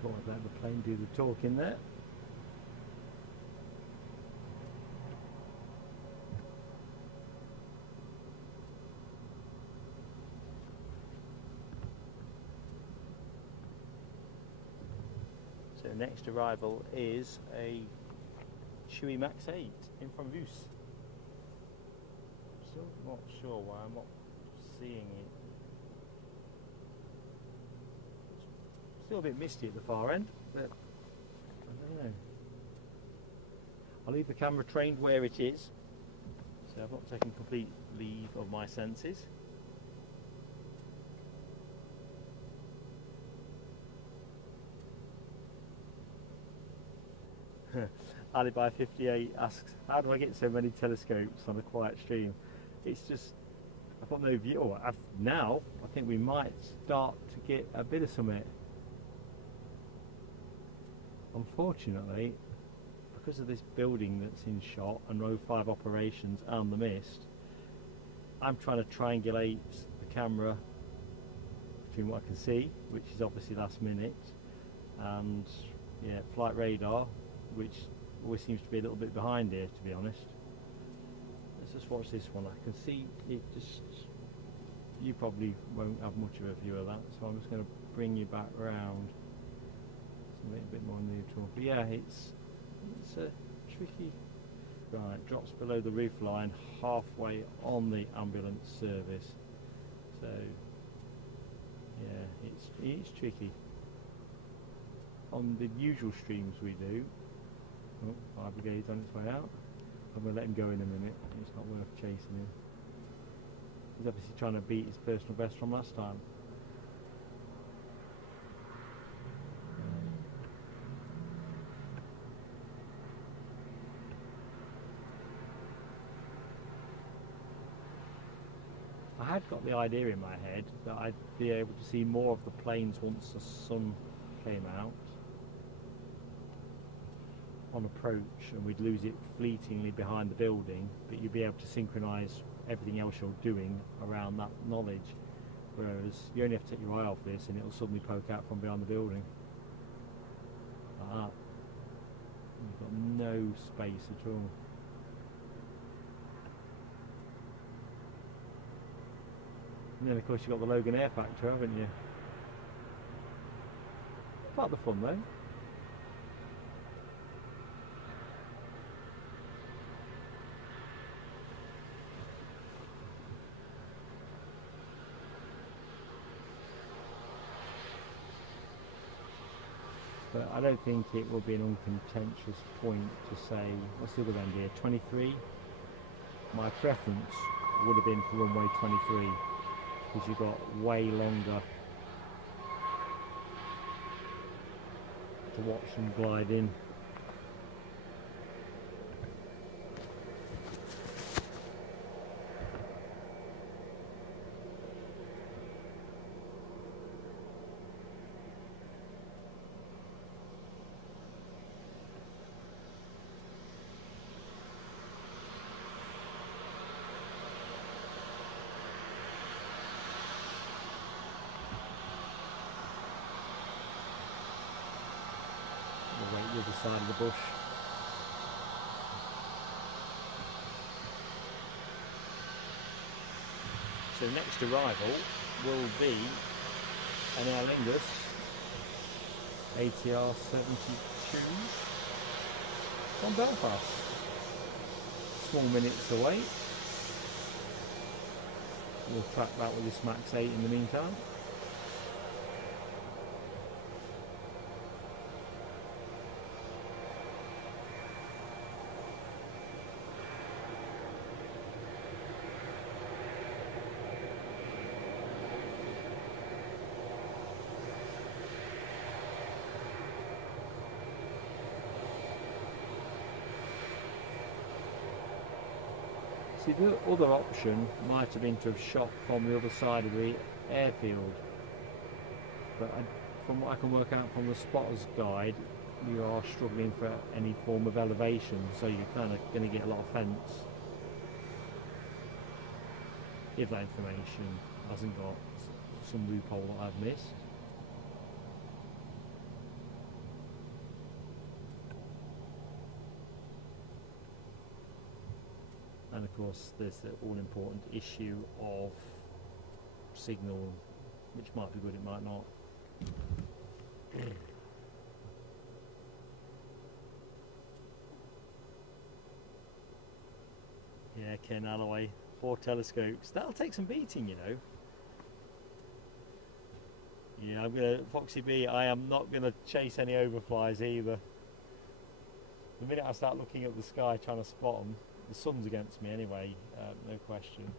Thought I'd let the plane do the talking there. So next arrival is a Chewy Max 8 in from Vus. Still not sure why I'm not seeing it. Still a bit misty at the far end, but I don't know. I'll leave the camera trained where it is, so I've not taken complete leave of my senses. Alibi 58 asks, how do I get so many telescopes on a quiet stream? It's just, I've got no view. Oh, now I think we might start to get a bit of something. Unfortunately, because of this building that's in shot and row 5 operations and the mist, I'm trying to triangulate the camera between what I can see, which is obviously last minute, and yeah, flight radar, which always seems to be a little bit behind here, to be honest. Let's just watch this one. I can see it just, you probably won't have much of a view of that, so I'm just going to bring you back round. A bit more neutral, but yeah, it's a tricky. Right, drops below the roof line, halfway on the ambulance service. So yeah, it's tricky. On the usual streams we do, oh, fire brigade's on its way out. I'm going to let him go in a minute. It's not worth chasing him. He's obviously trying to beat his personal best from last time. I had got the idea in my head that I'd be able to see more of the planes once the sun came out on approach, and we'd lose it fleetingly behind the building, but you'd be able to synchronise everything else you're doing around that knowledge, whereas you only have to take your eye off this and it'll suddenly poke out from behind the building like that. You've got no space at all. And then of course you've got the Loganair factor, haven't you? Part of the fun though. But I don't think it will be an uncontentious point to say, what's the other end here, 23? My preference would have been for runway 23, because you've got way longer to watch them glide in. The other side of the bush. So next arrival will be an Aer Lingus ATR 72 from Belfast. Small minutes away. We'll track that with this Max 8 in the meantime. See, the other option might have been to have shot from the other side of the airfield, but from what I can work out from the spotter's guide, you are struggling for any form of elevation, so you're kind of going to get a lot of fence if that information hasn't got some loophole that I've missed. And of course there's the all-important issue of signal, which might be good, it might not. Yeah, Ken Alloway, 4 telescopes. That'll take some beating, you know. Yeah, I'm gonna, Foxy B, I am not gonna chase any overflies either. The minute I start looking at the sky trying to spot them, the sun's against me anyway, no question.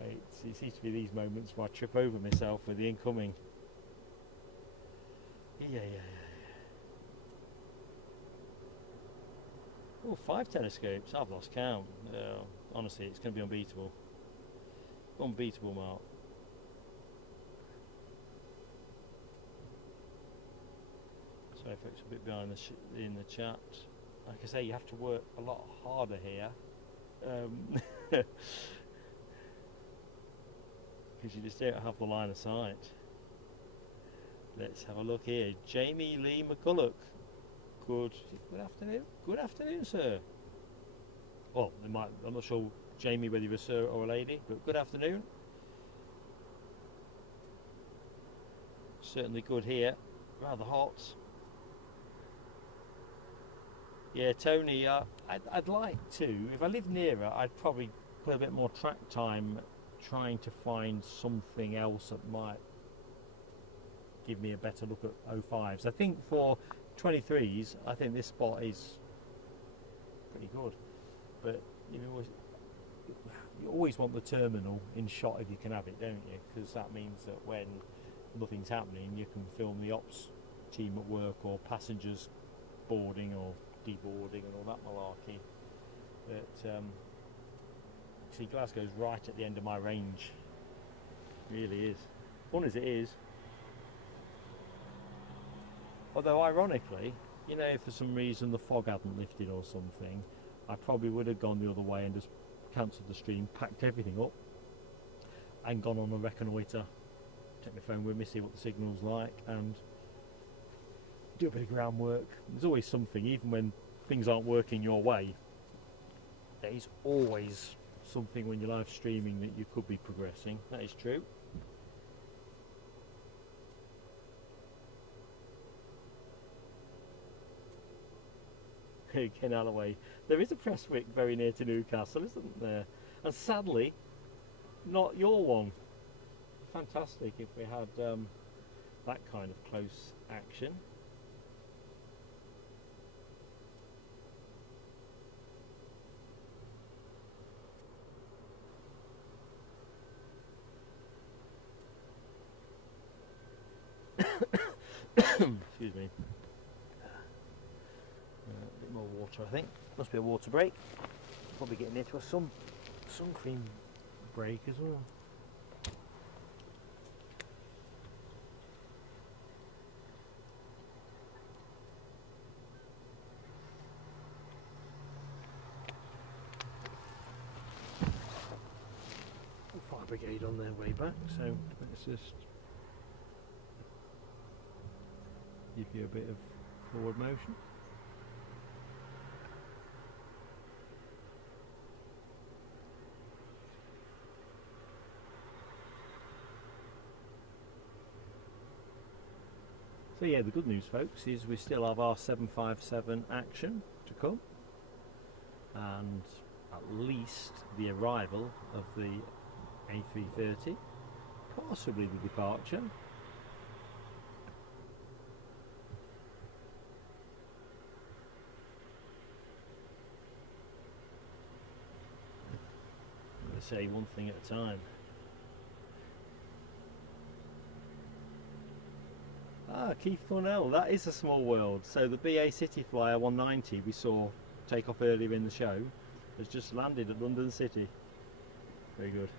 It seems to be these moments where I trip over myself with the incoming. Yeah. Oh, 5 telescopes, I've lost count. Honestly, it's going to be unbeatable. Unbeatable, Mark. Sorry folks, a bit behind in the chat. Like I say, you have to work a lot harder here. Because you just don't have the line of sight. Let's have a look here. Jamie Lee McCulloch. Good afternoon. Good afternoon, sir. Well, I'm not sure, Jamie, whether you're a sir or a lady, but good afternoon. Certainly good here. Rather hot. Yeah, Tony, I'd like to, if I lived nearer, I'd probably put a bit more track time trying to find something else that might give me a better look at 05s. I think for 23s, I think this spot is pretty good. but you always want the terminal in shot if you can have it, don't you? Because that means that when nothing's happening, you can film the ops team at work or passengers boarding or deboarding and all that malarkey. But see, Glasgow's right at the end of my range. It really is. Fun as it is. Although ironically, you know, if for some reason the fog hadn't lifted or something, I probably would have gone the other way and just cancelled the stream, packed everything up and gone on a reconnoitre, take my phone with me, see what the signal's like and do a bit of groundwork. There's always something, even when things aren't working your way, there's always something when you're live streaming that you could be progressing. That is true. Ken Alloway, there is a Prestwick very near to Newcastle, isn't there? And sadly, not your one. Fantastic if we had that kind of close action. Excuse me. A bit more water, I think. Must be a water break. Probably getting near to a sun cream break as well. Fire brigade on their way back, so let's just give you a bit of forward motion. So yeah, the good news, folks, is we still have our 757 action to come, and at least the arrival of the A330, possibly the departure. I'm going to say one thing at a time. Ah, Keith Thornell, that is a small world. So the BA City Flyer 190 we saw take off earlier in the show has just landed at London City. Very good.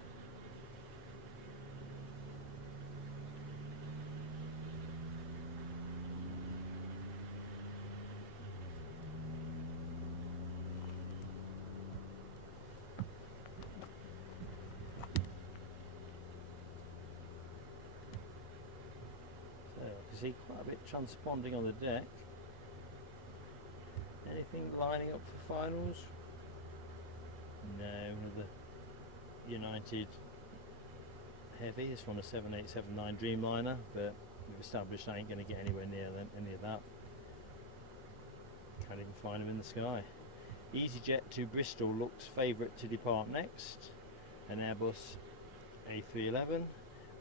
See quite a bit transponding on the deck. Anything lining up for finals? No, another United Heavy. This one a 7879 Dreamliner, but we've established I ain't going to get anywhere near any of that. Can't even find them in the sky. easyJet to Bristol looks favourite to depart next. An Airbus A311,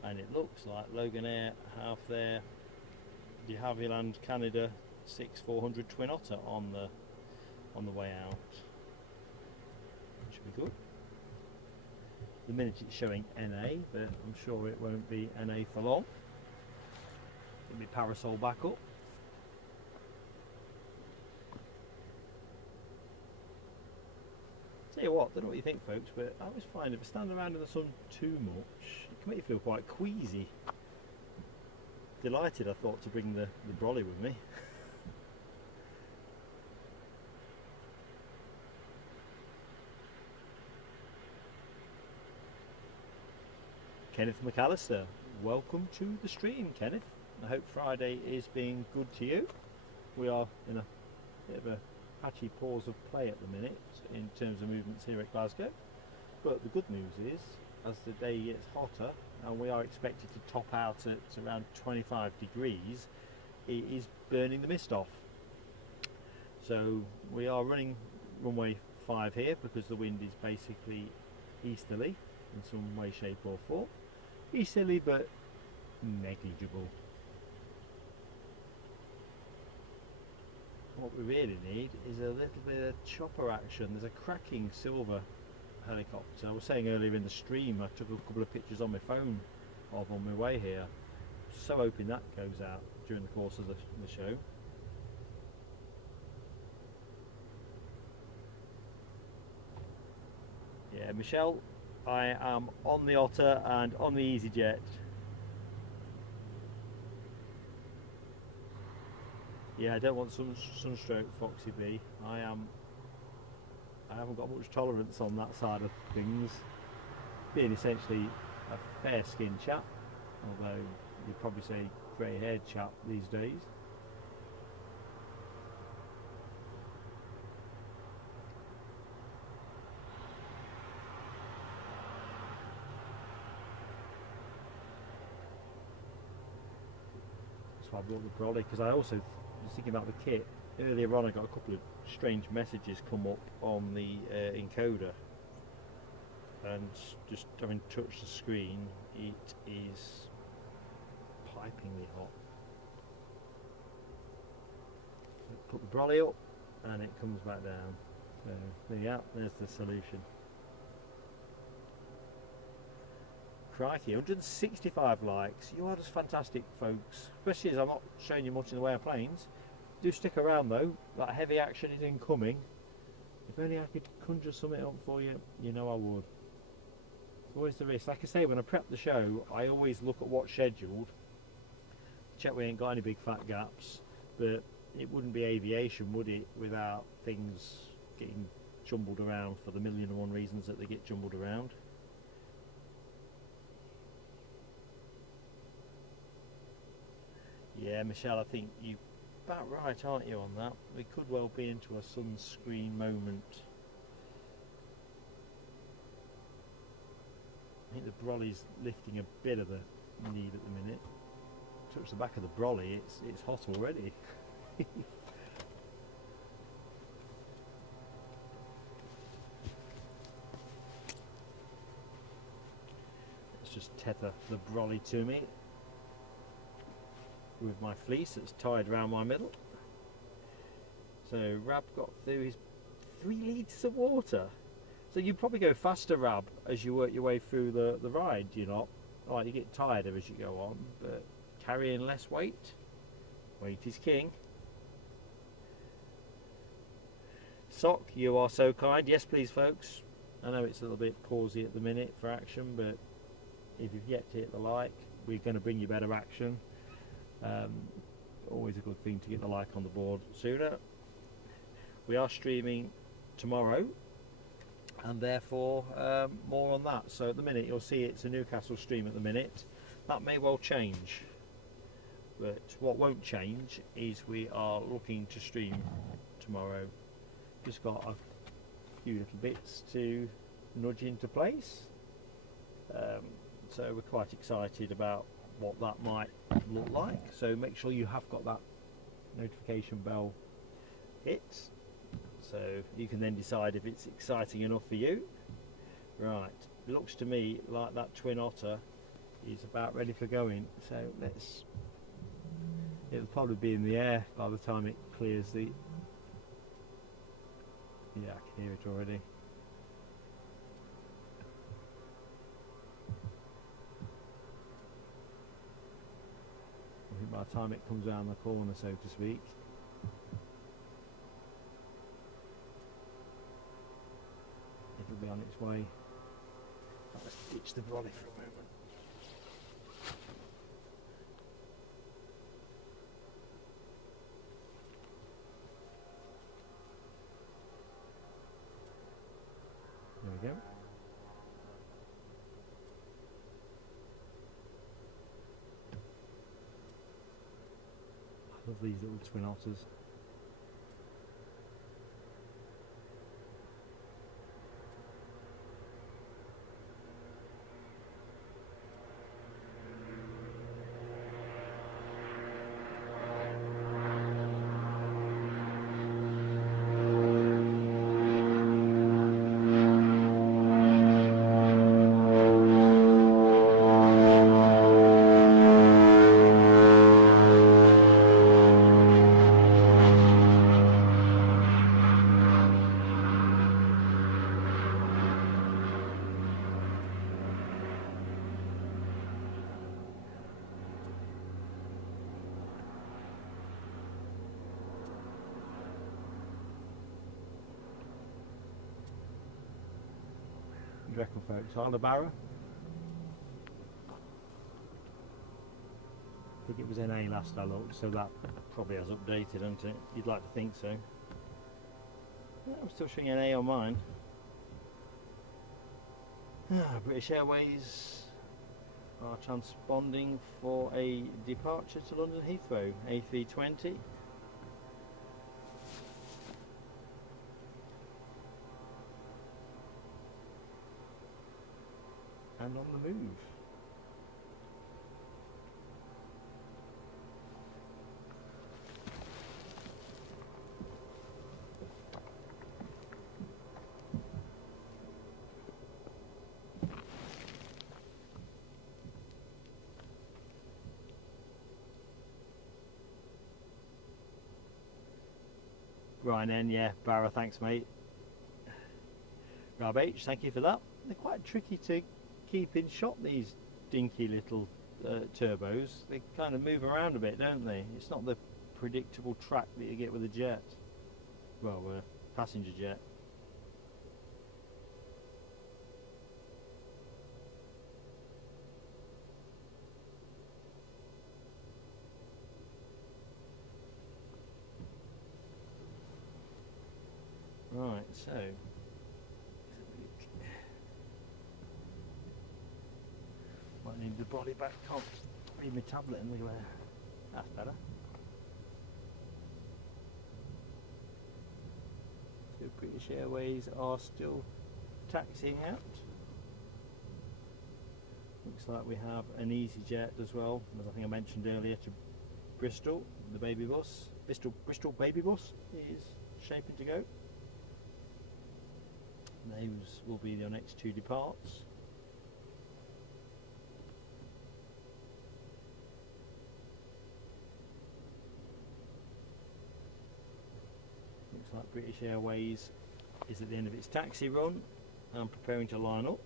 and it looks like Loganair have their de Havilland Canada 6400 Twin Otter on the way out. Should be good. The minute it's showing NA, but I'm sure it won't be NA for long. Get my parasol back up. Tell you what, don't know what you think, folks, but I always find if I stand around in the sun too much, it can make you feel quite queasy. Delighted, I thought, to bring the brolly with me. Kenneth McAllister, welcome to the stream, Kenneth. I hope Friday is being good to you. We are in a bit of a patchy pause of play at the minute in terms of movements here at Glasgow, but the good news is, as the day gets hotter and we are expected to top out at around 25 degrees, it is burning the mist off. So we are running runway 5 here because the wind is basically easterly in some way, shape or form. Easterly but negligible. what we really need is a little bit of chopper action. There's a cracking silver helicopter. I was saying earlier in the stream, I took a couple of pictures on my phone of on my way here. So hoping that goes out during the course of the show. Yeah, Michelle, I am on the Otter and on the easyJet. Yeah, I don't want sunstroke, Foxy B. I haven't got much tolerance on that side of things. Being essentially a fair-skinned chap, although you'd probably say grey-haired chap these days. That's why I brought the brolly, because I also was thinking about the kit. Earlier on I got a couple of strange messages come up on the encoder, and just having touched the screen, it is pipingly hot. Put the brolly up and it comes back down. So there you go, there's the solution. Crikey, 165 likes. You are just fantastic, folks. Especially as I'm not showing you much in the way of planes. Do stick around though, that heavy action is incoming. If only I could conjure something up for you, you know I would. Always the risk. Like I say, when I prep the show, I always look at what's scheduled, check we ain't got any big fat gaps, but it wouldn't be aviation, would it, without things getting jumbled around for the million and one reasons that they get jumbled around. Yeah, Michelle, I think you're about right, aren't you, on that? We could well be into a sunscreen moment. I think the brolly's lifting a bit of a need at the minute. Touch the back of the brolly, it's hot already. Let's just tether the brolly to me with my fleece that's tied around my middle. So Rab got through his 3 litres of water. So you probably go faster, Rab, as you work your way through the ride, do you not? Like, you get tireder as you go on, but carrying less weight. Weight is king. Sock, you are so kind. Yes, please, folks. I know it's a little bit pausey at the minute for action, but if you've yet to hit the like, we're going to bring you better action. Always a good thing to get the like on the board sooner. We are streaming tomorrow, and therefore more on that. So at the minute you'll see it's a Newcastle stream at the minute. That may well change, but what won't change is we are looking to stream tomorrow. Just got a few little bits to nudge into place, so we're quite excited about what that might look like. So make sure you have got that notification bell hit, so you can then decide if it's exciting enough for you. Right, it looks to me like that Twin Otter is about ready for going, so it'll probably be in the air by the time it clears the... Yeah, I can hear it already. I think by the time it comes around the corner, so to speak, it'll be on its way. Let's ditch the brolly for a moment. There we go. I love these little Twin Otters. do you reckon, folks? Isle of Barra? I think it was NA last I looked, so that probably has updated, hasn't it? You'd like to think so. Yeah, I'm still showing NA on mine. British Airways are transponding for a departure to London Heathrow, A380. And on the move. Ryanair, yeah, Barra, thanks mate. Rob H, thank you for that. They're quite tricky to keep in shot, these dinky little turbos. They kind of move around a bit, don't they? It's not the predictable track that you get with a jet. Well, passenger jet. Right, so might need the body back. Can't read my tablet in the way. That's better. So British Airways are still taxiing out. Looks like we have an easyJet as well, as I think I mentioned earlier, to Bristol. The baby bus, Bristol baby bus is shaping to go. Those will be the next two departs. Looks like British Airways is at the end of its taxi run and preparing to line up.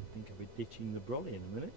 I think I'll be ditching the brolly in a minute.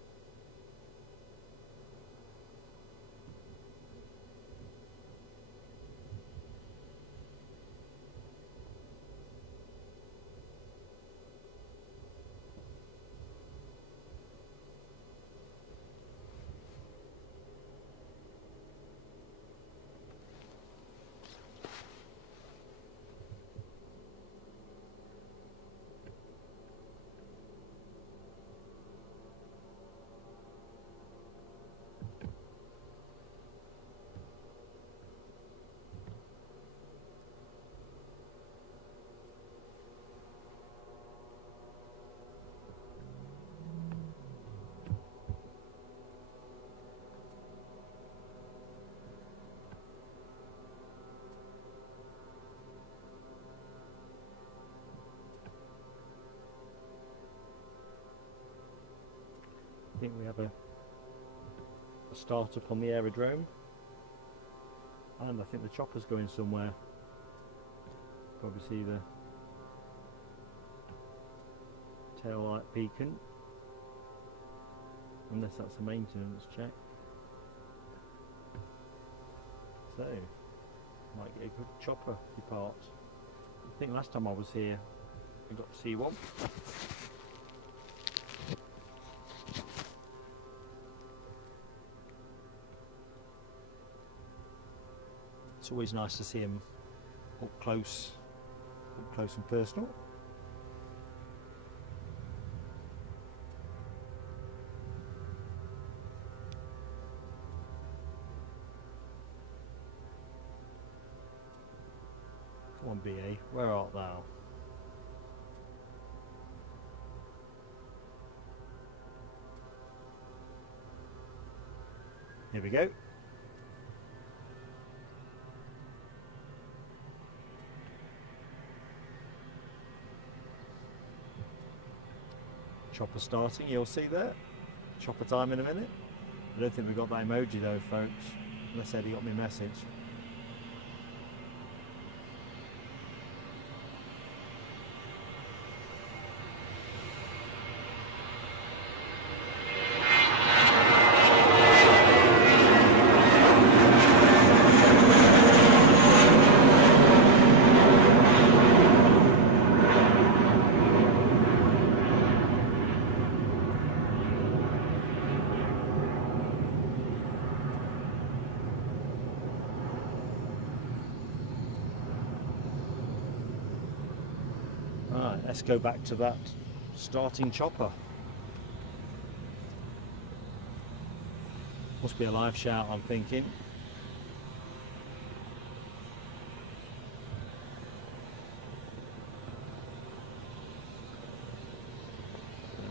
I think we have a start up on the aerodrome, and I think the chopper's going somewhere. Probably see the tail light beacon, unless that's a maintenance check. So might get a good chopper depart. I think last time I was here I got to see one. It's always nice to see him up close and personal. Come on, BA, where art thou? Here we go. Chopper starting, you'll see there. Chopper time in a minute. I don't think we got that emoji though, folks, unless Eddie got me a message. let's go back to that starting chopper. Must be a live shout, I'm thinking.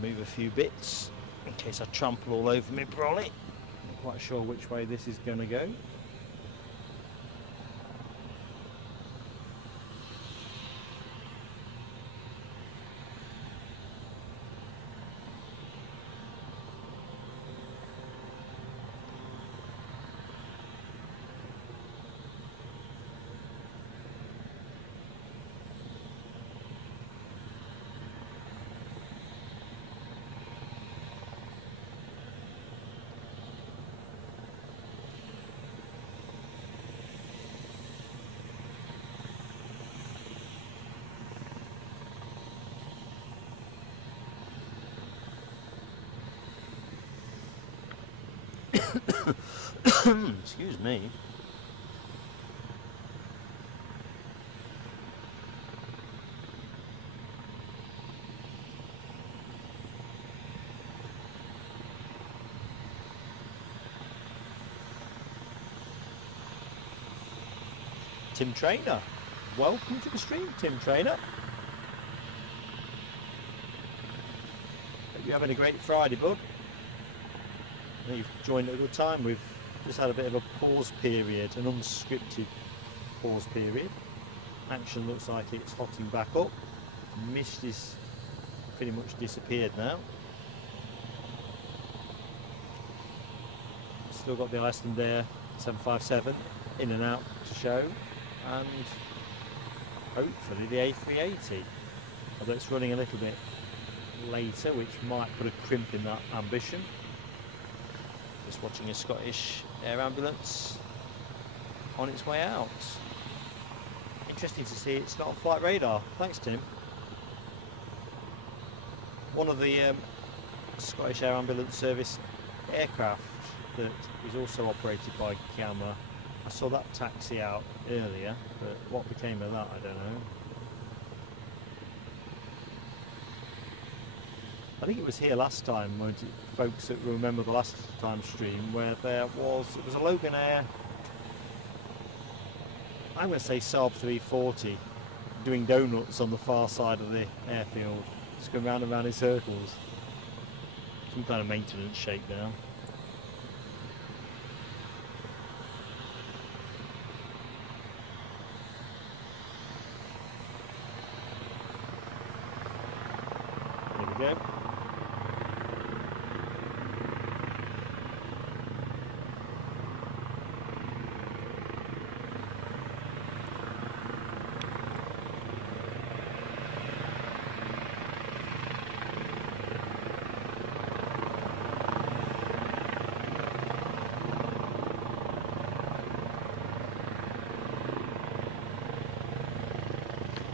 Move a few bits in case I trample all over my brolly. Not quite sure which way this is going to go. Excuse me. Tim Trainer, welcome to the stream, Tim Trainer. Hope you're having a great Friday, bud. I know you've joined at a good time. We've just had a bit of a pause period, an unscripted pause period. Action looks like it's hotting back up. Mist is pretty much disappeared now. Still got the Icelandair 757 in and out to show, and hopefully the A380, although it's running a little bit later, which might put a crimp in that ambition. Just watching a Scottish air ambulance on its way out. Interesting to see it's not on flight radar. Thanks, Tim. One of the Scottish Air Ambulance Service aircraft that is also operated by Gamma. I saw that taxi out earlier, but what became of that, I don't know. I think it was here last time, folks that remember the last time stream, where it was a Loganair, I'm going to say Saab 340, doing donuts on the far side of the airfield, just going round and round in circles. Some kind of maintenance shakedown. There we go.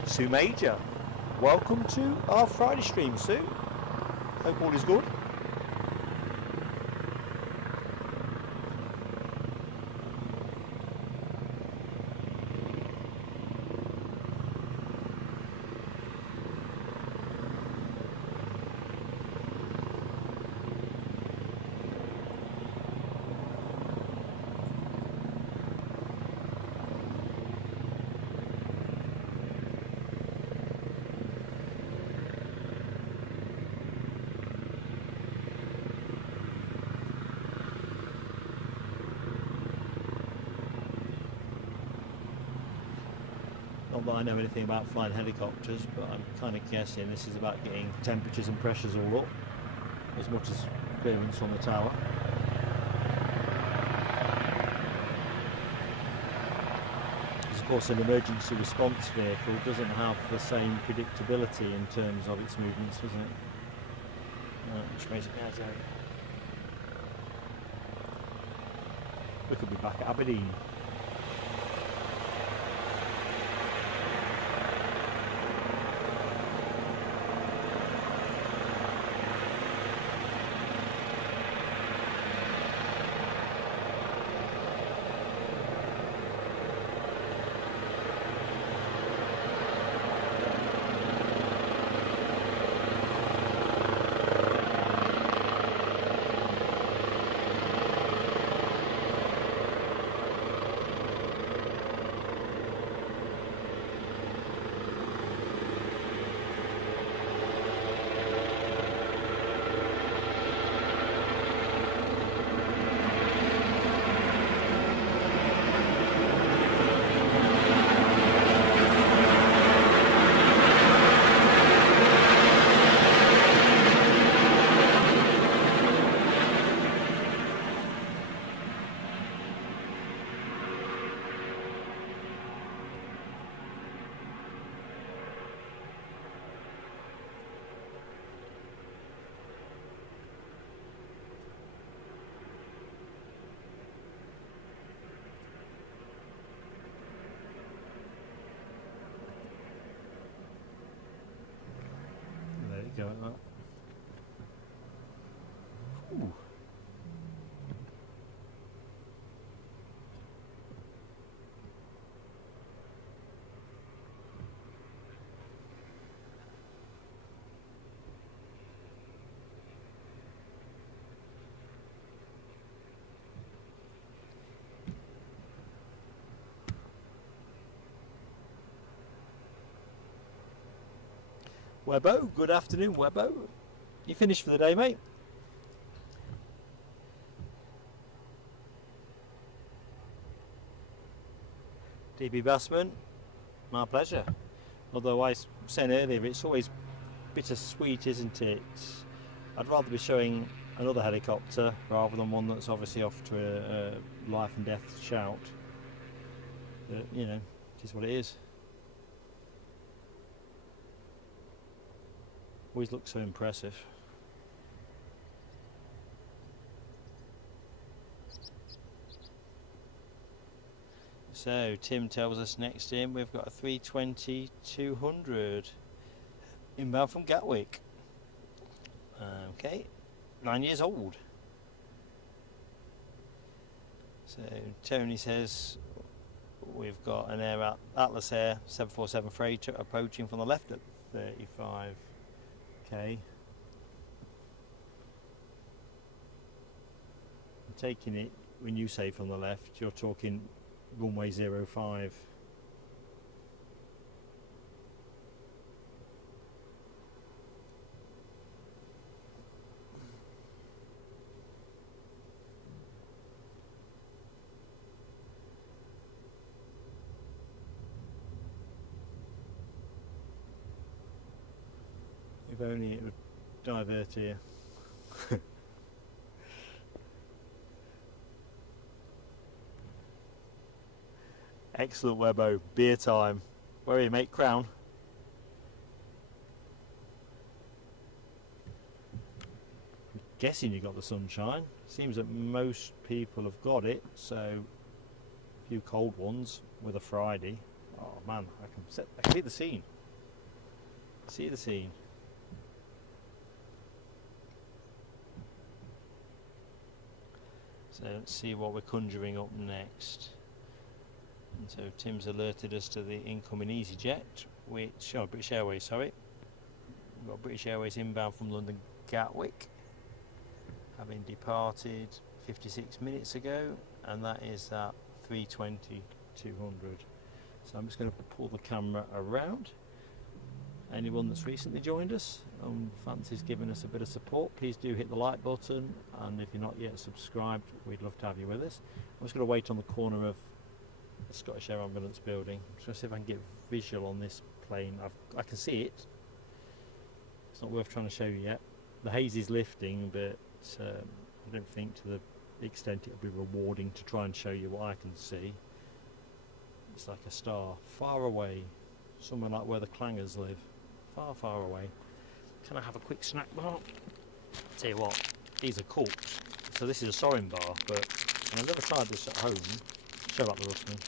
Sue Major, welcome to our Friday stream, Sue. Hope all is good. Not that I know anything about flying helicopters, but I'm kind of guessing this is about getting temperatures and pressures all up, as much as clearance on the tower. Because of course an emergency response vehicle doesn't have the same predictability in terms of its movements, does it? Which makes it better. We could be back at Aberdeen. Webbo, good afternoon, Webbo. You finished for the day, mate? DB Bassman, my pleasure. Although I was saying earlier, it's always bittersweet, isn't it? I'd rather be showing another helicopter rather than one that's obviously off to a life and death shout. But, you know, it is what it is. Always looks so impressive. So Tim tells us next in we've got a 320-200 inbound from Gatwick. Okay, 9 years old. So Tony says we've got an Atlasair 747 freighter approaching from the left at 35k. I'm taking it when you say from the left, you're talking runway 05. If only it would divert here. Excellent, Webbo. Beer time. Where are you, mate? Crown. I'm guessing you got the sunshine. Seems that most people have got it, so a few cold ones with a Friday. Oh man, I can see the scene. See the scene. So let's see what we're conjuring up next. And so Tim's alerted us to the incoming easyJet, which, British Airways, sorry. We've got British Airways inbound from London Gatwick, having departed 56 minutes ago, and that is at 320-200. So I'm just going to pull the camera around. Anyone that's recently joined us and fancies giving us a bit of support, please do hit the like button, and if you're not yet subscribed, we'd love to have you with us. I'm just going to wait on the corner of the Scottish Air Ambulance building. I'm just going to see if I can get visual on this plane. I can see it. It's not worth trying to show you yet. The haze is lifting, but I don't think to the extent it'll be rewarding to try and show you what I can see. It's like a star, far away, somewhere like where the clangers live. Far, far away. Can I have a quick snack bar? Tell you what, these are corked. So this is a Sorin bar, but I've never tried this at home. Show up the rustling.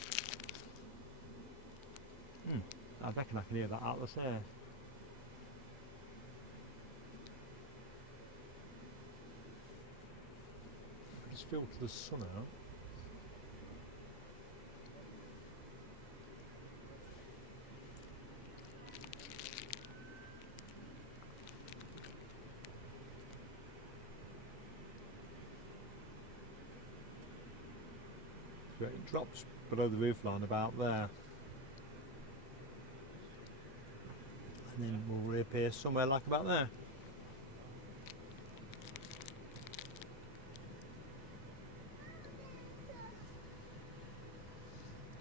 I reckon I can hear that Atlasair. Just filter the sun out. It drops below the roofline about there, and then will reappear somewhere like about there.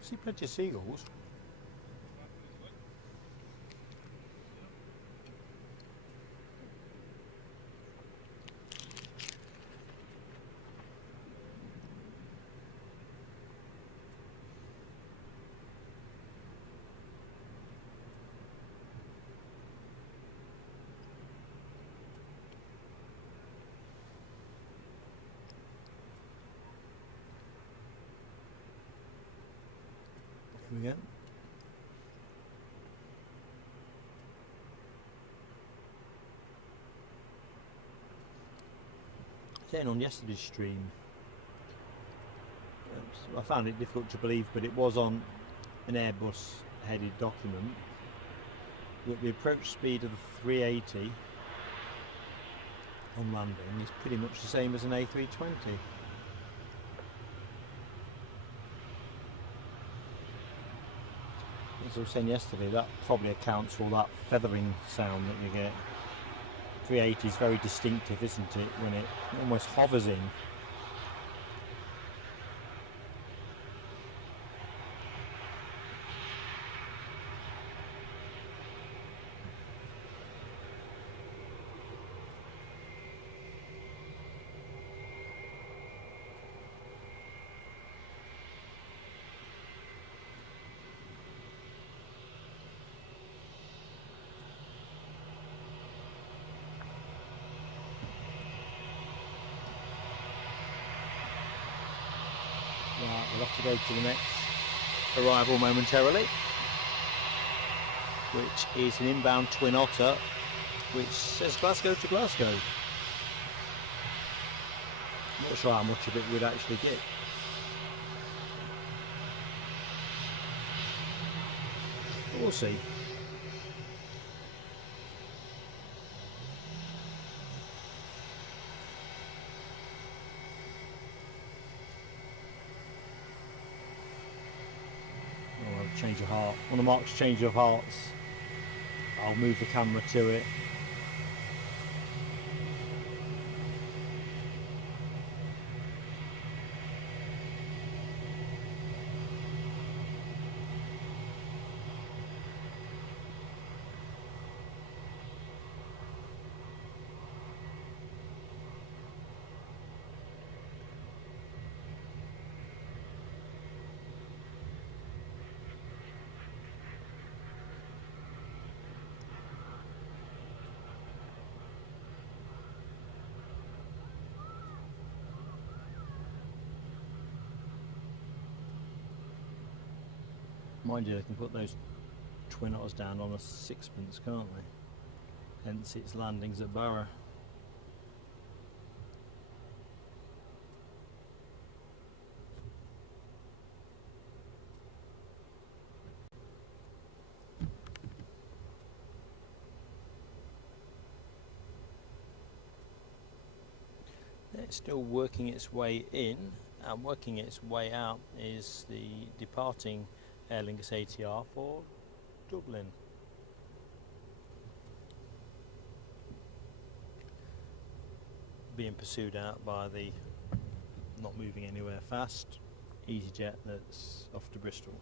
See plenty of seagulls. Again. Saying on yesterday's stream, I found it difficult to believe, but it was on an Airbus headed document that the approach speed of the 380 on landing is pretty much the same as an A320. as I was saying yesterday, that probably accounts for all that feathering sound that you get. 380 is very distinctive, isn't it, when it almost hovers in. Right, we'll have to go to the next arrival momentarily, which is an inbound Twin Otter, which says Glasgow to Glasgow. Not sure how much of it we'd actually get. But we'll see. Change of heart. On the mark's change of hearts, I'll move the camera to it. Mind you, they can put those Twin Otters down on a sixpence, can't they? Hence its landings at Barrow. It's still working its way in, and working its way out is the departing Aer Lingus ATR for Dublin. Being pursued out by the not moving anywhere fast easyJet that's off to Bristol.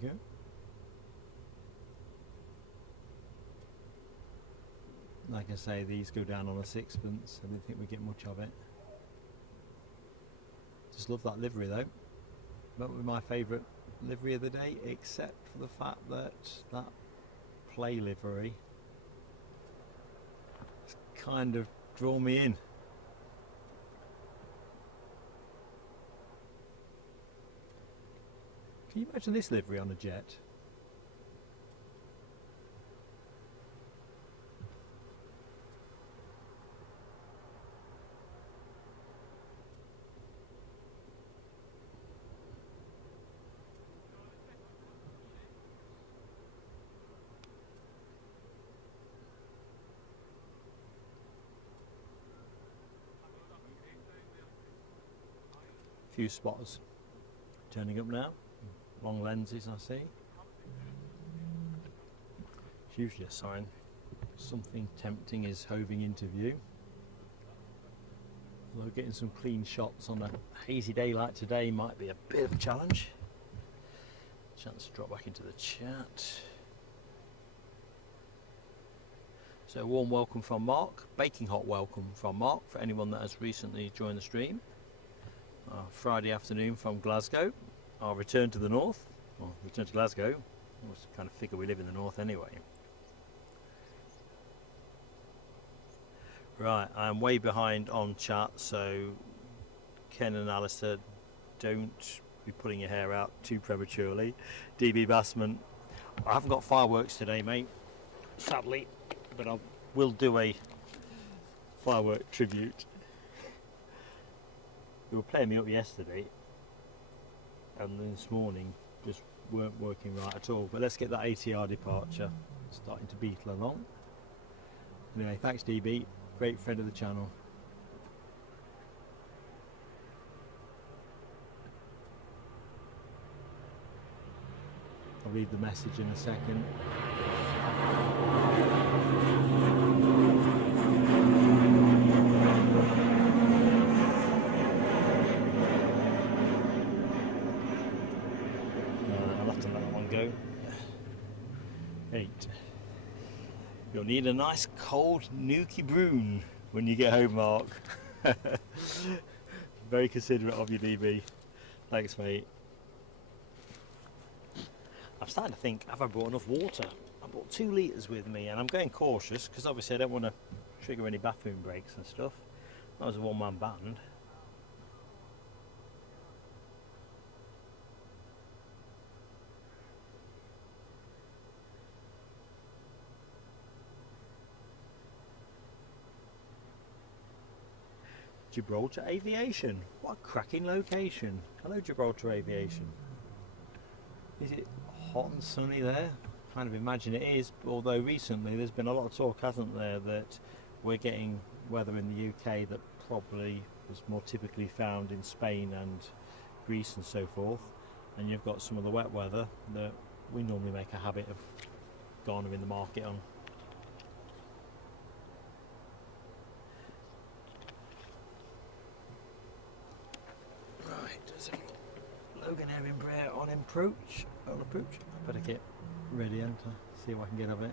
Go. Like I say, these go down on a sixpence. I didn't think we'd get much of it. Just love that livery though. That was my favourite livery of the day, except for the fact that that play livery has kind of drawn me in. Can you imagine this livery on a jet? Few spotters turning up now. Long lenses, I see. It's usually a sign something tempting is hoving into view. Although getting some clean shots on a hazy day like today might be a bit of a challenge. Chance to drop back into the chat. So warm welcome from Mark, baking hot welcome from Mark for anyone that has recently joined the stream. Friday afternoon from Glasgow. Our return to the north, or return to Glasgow. I was kind of figure we live in the north anyway. Right, I'm way behind on chat, so Ken and Alistair, don't be pulling your hair out too prematurely. DB Bassman, I haven't got fireworks today, mate, sadly, but I will do a firework tribute. They were playing me up yesterday. and then this morning just weren't working right at all. But let's get that ATR departure starting to beetle along. Anyway, thanks DB, great friend of the channel. I'll read the message in a second. I'll have to let that one go. 8. You'll need a nice cold Nuki Broon when you get home, Mark. Very considerate of you, DB. Thanks, mate. I'm starting to think, have I brought enough water? I brought 2 litres with me, and I'm going cautious because obviously I don't want to trigger any bathroom breaks and stuff. That was a one-man band. Gibraltar Aviation, what a cracking location. Hello Gibraltar Aviation. Is it hot and sunny there? Kind of imagine it is, although recently there's been a lot of talk, hasn't there, that we're getting weather in the UK that probably was more typically found in Spain and Greece and so forth, and you've got some of the wet weather that we normally make a habit of garnering the market on. Loganair and BA on approach. I better get ready and to see what I can get of it.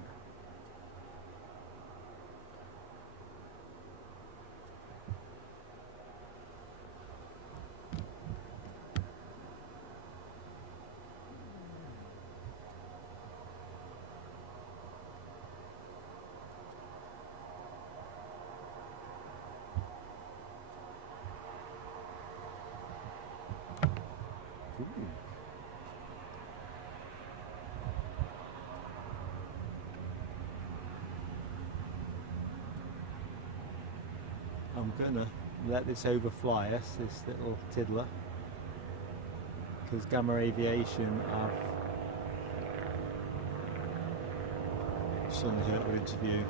I'm gonna let this overfly us, this little tiddler, because Gamma Aviation have Sun Hurter interview.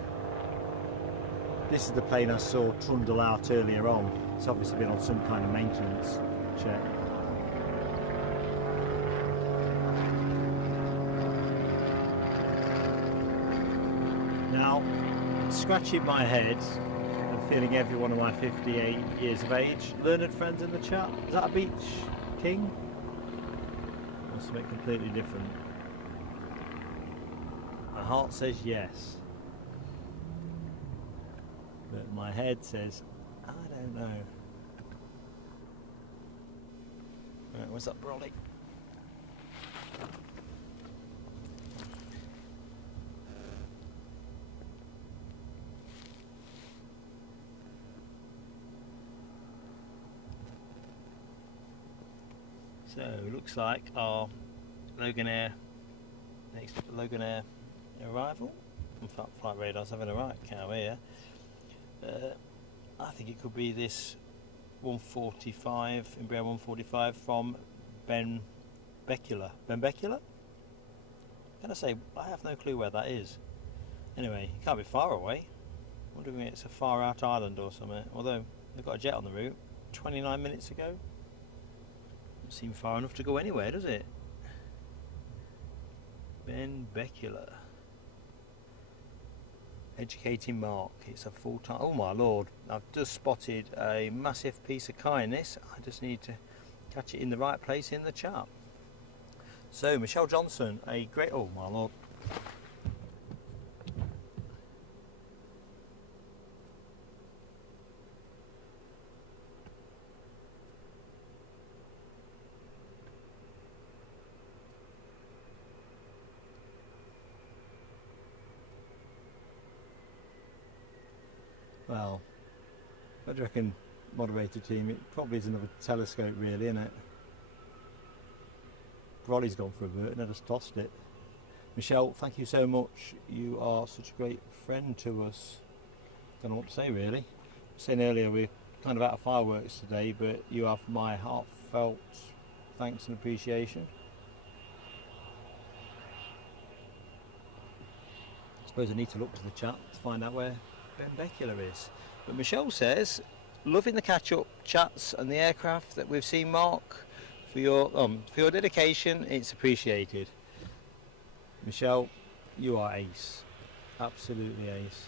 This is the plane I saw trundle out earlier on. It's obviously been on some kind of maintenance check. Now, scratching my head, feeling every one of my 58 years of age. Learned friends in the chat. Is that a beach king? Or something completely different? My heart says yes. But my head says, I don't know. Right, what's up, Brolly? So it looks like our Loganair, next Loganair arrival. In fact, flight radar's having a right cow here. I think it could be this 145, Embraer 145 from Ben Becula. Ben Becula? Can I say, I have no clue where that is. Anyway, it can't be far away. I'm wondering if it's a far out island or something. Although they've got a jet on the route 29 minutes ago. Doesn't seem far enough to go anywhere, does it? Ben Becula. Educating Mark. It's a full-time... Oh my lord. I've just spotted a massive piece of kindness. I just need to catch it in the right place in the chat. So, Michelle Johnson, a great... Oh my lord. Well, what do you reckon, moderator team? It probably is another telescope, really, isn't it? Rolly's gone for a vert and I just tossed it. Michelle, thank you so much. You are such a great friend to us. Don't know what to say, really. I was saying earlier we're kind of out of fireworks today, but you have my heartfelt thanks and appreciation. I suppose I need to look to the chat to find out where Ben Becula is. But Michelle says, loving the catch-up chats and the aircraft that we've seen, Mark. For your dedication, it's appreciated. Michelle, you are ace. Absolutely ace.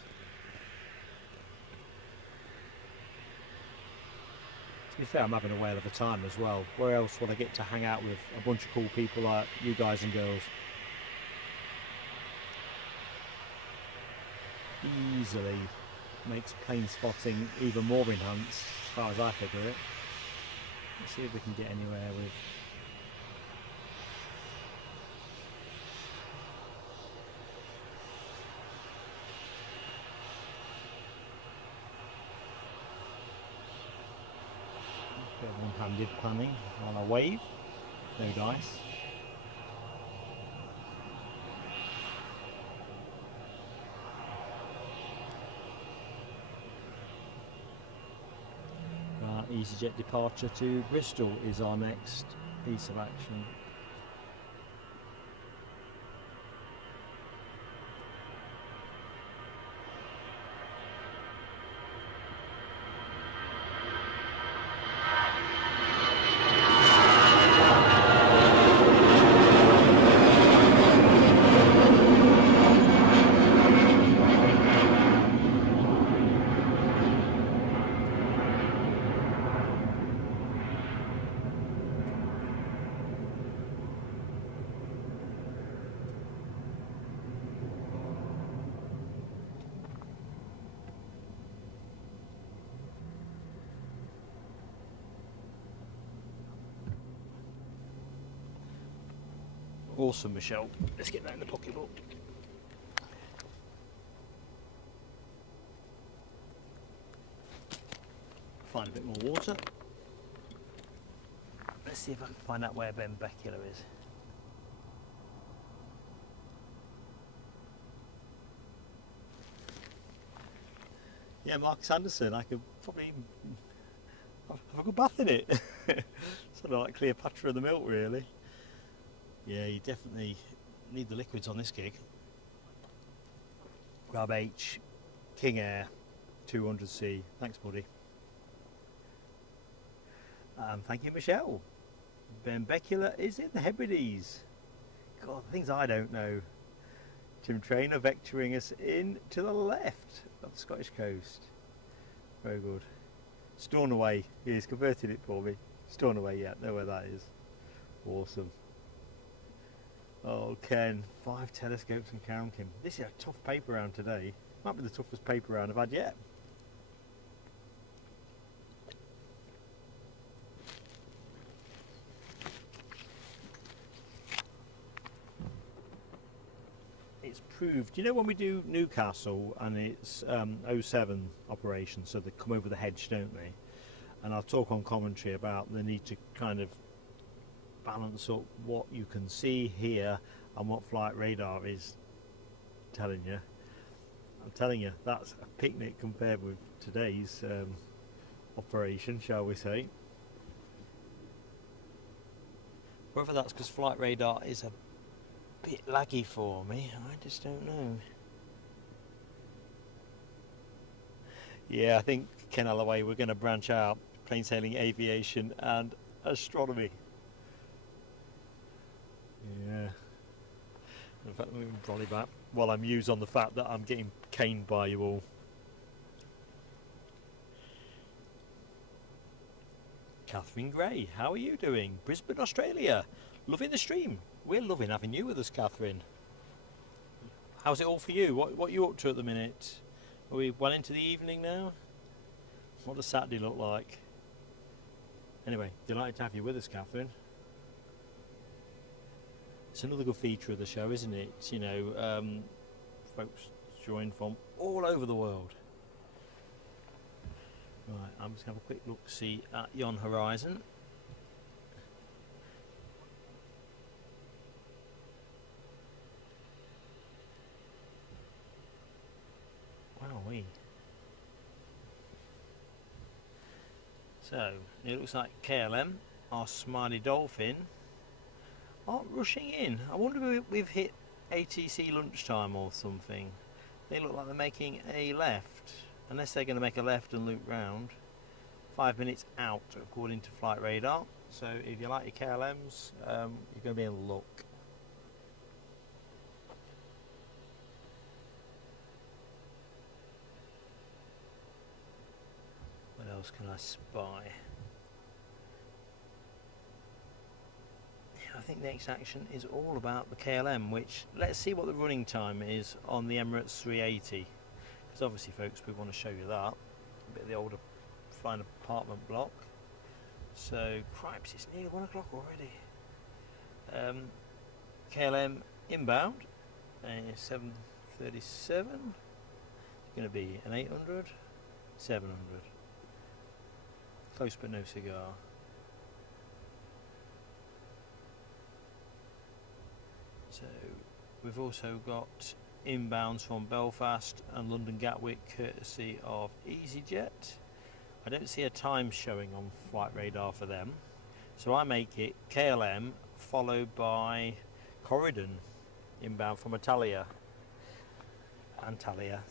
To be fair, I'm having a whale of a time as well. Where else would I get to hang out with a bunch of cool people like you guys and girls? Easily makes plane spotting even more enhanced, as far as I figure it. Let's see if we can get anywhere with... bit of one-handed planning on a wave, no dice. easyJet departure to Bristol is our next piece of action. Awesome, Michelle. Let's get that in the pocketbook. Find a bit more water. Let's see if I can find out where Ben Becula is. Yeah, Mark Sanderson, I could probably have a good bath in it. Sort of like Cleopatra of the milk, really. Yeah, you definitely need the liquids on this gig. Grab H, King Air, 200C. Thanks, buddy. Thank you, Michelle. Ben Becula is in the Hebrides. God, things I don't know. Tim Trainer vectoring us in to the left of the Scottish coast. Very good. Stornoway, he's converted it for me. Stornoway, yeah, know where that is. Awesome. Oh, Ken, 5 telescopes and counting. This is a tough paper round today. Might be the toughest paper round I've had yet. It's proved, you know when we do Newcastle and it's 07 operation, so they come over the hedge, don't they? And I'll talk on commentary about the need to kind of balance up what you can see here and what flight radar is telling you. I'm telling you, that's a picnic compared with today's operation, shall we say. Whether that's because flight radar is a bit laggy for me, I just don't know. Yeah, I think, Ken Alloway, we're going to branch out, plain sailing, aviation and astronomy. Yeah. In fact, let me brolly back while I'm used on the fact that I'm getting caned by you all. Catherine Gray, how are you doing? Brisbane, Australia. Loving the stream. We're loving having you with us, Catherine. How's it all for you? What are you up to at the minute? Are we well into the evening now? What does Saturday look like? Anyway, delighted to have you with us, Catherine. It's another good feature of the show, isn't it? You know, folks join from all over the world. Right, I'm just going to have a quick look-see at yon horizon. Wowee. So, it looks like KLM our smiley dolphin aren't rushing in. I wonder if we've hit ATC lunchtime or something. They look like they're making a left, unless they're going to make a left and loop round. 5 minutes out according to flight radar. So if you like your KLMs, you're going to be in luck. What else can I spy? I think the next action is all about the KLM, which, let's see what the running time is on the Emirates 380, because obviously folks, we want to show you that, a bit of the older flying apartment block. So cripes, it's nearly 1 o'clock already. KLM inbound, 737, it's going to be an 800, 700, close but no cigar. So we've also got inbounds from Belfast and London Gatwick courtesy of easyJet. I don't see a time showing on flight radar for them, so I make it KLM followed by Corridon inbound from Antalya. Antalya,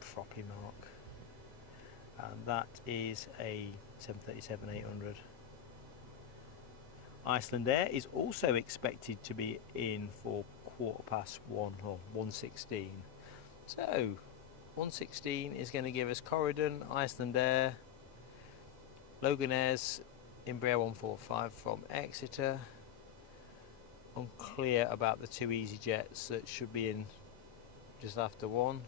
proppy mark, and that is a 737-800. Icelandair is also expected to be in for 1:15 or 1:16. So 1:16 is going to give us Corridon, Icelandair, Loganair's Embraer 145 from Exeter. Unclear about the 2 easyJets that should be in just after 1,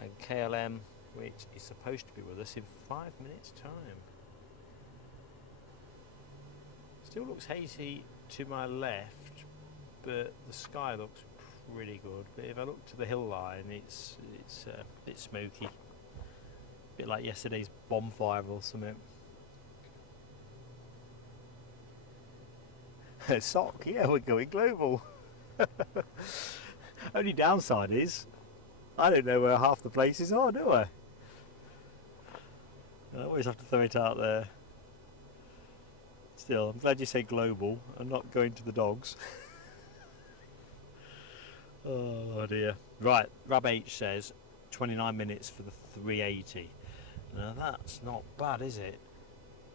and KLM, which is supposed to be with us in 5 minutes time. Still looks hazy to my left, but the sky looks pretty good. But if I look to the hill line, it's a bit smoky, a bit like yesterday's bonfire or something. Sock, yeah, we're going global. Only downside is I don't know where half the places are, do I? I always have to throw it out there. Still, I'm glad you say global and not going to the dogs. Oh dear. Right, Rab H says 29 minutes for the 380. Now that's not bad, is it?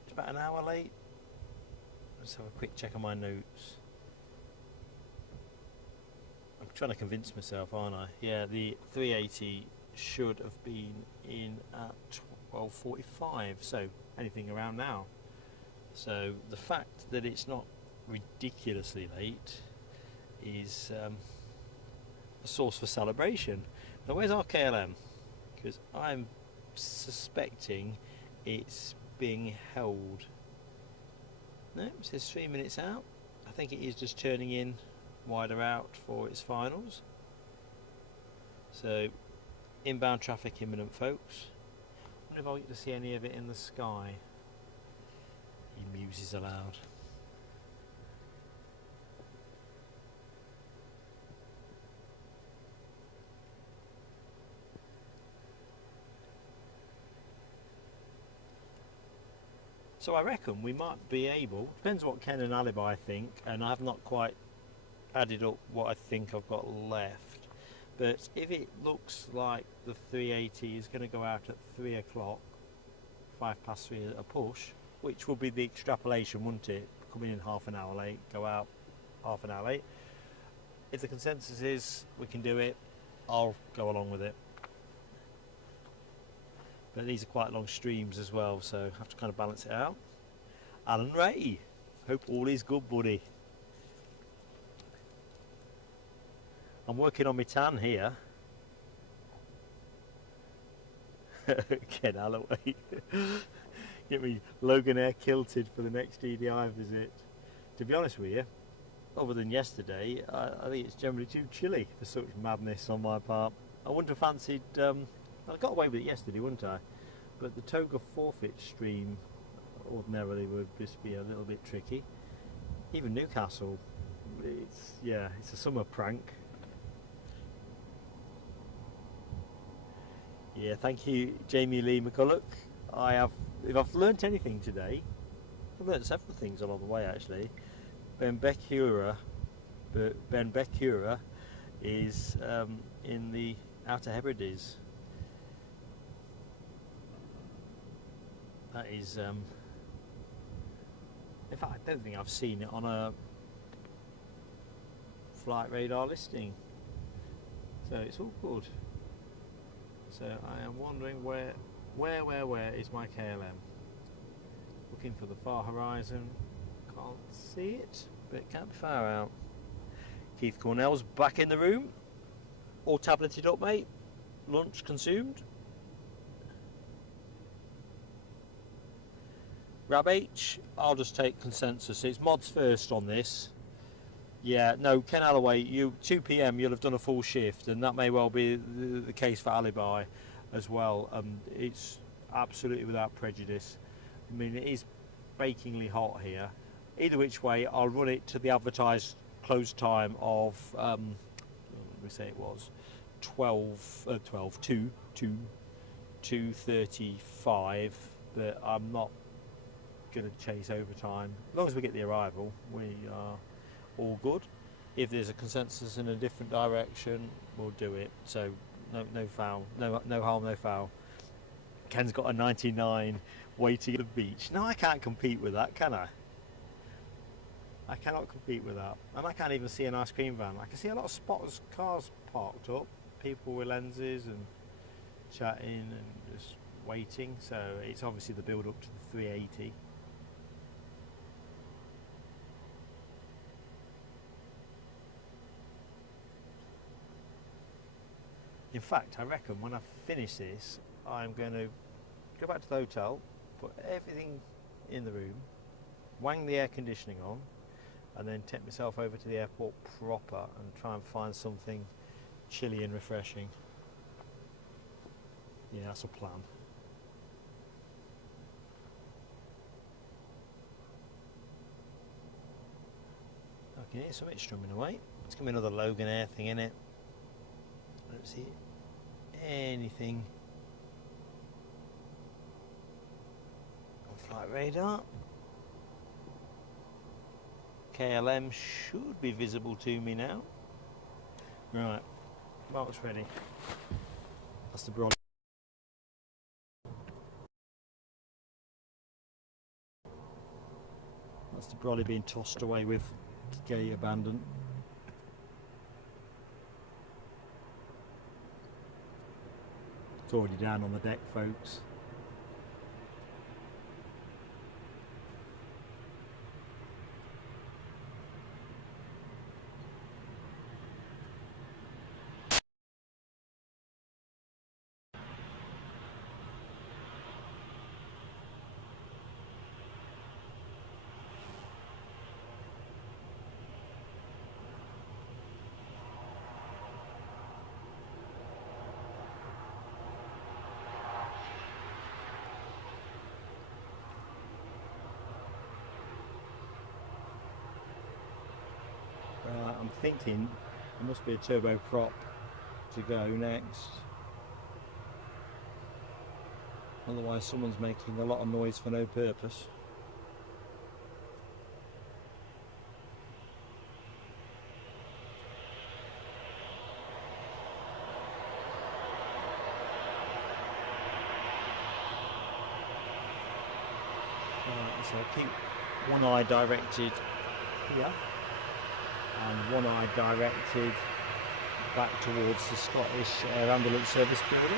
It's about an hour late. Let's have a quick check on my notes. I'm trying to convince myself, aren't I? Yeah, the 380 should have been in at 12:45, so anything around now. So the fact that it's not ridiculously late is a source for celebration. Now where's our KLM? Because I'm suspecting it's being held. No, it says 3 minutes out. I think it is just turning in wider out for its finals. So inbound traffic imminent, folks. I wonder if I'll get to see any of it in the sky. He muses aloud. So I reckon we might be able, depends what Ken and Alibi think, and I have not quite added up what I think I've got left, but if it looks like the 380 is going to go out at 3 o'clock, 3:05 at a push, which will be the extrapolation, wouldn't it? Coming in half an hour late, go out half an hour late. If the consensus is we can do it, I'll go along with it. But these are quite long streams as well, so I have to kind of balance it out. Alan Ray, hope all is good, buddy. I'm working on my tan here. Ken Alloway. Get me Loganair kilted for the next EDI visit. To be honest with you, other than yesterday, I think it's generally too chilly for such madness on my part. I wouldn't have fancied, I got away with it yesterday, wouldn't I? But the Toga forfeit stream ordinarily would just be a little bit tricky. Even Newcastle, it's a summer prank. Yeah, thank you, Jamie Lee McCulloch. If I've learnt anything today, I've learnt several things along the way actually. Benbecula is in the Outer Hebrides. That is, in fact, I don't think I've seen it on a flight radar listing. So it's all good. So I am wondering where is my KLM? Looking for the far horizon. Can't see it, but it can't be far out. Keith Cornell's back in the room. All tableted up, mate. Lunch consumed. Rab H, I'll just take consensus. It's mods first on this. Yeah, no, Ken Alloway, 2 PM you'll have done a full shift, and that may well be the case for Alibi as well. It's absolutely without prejudice. I mean, it is bakingly hot here. Either which way, I'll run it to the advertised close time of, let me say it was 2:35, but I'm not going to chase overtime. As long as we get the arrival, we are all good. If there's a consensus in a different direction, we'll do it. So no foul, no harm, no foul. Ken's got a 99 waiting at the beach. No, I can't compete with that, can I? I cannot compete with that. And I can't even see an ice cream van. I can see a lot of spotters, cars parked up, people with lenses and chatting and just waiting. So it's obviously the build up to the 380. In fact, I reckon when I finish this, I'm going to go back to the hotel, put everything in the room, wang the air conditioning on, and then take myself over to the airport proper and try and find something chilly and refreshing. Yeah, that's a plan. Okay, something strumming away. It's going to be another Loganair thing in it. I don't see anything on flight radar. KLM should be visible to me now. Right, box ready. That's the brolly. That's the brolly being tossed away with gay abandon. It's already down on the deck, folks. I'm thinking there must be a turboprop to go next. Otherwise someone's making a lot of noise for no purpose. Right, so keep one eye directed here and one eye directed back towards the Scottish Air Ambulance Service building.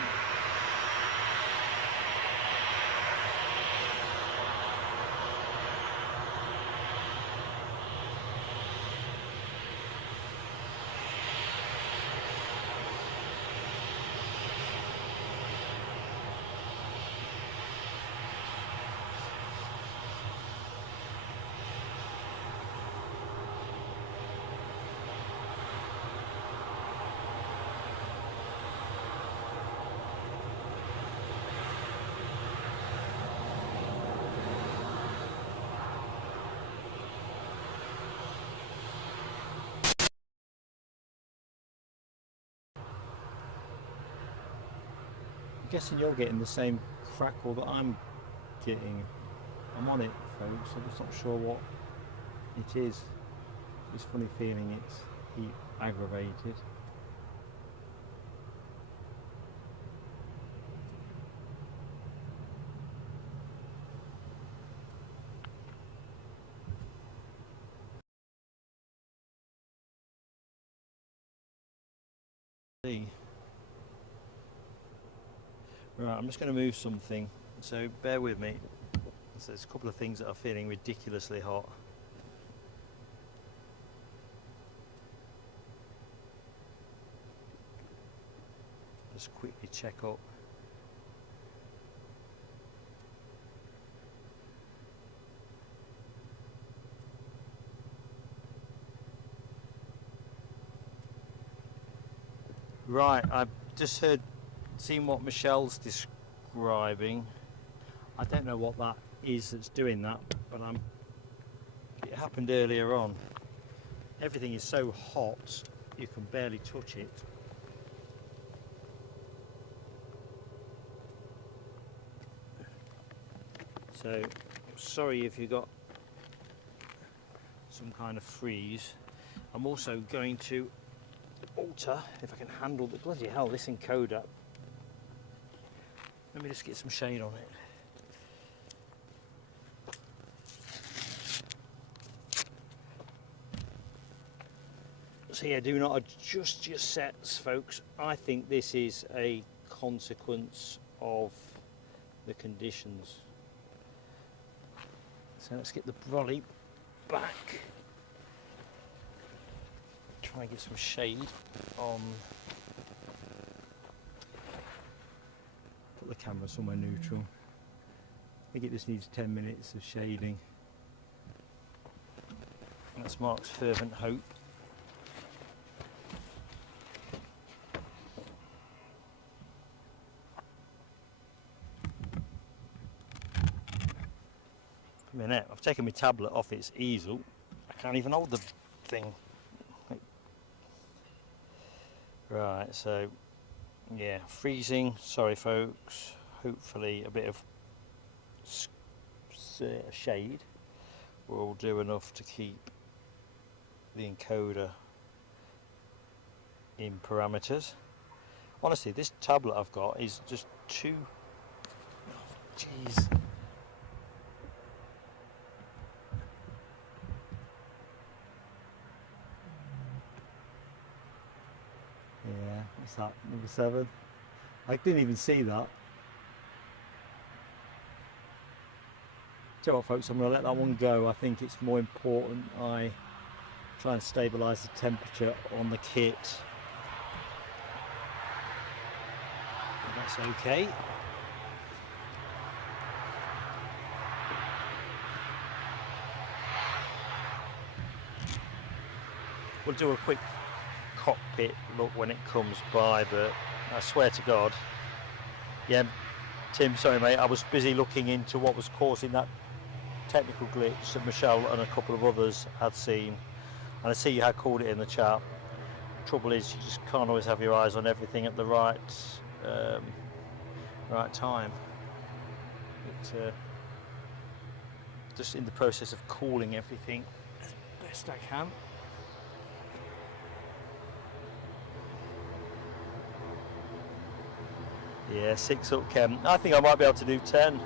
I'm guessing you're getting the same crackle that I'm getting. I'm on it, folks. I'm just not sure what it is. This funny feeling it's heat aggravated. Right, I'm just going to move something, so bear with me. So there's a couple of things that are feeling ridiculously hot. Just quickly check up. Right, I've just seen what Michelle's describing. I don't know what that is that's doing that, but it happened earlier on. Everything is so hot you can barely touch it. So sorry if you got some kind of freeze. I'm also going to alter, if I can handle the bloody hell, this encoder. Let me just get some shade on it. So yeah, do not adjust your sets, folks. I think this is a consequence of the conditions. So let's get the brolly back. Try and get some shade on. Put the camera somewhere neutral. I think it just needs 10 minutes of shading. That's Mark's fervent hope. A minute, I've taken my tablet off its easel. I can't even hold the thing. Right, so yeah, freezing. Sorry, folks. Hopefully, a bit of shade will do enough to keep the encoder in parameters. Honestly, this tablet I've got is just too. Oh, jeez. Yeah, what's that? Number 7. I didn't even see that. Tell you what, folks, I'm going to let that one go. I think it's more important I try and stabilise the temperature on the kit. And that's okay. We'll do a quick cockpit look when it comes by, but I swear to God, yeah, Tim, sorry mate, I was busy looking into what was causing that technical glitch that Michelle and a couple of others had seen, and I see you had called it in the chat. Trouble is, you just can't always have your eyes on everything at the right time. Just in the process of cooling everything as best I can. Yeah, 6 up, Ken. I think I might be able to do 10.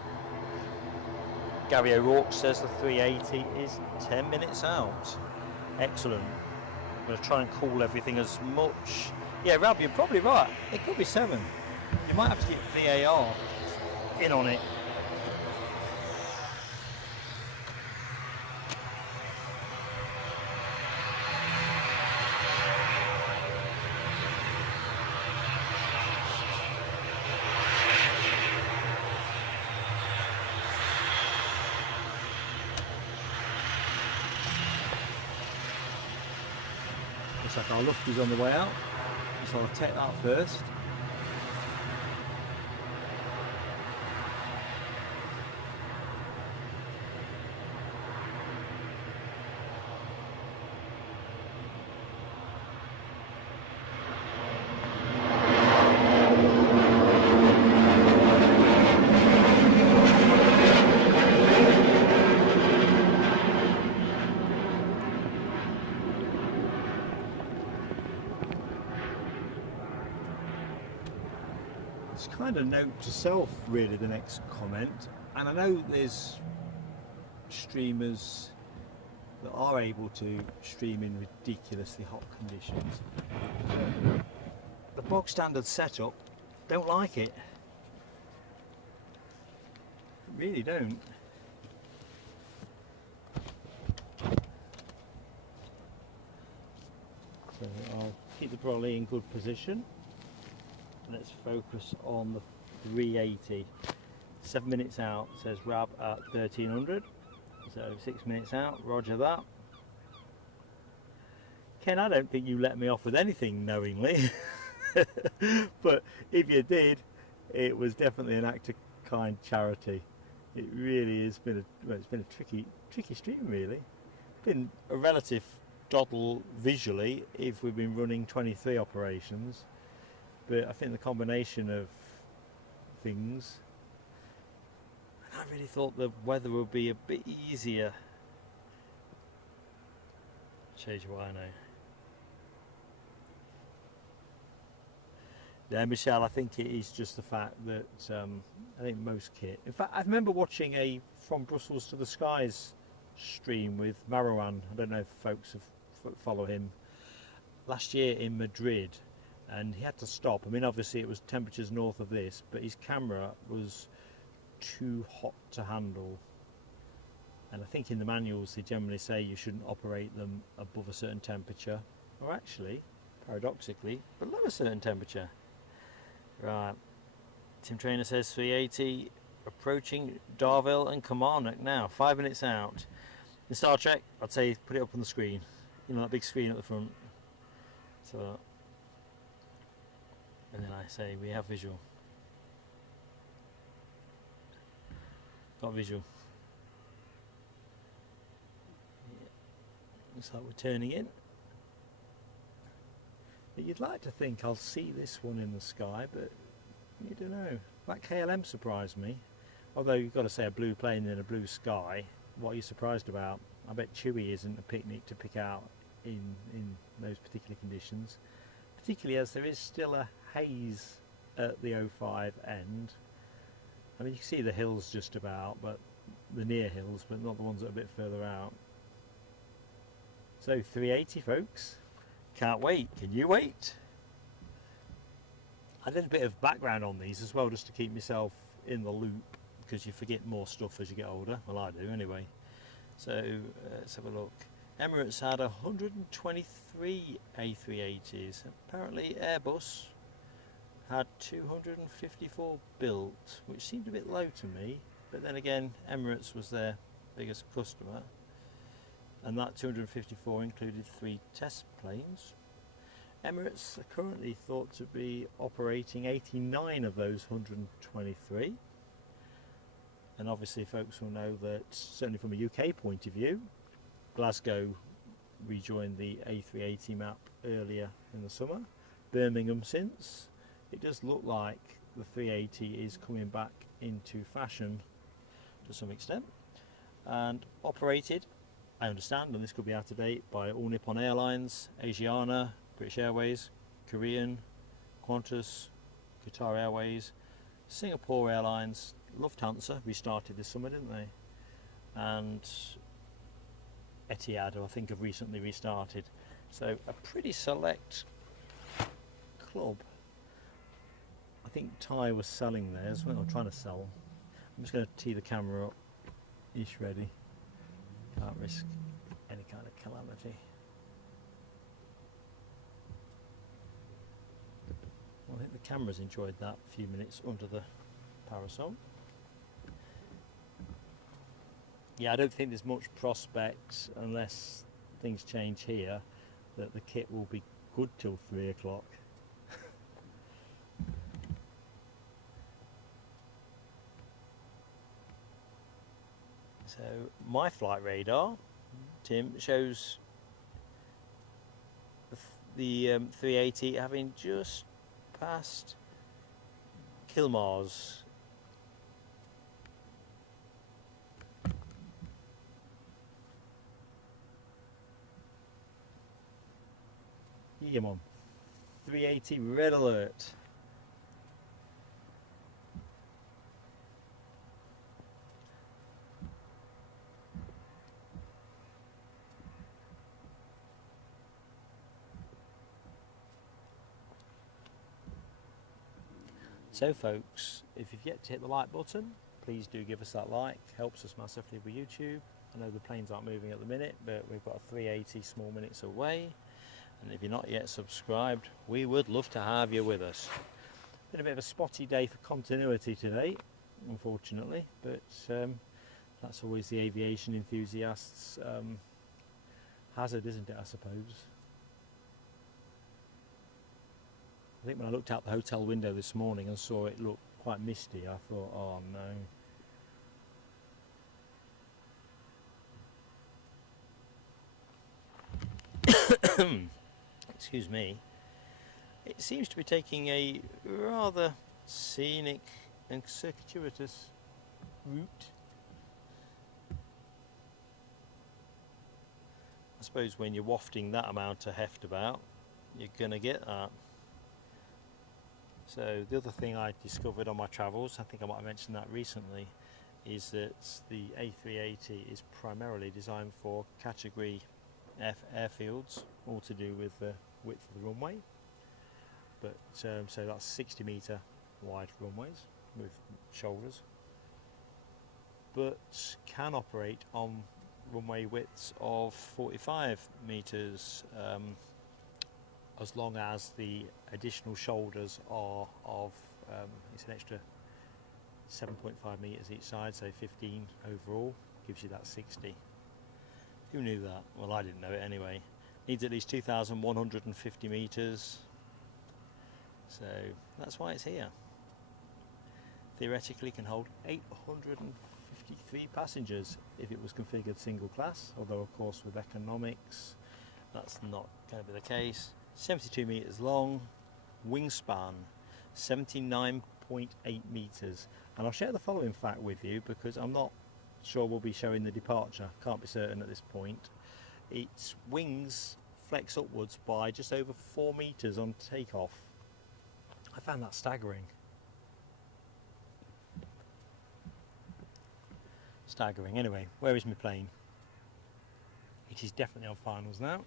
Gary O'Rourke says the 380 is 10 minutes out. Excellent. I'm going to try and cool everything as much. Yeah, Rab, you're probably right. It could be 7. You might have to get VAR in on it. Looks like our luft is on the way out, so I'll take that first. kind of note to self, really, the next comment. And I know there's streamers that are able to stream in ridiculously hot conditions. The bog standard setup, don't like it. Really don't. So I'll keep the brolly in good position. Let's focus on the 380. 7 minutes out, says RAB at 1300. So 6 minutes out, roger that. Ken, I don't think you let me off with anything knowingly. But if you did, it was definitely an act of kind charity. It really has been it's been a tricky stream, really. Been a relative doddle visually if we've been running 23 operations, but I think the combination of things, I really thought the weather would be a bit easier. Shows you what I know. Yeah, Michelle, I think it is just the fact that I think most kit. In fact, I remember watching a From Brussels to the Skies stream with Marwan. I don't know if folks follow him. Last year in Madrid, and he had to stop. I mean, obviously it was temperatures north of this, but his camera was too hot to handle. And I think in the manuals they generally say you shouldn't operate them above a certain temperature, or actually, paradoxically, below a certain temperature. Right, Tim Trainer says 380 approaching Darville and Kilmarnock now, 5 minutes out. In Star Trek, I'd say put it up on the screen, you know, that big screen at the front. So, and then I say we have visual. Got visual. Yeah. Looks like we're turning in. But you'd like to think I'll see this one in the sky, but you don't know. That KLM surprised me. Although you've got to say a blue plane in a blue sky. What are you surprised about? I bet Chewy isn't a picnic to pick out in those particular conditions. Particularly as there is still a haze at the 05 end. I mean, you can see the hills just about, but the near hills, but not the ones that are a bit further out. So 380, folks. Can't wait. Can you wait? I did a bit of background on these as well, just to keep myself in the loop, because you forget more stuff as you get older. Well, I do anyway. So let's have a look. Emirates had 123 A380s. Apparently Airbus had 254 built, which seemed a bit low to me, but then again Emirates was their biggest customer, and that 254 included 3 test planes. Emirates are currently thought to be operating 89 of those 123, and obviously folks will know that, certainly from a UK point of view, Glasgow rejoined the A380 map earlier in the summer, Birmingham since. It does look like the 380 is coming back into fashion to some extent, and operated, I understand, and this could be out of date, by All Nippon Airlines, Asiana, British Airways, Korean, Qantas, Qatar Airways, Singapore Airlines, Lufthansa restarted this summer, didn't they? And Etihad, I think, have recently restarted. So a pretty select club. I think Ty was selling theirs, well, trying to sell. I'm just going to tee the camera up. Ish ready. Can't risk any kind of calamity. Well, I think the camera's enjoyed that few minutes under the parasol. Yeah, I don't think there's much prospect, unless things change here, that the kit will be good till 3 o'clock. So my flight radar, Tim, shows the 380 having just passed Kilmar's. Come on, 380 red alert. So folks, if you've yet to hit the like button, please do give us that like, helps us massively with YouTube. I know the planes aren't moving at the minute, but we've got a 380 small minutes away, and if you're not yet subscribed, we would love to have you with us. Been a bit of a spotty day for continuity today, unfortunately, but that's always the aviation enthusiasts' hazard, isn't it, I suppose. I think when I looked out the hotel window this morning and saw it look quite misty, I thought, oh no. Excuse me. It seems to be taking a rather scenic and circuitous route. I suppose when you're wafting that amount of heft about, you're going to get that. So the other thing I discovered on my travels, I think I might have mentioned that recently, is that the A380 is primarily designed for category F airfields, all to do with the width of the runway. But so that's 60 metre wide runways with shoulders, but can operate on runway widths of 45 metres, as long as the additional shoulders are of, it's an extra 7.5 metres each side, so 15 overall, gives you that 60. Who knew that? Well, I didn't know it anyway. Needs at least 2,150 metres, so that's why it's here. Theoretically can hold 853 passengers if it was configured single class, although of course with economics that's not going to be the case. 72 metres long, wingspan 79.8 metres, and I'll share the following fact with you because I'm not sure we'll be showing the departure, can't be certain at this point. Its wings flex upwards by just over 4 metres on takeoff. I found that staggering. Staggering. Anyway, where is my plane? It is definitely on finals now.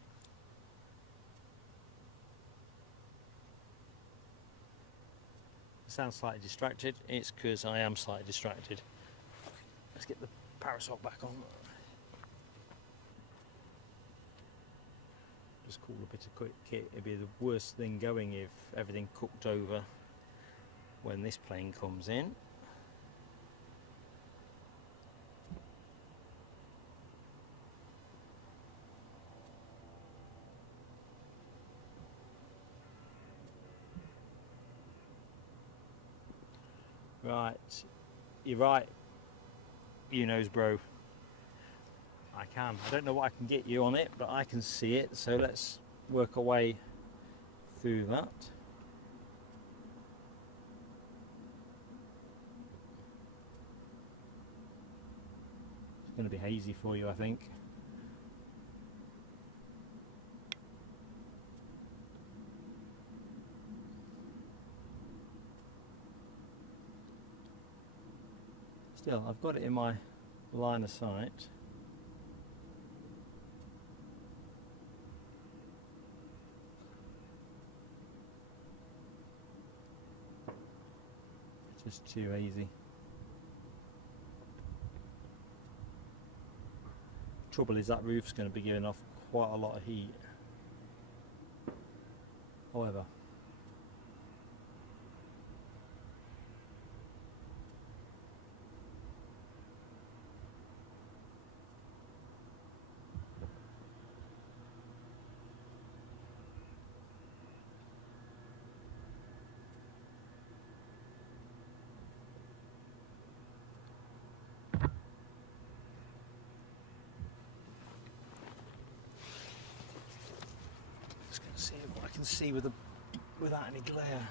I sound slightly distracted. It's because I am slightly distracted. Let's get the parasol back on. Just call a bit of quick kit. It'd be the worst thing going if everything cooked over when this plane comes in. Right, you're right, you knows bro. I can. I don't know what I can get you on it, but I can see it, so let's work our way through that. It's going to be hazy for you, I think. Still, I've got it in my line of sight. It's just too easy. Trouble is that roof's going to be giving off quite a lot of heat. However, see what I can see without any glare.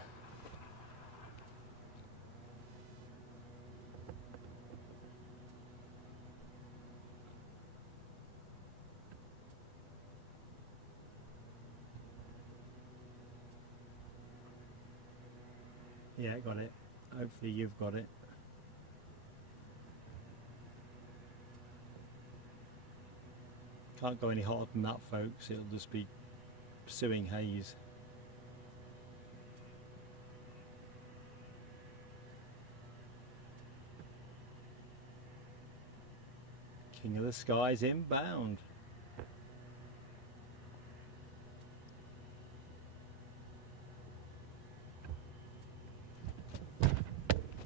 Yeah, got it. Hopefully you've got it. Can't go any hotter than that, folks. It'll just be pursuing haze. King of the Skies inbound.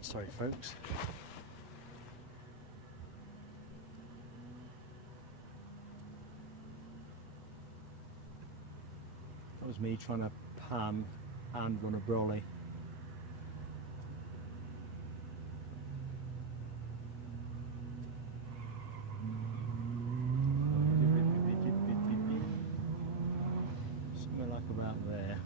Sorry folks. That was me trying to pan and run a brolly. Something like about there.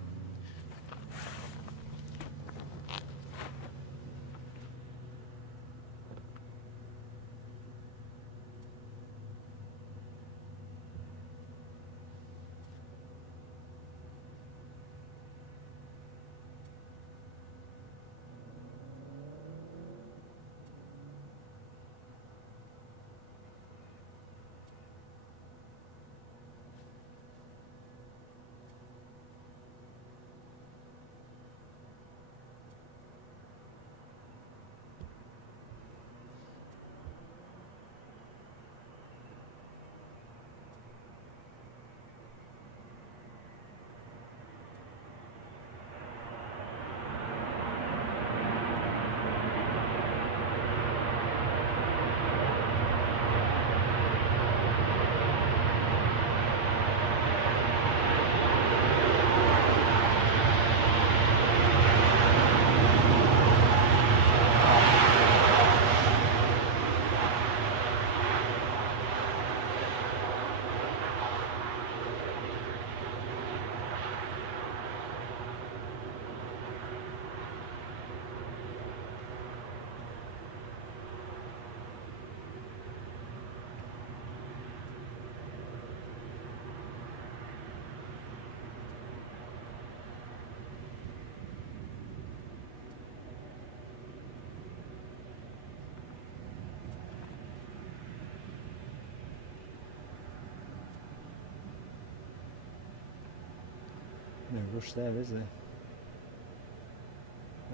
No rush there, is there?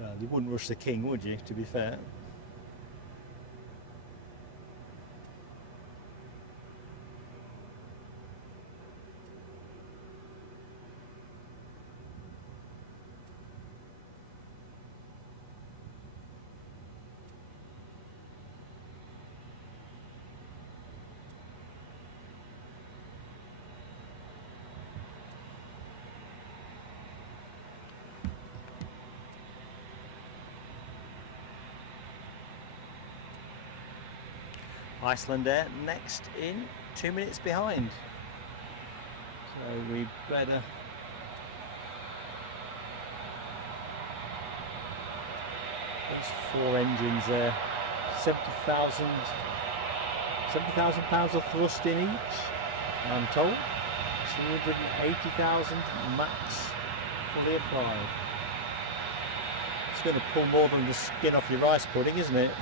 Well, you wouldn't rush the King, would you, to be fair? Icelandair next in, 2 minutes behind. So we better those 4 engines there, 70,000 pounds of thrust in each, I'm told. 280,000 max fully applied. It's going to pull more than the skin off your rice pudding, isn't it?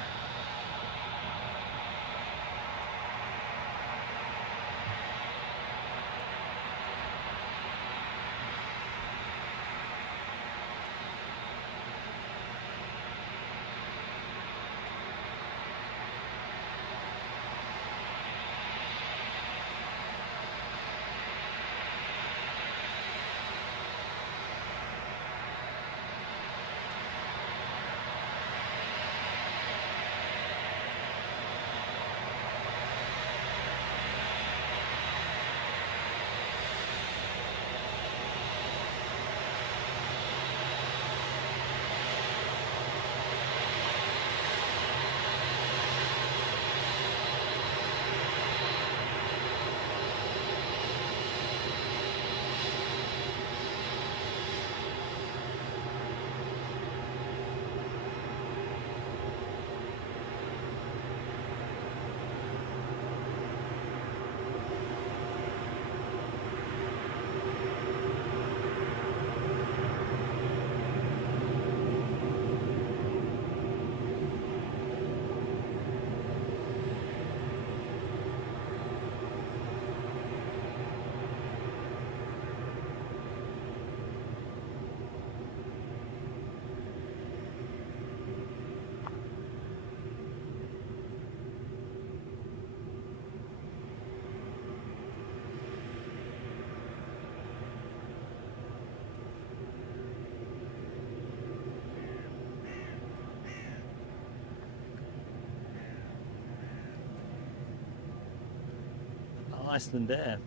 Icelandair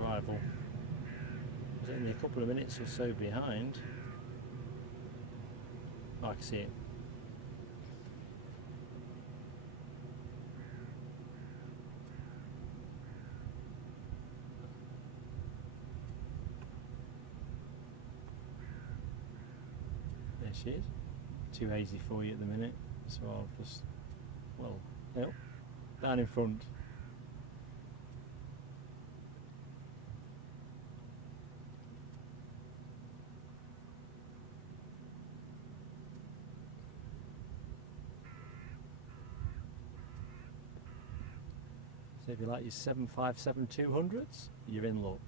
arrival. I was only a couple of minutes or so behind. Oh, I can see it. There she is. Too hazy for you at the minute, so I'll just, well, down in front. So if you like your 757-200s, you're in luck.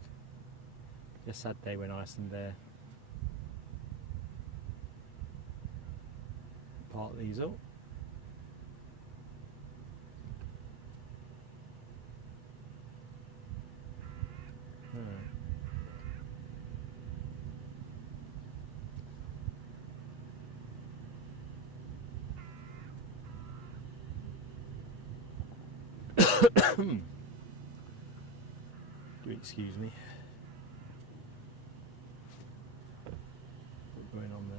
A sad day when Icelandair part these up. Do excuse me. What's going on there?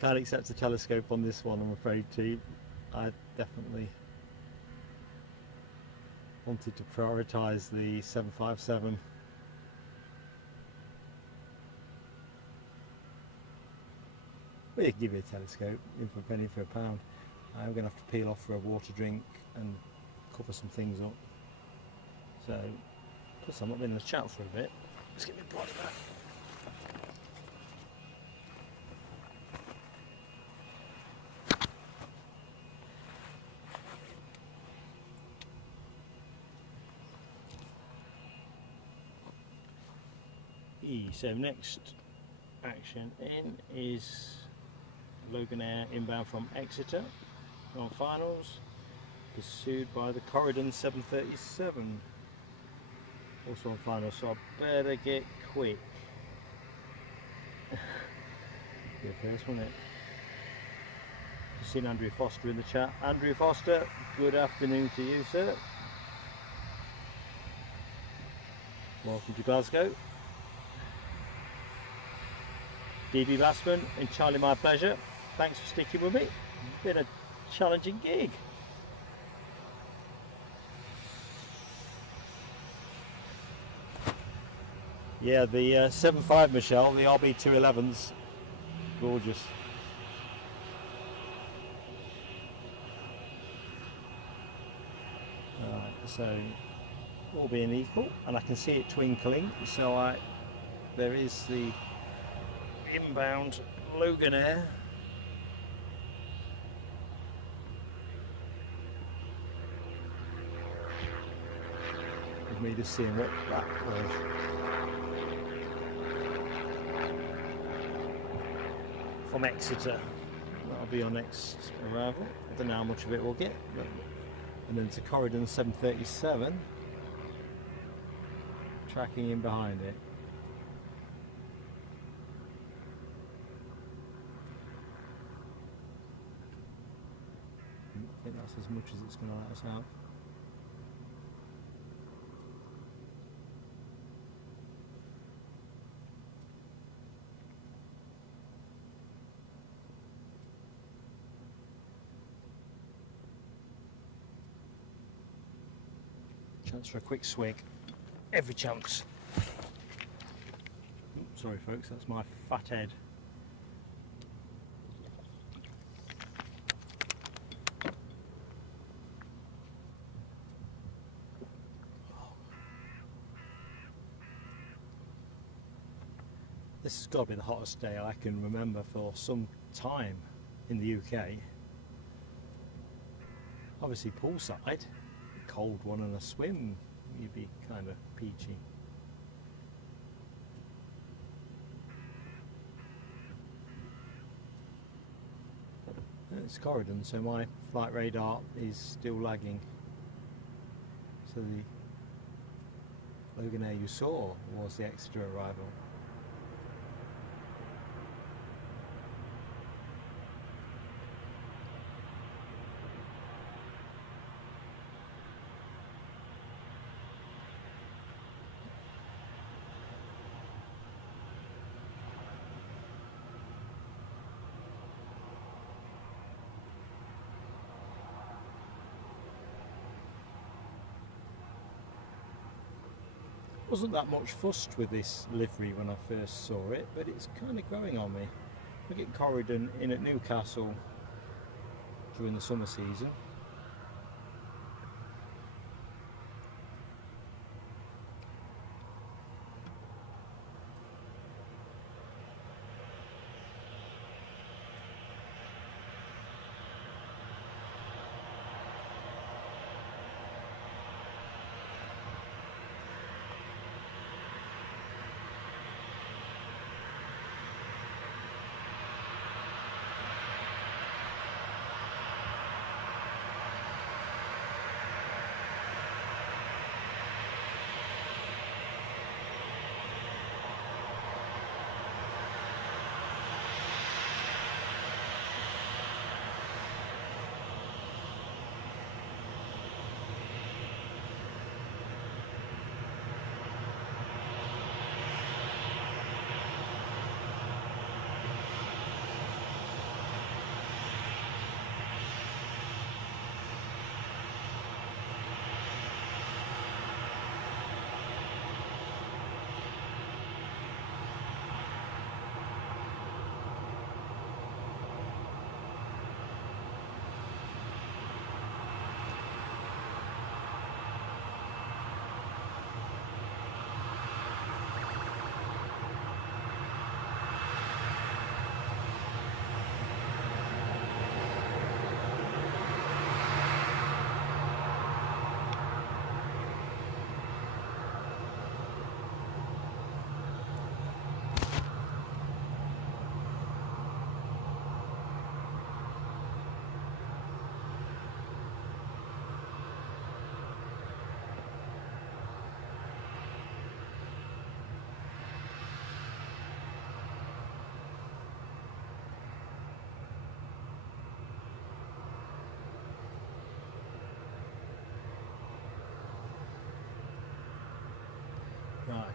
Can't accept a telescope on this one, I'm afraid, too. I definitely wanted to prioritise the 757. Well, you can give you a telescope, in for a penny for a pound. I'm going to have to peel off for a water drink and cover some things up. So, plus I'm not been in a chat for a bit. Let's get my body back. So next action in is Loganair inbound from Exeter on finals, pursued by the Corridon 737 also on finals, so I better get quick. Good first, wasn't it? I've seen Andrew Foster in the chat. Andrew Foster, good afternoon to you, sir. Welcome to Glasgow. DB Bassman, entirely my pleasure. Thanks for sticking with me. Been a challenging gig. Yeah, the 7.5 Michelle, the RB211's gorgeous. Alright, so all being equal, and I can see it twinkling, so there is the inbound Loganair. With me just seeing what that was. From Exeter, that'll be our next arrival. I don't know how much of it we'll get, but, and then to Corridon 737, tracking in behind it. I think that's as much as it's going to let us have. Chance for a quick swig. Every chance. Sorry folks, that's my fat head. This has got to be the hottest day I can remember for some time in the UK. Obviously poolside, cold one and a swim, you'd be kind of peachy. It's Corridon, so my flight radar is still lagging. So the Loganair you saw was the Exeter arrival. Wasn't that much fussed with this livery when I first saw it, but it's kind of growing on me. Look at Corridon in at Newcastle during the summer season.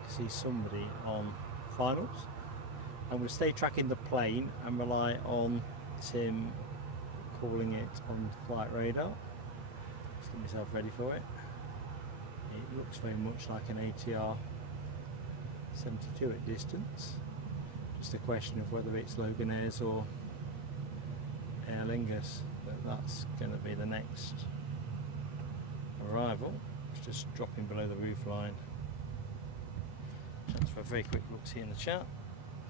see somebody on finals. I'm going to stay tracking the plane and rely on Tim calling it on flight radar. Just get myself ready for it. It looks very much like an ATR 72 at distance. Just a question of whether it's Loganair's or Aer Lingus, but that's going to be the next arrival. It's just dropping below the roof line. Chance for a very quick look see in the chat.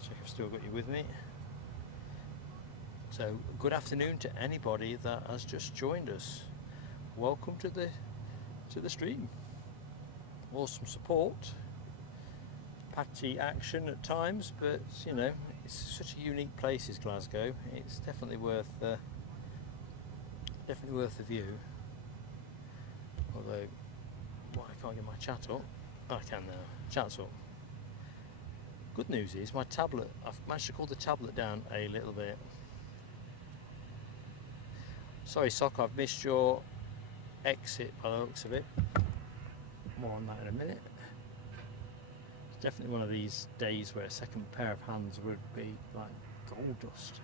Check I've still got you with me. So, good afternoon to anybody that has just joined us. Welcome to the stream. Awesome support. Patchy action at times, but you know, it's such a unique place is Glasgow. It's definitely worth a view. Although, why I can't get my chat up? I can now. Chat's up. Good news is my tablet, I've managed to cool the tablet down a little bit. Sorry Sock, I've missed your exit by the looks of it. More on that in a minute. It's definitely one of these days where a second pair of hands would be like gold dust.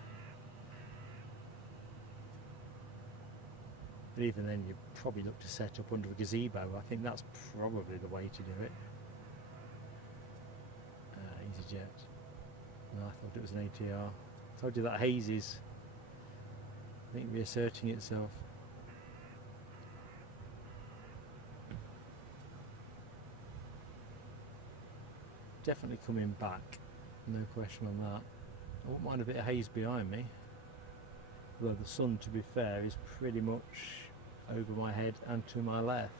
But even then you probably look to set up under a gazebo. I think that's probably the way to do it. easyJet. No, I thought it was an ATR. I told you that haze is, I think, reasserting itself. Definitely coming back, no question on that. I wouldn't mind a bit of haze behind me. Although the sun, to be fair, is pretty much over my head and to my left,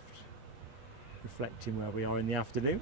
reflecting where we are in the afternoon.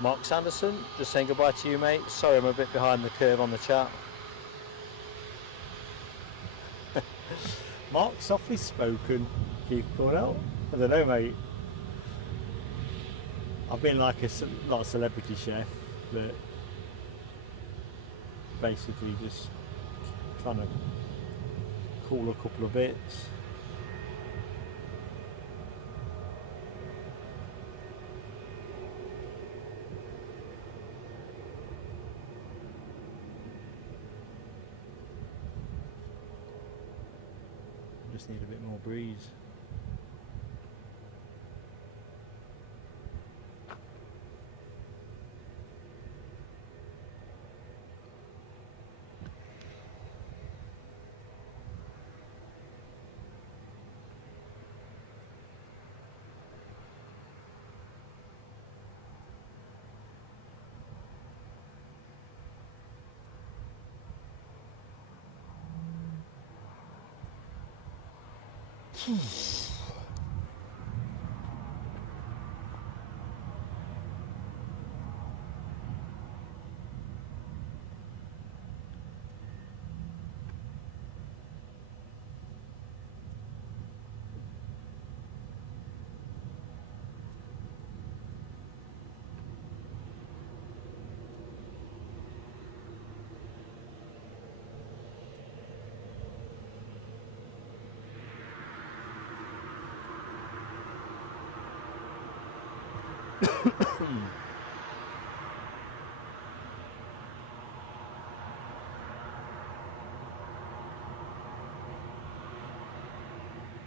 Mark Sanderson, just saying goodbye to you, mate. Sorry I'm a bit behind the curve on the chat. Mark, softly spoken, Keith Cornell. I don't know, mate. I've been like a celebrity chef, but basically just trying to cool a couple of bits. Just need a bit more breeze.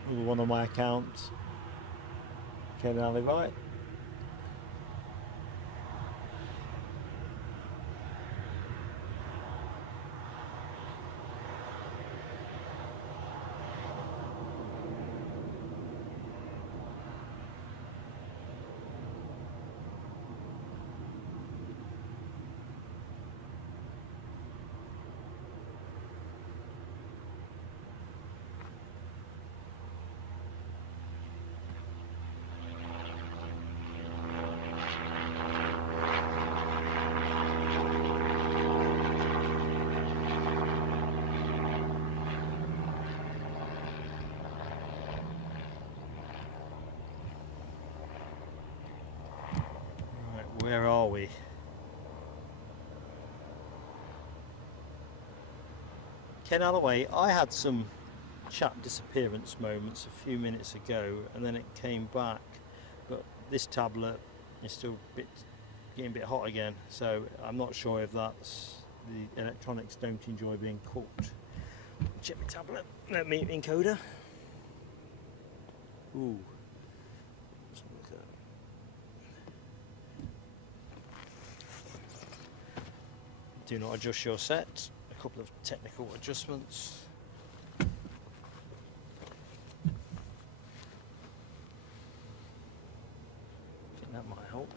One on my account came down the right. where are we? Ken Alloway, I had some chat disappearance moments a few minutes ago and then it came back, but this tablet is still getting a bit hot again, so I'm not sure if that's the electronics don't enjoy being cooked. Check my tablet, let me encoder. Ooh. Let's have a look at that. Do not adjust your set. A couple of technical adjustments. I think that might help.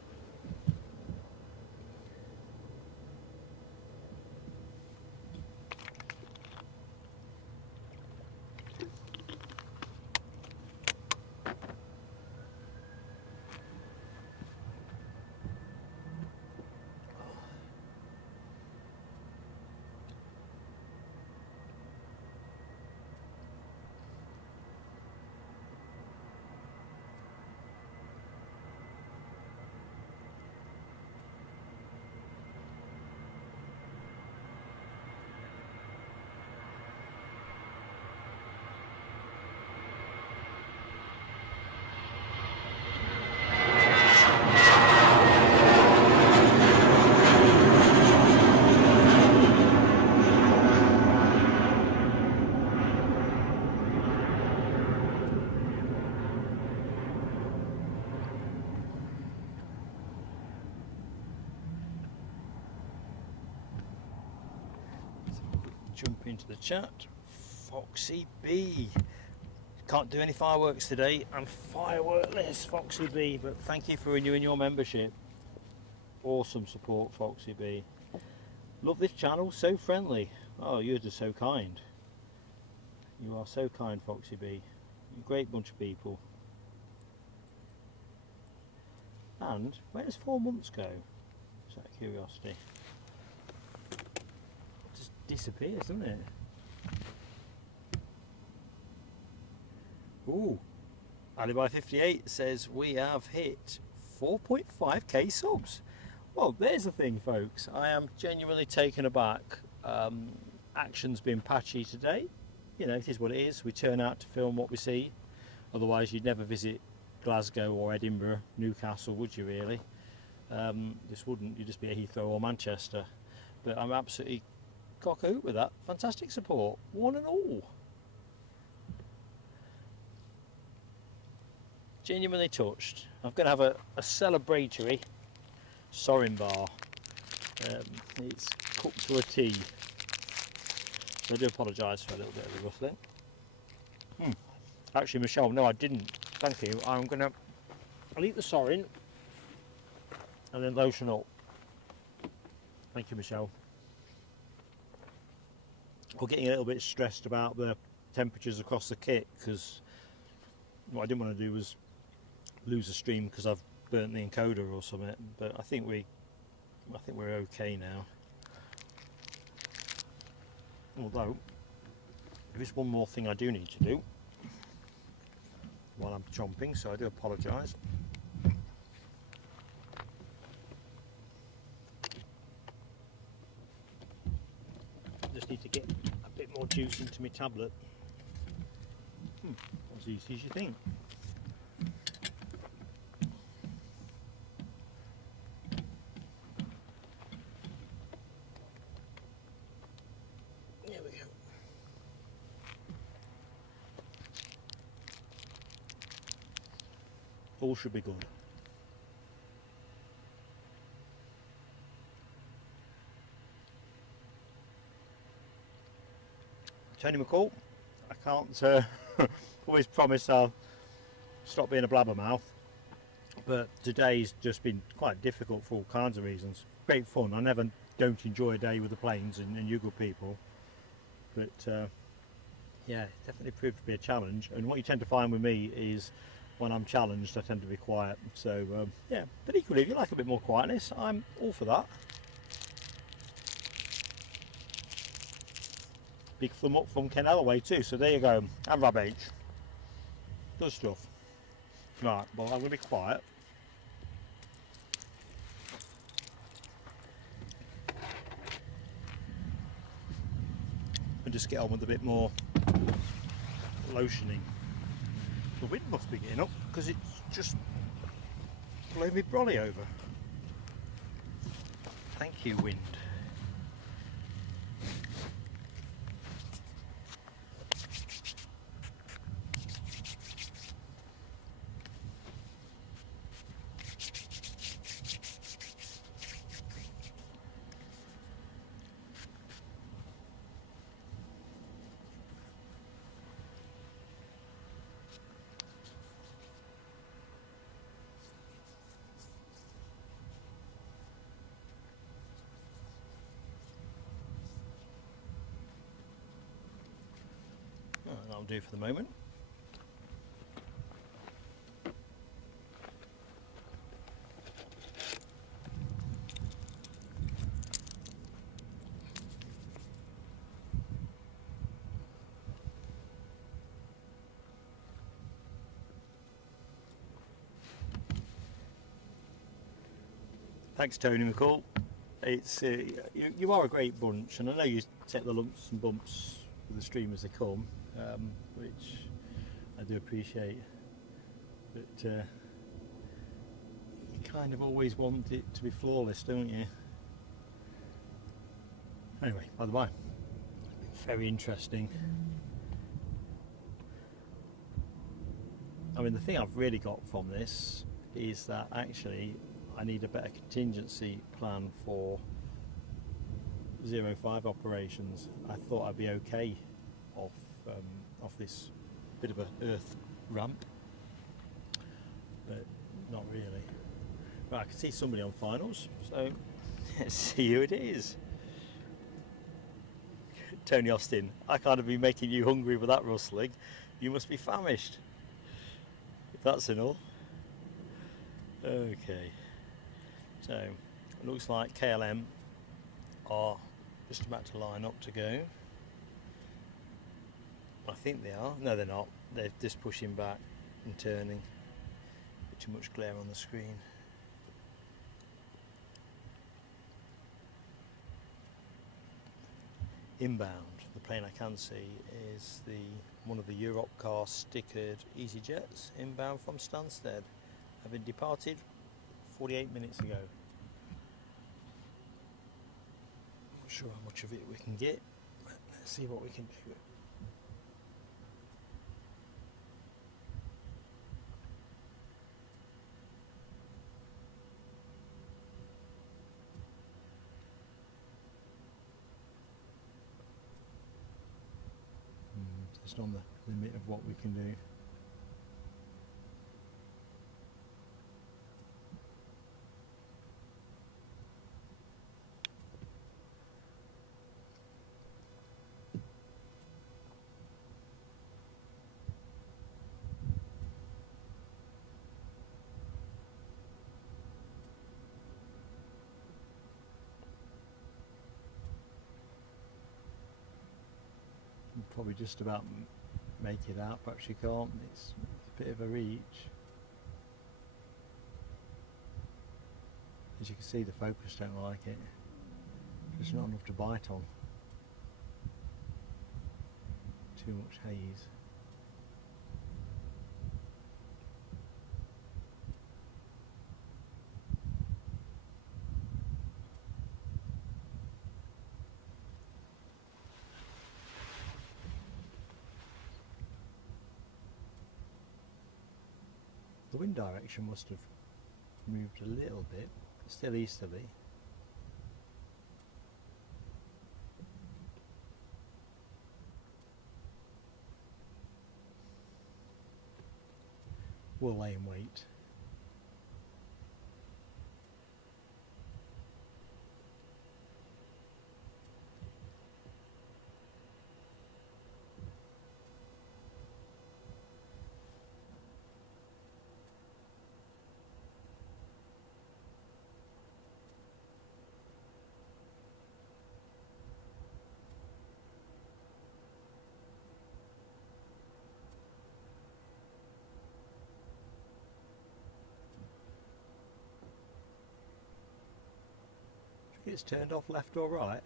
Jump into the chat. Foxy B. Can't do any fireworks today. I'm fireworkless, Foxy B, but thank you for renewing your membership. Awesome support, Foxy B. Love this channel, so friendly. Oh, you're just so kind. You are so kind, Foxy B. You're a great bunch of people. And where does 4 months go? Just out of curiosity. Disappears, doesn't it? Ooh, Alibi 58 says we have hit 4.5k subs. Well, there's the thing, folks. I am genuinely taken aback. Action's been patchy today. You know, it is what it is. We turn out to film what we see. Otherwise, you'd never visit Glasgow or Edinburgh, Newcastle, would you really? This wouldn't. You'd just be at Heathrow or Manchester. But I'm absolutely cock out with that. Fantastic support, one and all. Genuinely touched. I'm going to have a celebratory Sorin bar. It's cooked to a T. So I do apologise for a little bit of the rustling. Actually, Michelle, no I didn't. Thank you. I'll eat the Sorin and then lotion up. Thank you, Michelle. We're getting a little bit stressed about the temperatures across the kit because what I didn't want to do was lose a stream because I've burnt the encoder or something. But I think we're okay now. Although there is one more thing I do need to do while I'm chomping, so I do apologise. Just need to get a bit more juice into my tablet. As easy as you think. There we go. All should be good. Tony McCall, I can't always promise I'll stop being a blabbermouth, but today's just been quite difficult for all kinds of reasons. Great fun. I never don't enjoy a day with the planes and you good people, but yeah, it definitely proved to be a challenge. And what you tend to find with me is when I'm challenged I tend to be quiet, so yeah, but equally if you like a bit more quietness, I'm all for that. Big thumb up from Ken Alloway too, so there you go. And Rob H. Good stuff. Right, well I'm going to be quiet. and just get on with a bit more lotioning. The wind must be getting up because it's just blown me brolly over. Thank you, wind. That'll do for the moment. Thanks, Tony McCall. It's you are a great bunch, and I know you take the lumps and bumps with the stream as they come, which I do appreciate. But you kind of always want it to be flawless, don't you? Anyway, by the by, very interesting. I mean, the thing I've really got from this is that actually I need a better contingency plan for 05 operations. I thought I'd be okay off this bit of a earth ramp, but not really. Right, I can see somebody on finals, so let's see who it is. Tony Austin, I can't have been making you hungry with that rustling. You must be famished, if that's an all. Okay, so it looks like KLM are just about to line up to go. I think they are. No, they're not. They're just pushing back and turning. Too much glare on the screen. Inbound, the plane I can see is one of the Europcar stickered easyJets inbound from Stansted, having departed 48 minutes ago. Not sure how much of it we can get, but let's see what we can do. Just on the limit of what we can do. Probably just about make it out, perhaps you can't, it's a bit of a reach. As you can see, the focus don't like it, there's not enough to bite on, too much haze. The wind direction must have moved a little bit, still easterly. We'll lay and wait. It's turned off left or right.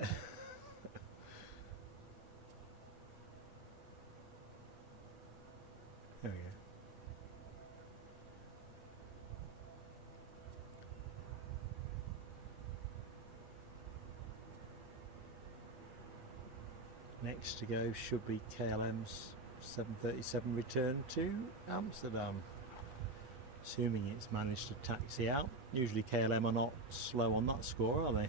Next to go should be KLM's 737 return to Amsterdam. Assuming it's managed to taxi out. Usually KLM are not slow on that score, are they?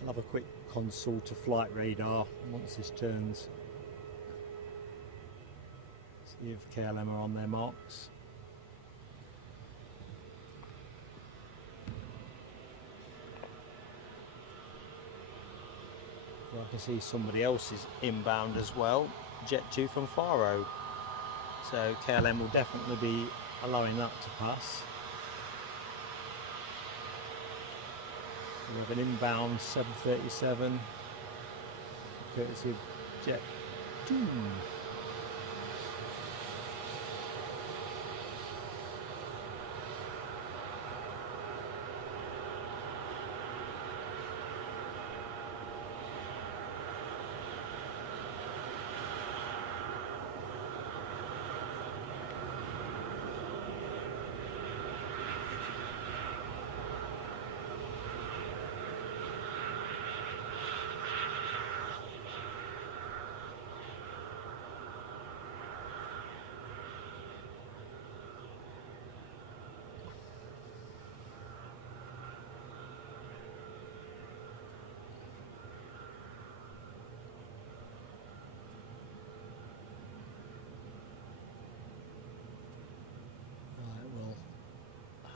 I'll have a quick consult to flight radar once this turns. See if KLM are on their marks. Well, I can see somebody else is inbound as well, Jet 2 from Faro. So KLM will definitely be allowing that to pass. We have an inbound 737 courtesy of Jet 2.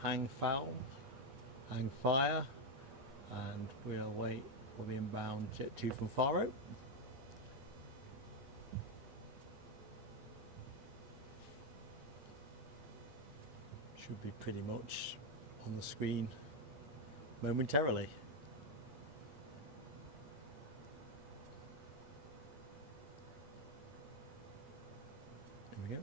Hang foul, hang fire, and we'll wait for the inbound Jet 2 from Faro. Should be pretty much on the screen momentarily. There we go.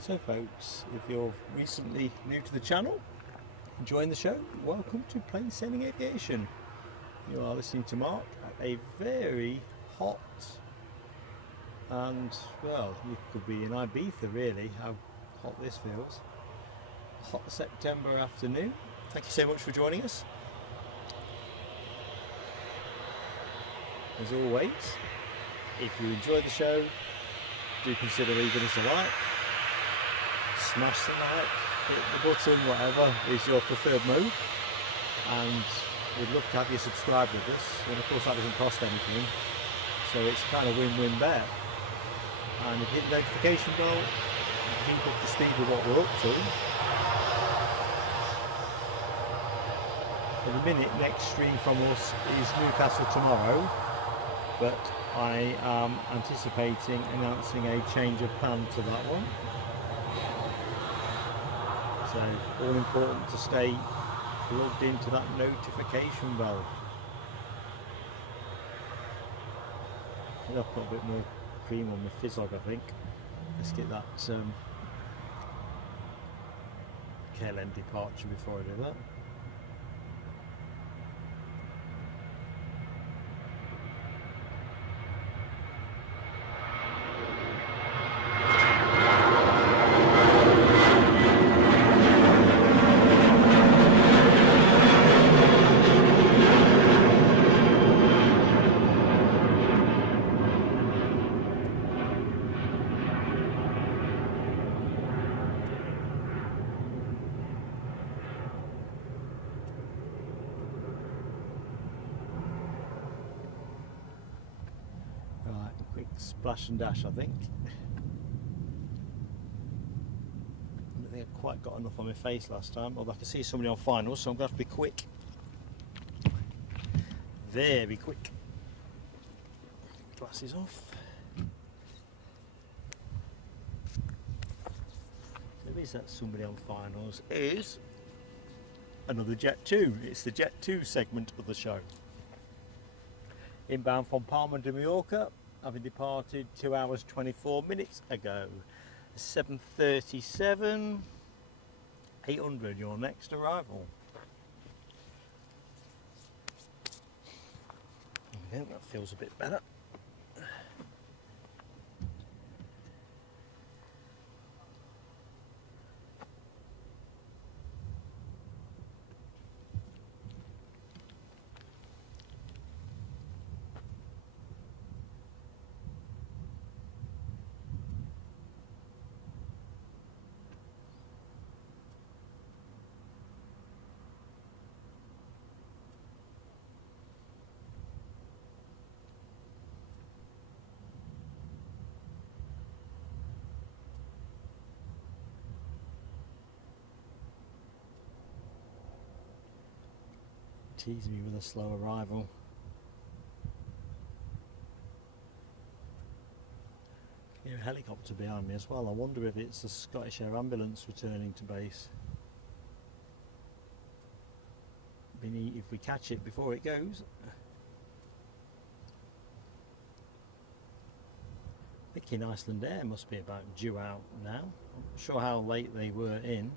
So folks, if you're recently new to the channel, enjoying the show, welcome to Plain Sailing Aviation. You are listening to Mark at a very hot, and well, you could be in Ibiza really, how hot this feels. Hot September afternoon. Thank you so much for joining us. As always, if you enjoy the show, do consider leaving us a like. Smash the like, hit the button, whatever is your preferred mode, and we'd love to have you subscribe with us, and of course that doesn't cost anything, so it's kind of win-win there. And if you hit the notification bell, keep up to speed with what we're up to. At the minute, next stream from us is Newcastle tomorrow, but I am anticipating announcing a change of plan to that one. So, all important to stay plugged into that notification bell. I'll put a bit more cream on the fizzog, I think. Let's get that KLM departure before I do that. splash and dash, I think. I don't think I quite got enough on my face last time, although I can see somebody on finals, so I'm going to have to be quick. Very quick. Glasses off. Who is that somebody on finals? Is another Jet 2. It's the Jet 2 segment of the show. Inbound from Palma de Mallorca, having departed 2 hours 24 minutes ago. 7:37, 800, your next arrival. Okay, that feels a bit better. Tease me with a slow arrival. Hear a helicopter behind me as well. I wonder if it's the Scottish Air ambulance returning to base. Be neat if we catch it before it goes. Thinking Icelandair must be about due out now. I'm not sure how late they were in.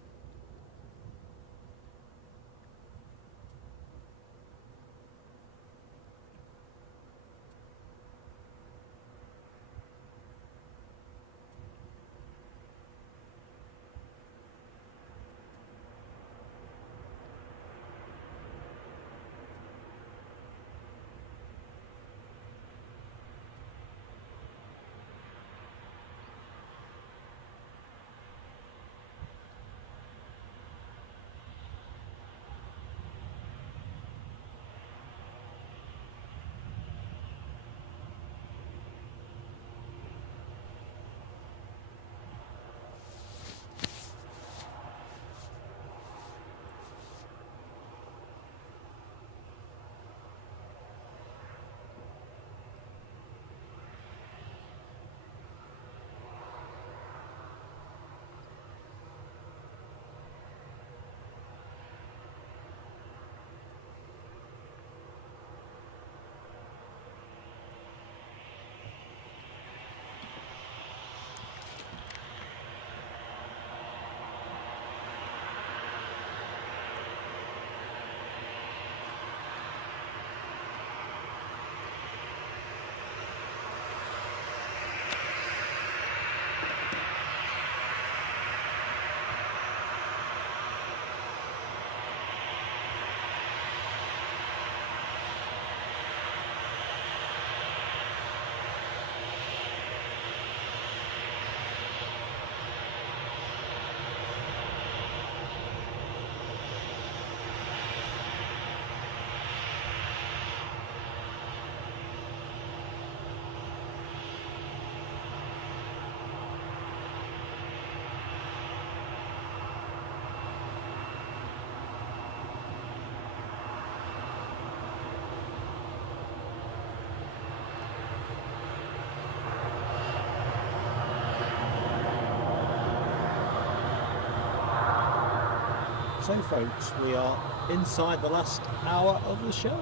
So folks, we are inside the last hour of the show.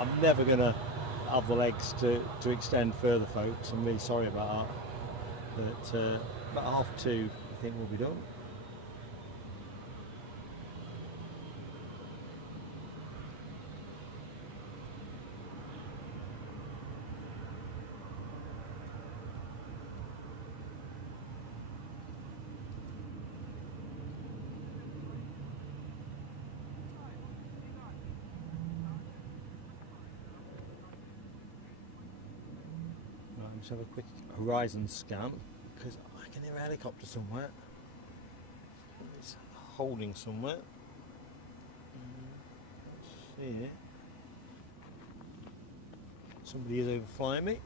I'm never going to have the legs to extend further, folks. I'm really sorry about that. But about 2:30 I think we'll be done. Let's have a quick horizon scan because I can hear a helicopter somewhere. It's holding somewhere. Let's see. Somebody is overflying me.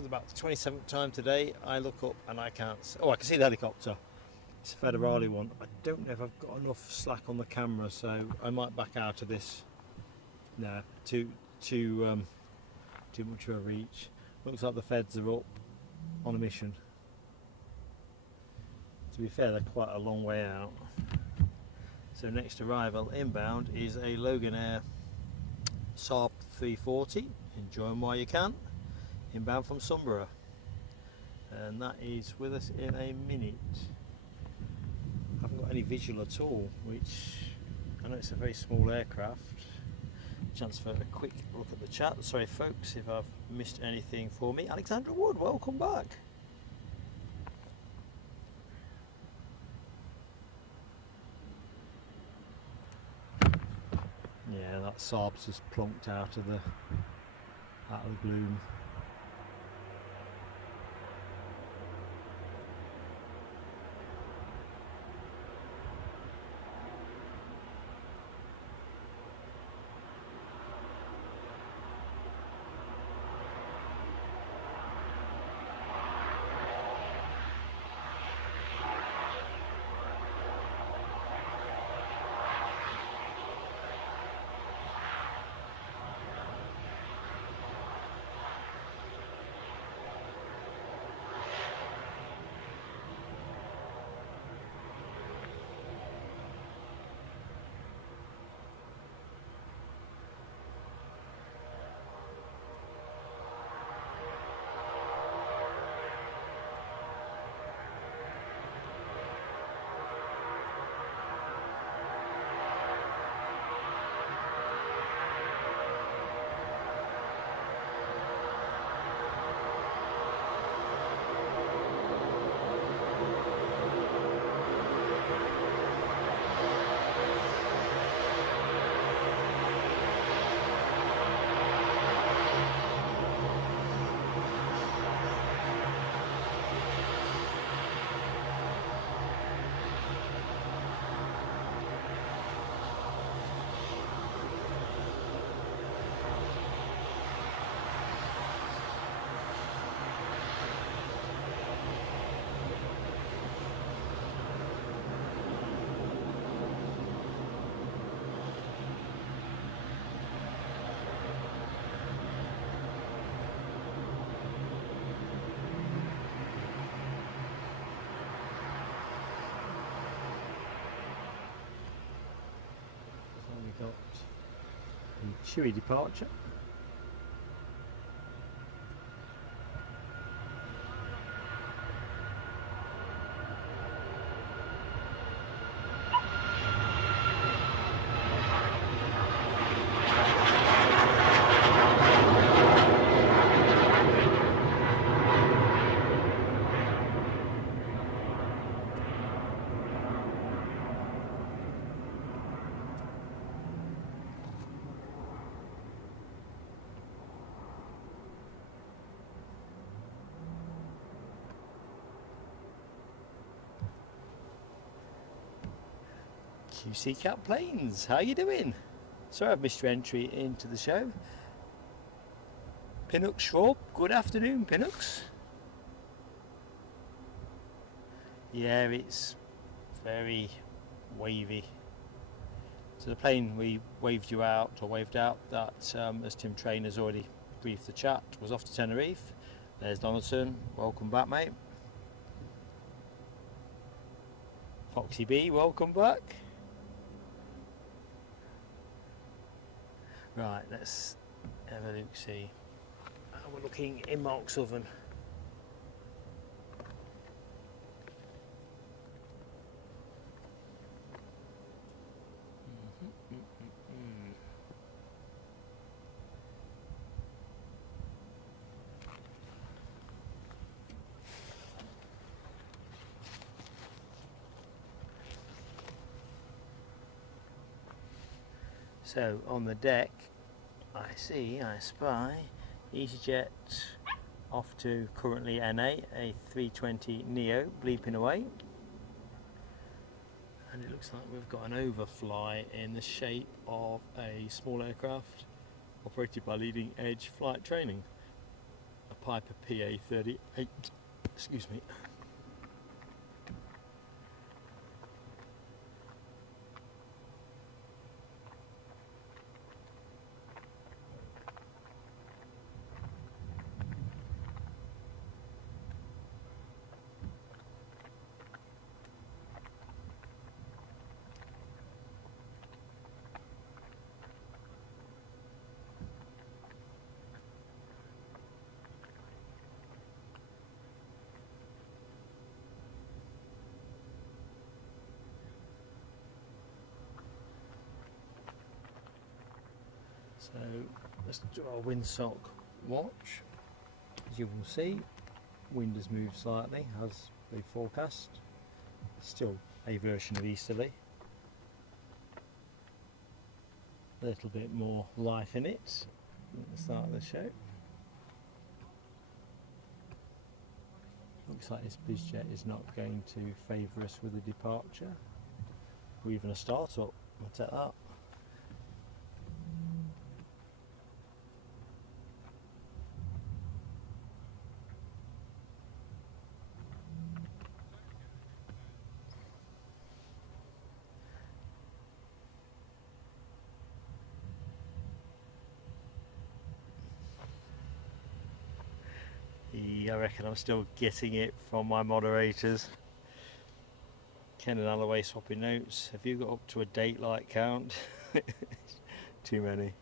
for about the 27th time today, I look up and I can't see, oh, I can see the helicopter. It's a Federale one. I don't know if I've got enough slack on the camera, so I might back out of this. No, too much of a reach. Looks like the feds are up on a mission. To be fair, they're quite a long way out. So next arrival inbound is a Loganair Saab 340. Enjoy them while you can. Inbound from Sunborough. And that is with us in a minute. I haven't got any visual at all, which I know it's a very small aircraft. Chance for a quick look at the chat. Sorry folks if I've missed anything for me. Alexandra Wood, welcome back. Yeah, that Saab's just plonked out of the gloom. Got a cheery departure. QC Cat Planes, how you doing? Sorry I've missed your entry into the show. Pinnock Schwab, good afternoon Pinnocks. Yeah, it's very wavy. So the plane we waved out, that as Tim Trainer's already briefed the chat, was off to Tenerife. There's Donaldson, welcome back mate. Foxy B, welcome back. Right, let's have a look, see how we're looking in Mark's oven. So on the deck, I spy easyJet off to currently NA, a 320 Neo bleeping away. And it looks like we've got an overfly in the shape of a small aircraft operated by Leading Edge Flight Training. a Piper PA38, excuse me. So let's do our windsock watch. As you will see, wind has moved slightly as they forecast. Still a version of easterly. A little bit more life in it at the start of the show. Looks like this Bizjet is not going to favour us with a departure or even a start up. I'll take that. I reckon I'm still getting it from my moderators. Ken and Alloway swapping notes. Have you got up to a date like count? Too many.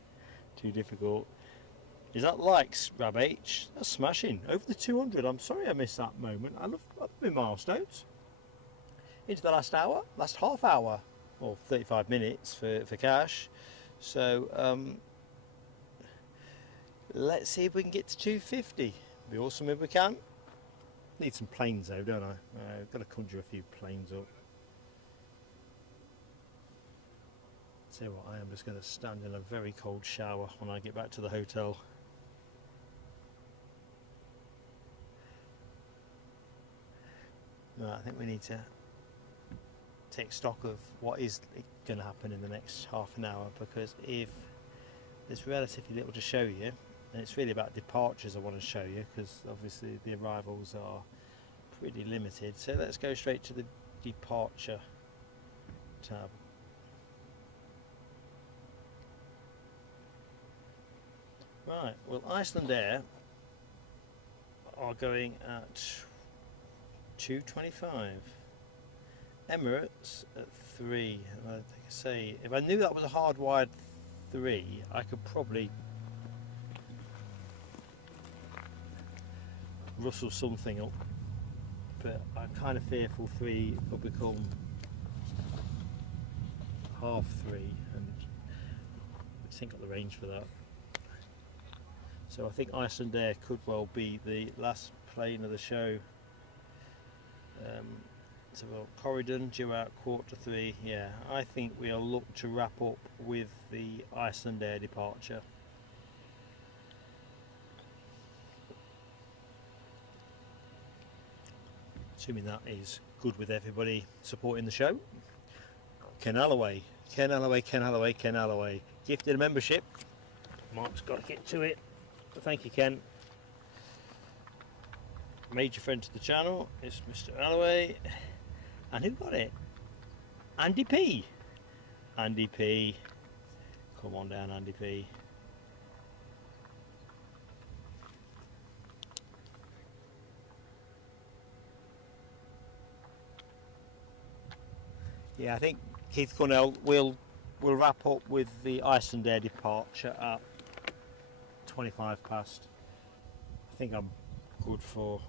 Too difficult. Is that likes, Rab H? That's smashing. Over the 200. I'm sorry I missed that moment. I love my milestones. Into the last hour, last half hour, or 35 minutes for cash. So let's see if we can get to 250. Be awesome if we can. Need some planes though, don't I? I've got to conjure a few planes up. Tell you what, I am just going to stand in a very cold shower when I get back to the hotel. Right, I think we need to take stock of what is going to happen in the next half an hour, because if there's relatively little to show you, and it's really about departures I want to show you, because obviously the arrivals are pretty limited. So let's go straight to the departure tab. Right, well, Icelandair are going at 2:25. Emirates at 3. Like I say, if I knew that was a hardwired 3, I could probably rustle something up, but I'm kind of fearful 3 will become half 3, and I think got the range for that. So I think Icelandair could well be the last plane of the show. So we'll Corridon due out 2:45. Yeah, I think we'll look to wrap up with the Icelandair departure. Assuming that is good with everybody supporting the show. Ken Alloway, Ken Alloway, Ken Alloway, Ken Alloway. Gifted a membership. Mark's got to get to it. But thank you, Ken. Major friend to the channel is Mr. Alloway. And who got it? Andy P. Andy P. Come on down, Andy P. Yeah, I think Keith Cornell will wrap up with the Icelandair departure at 25 past. I think I'm good for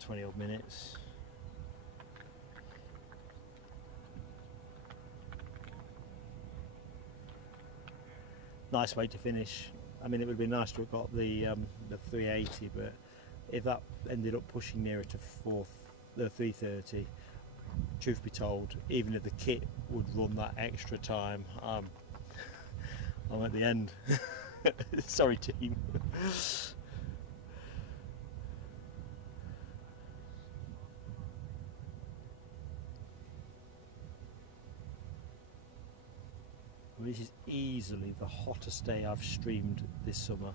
20 odd minutes. Nice way to finish. I mean, it would be nice to have got the 380, but if that ended up pushing nearer to the 330, truth be told, even if the kit would run that extra time, I'm at the end. Sorry, team. This is easily the hottest day I've streamed this summer.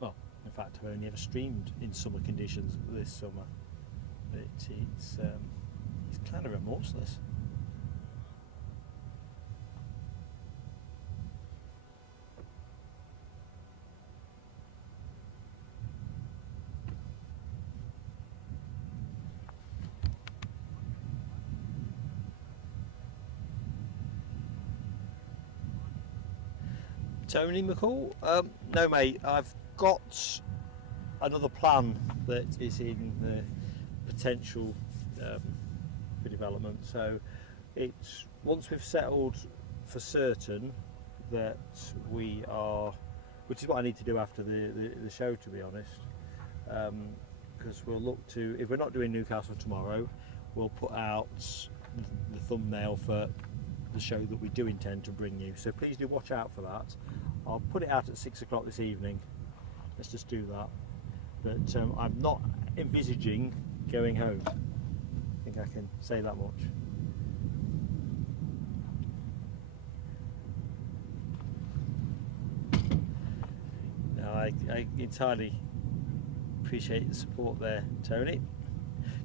Well, in fact I've only ever streamed in summer conditions this summer. But it's kind of remorseless. Tony McCall? No mate, I've got another plan that is in the potential for development. So it's once we've settled for certain that we are, which is what I need to do after the show, to be honest, because we'll look to, if we're not doing Newcastle tomorrow, we'll put out the thumbnail for the show that we do intend to bring you, so please do watch out for that. I'll put it out at 6 o'clock this evening. Let's just do that. But I'm not envisaging going home. I think I can say that much. Now, I entirely appreciate the support there, Tony.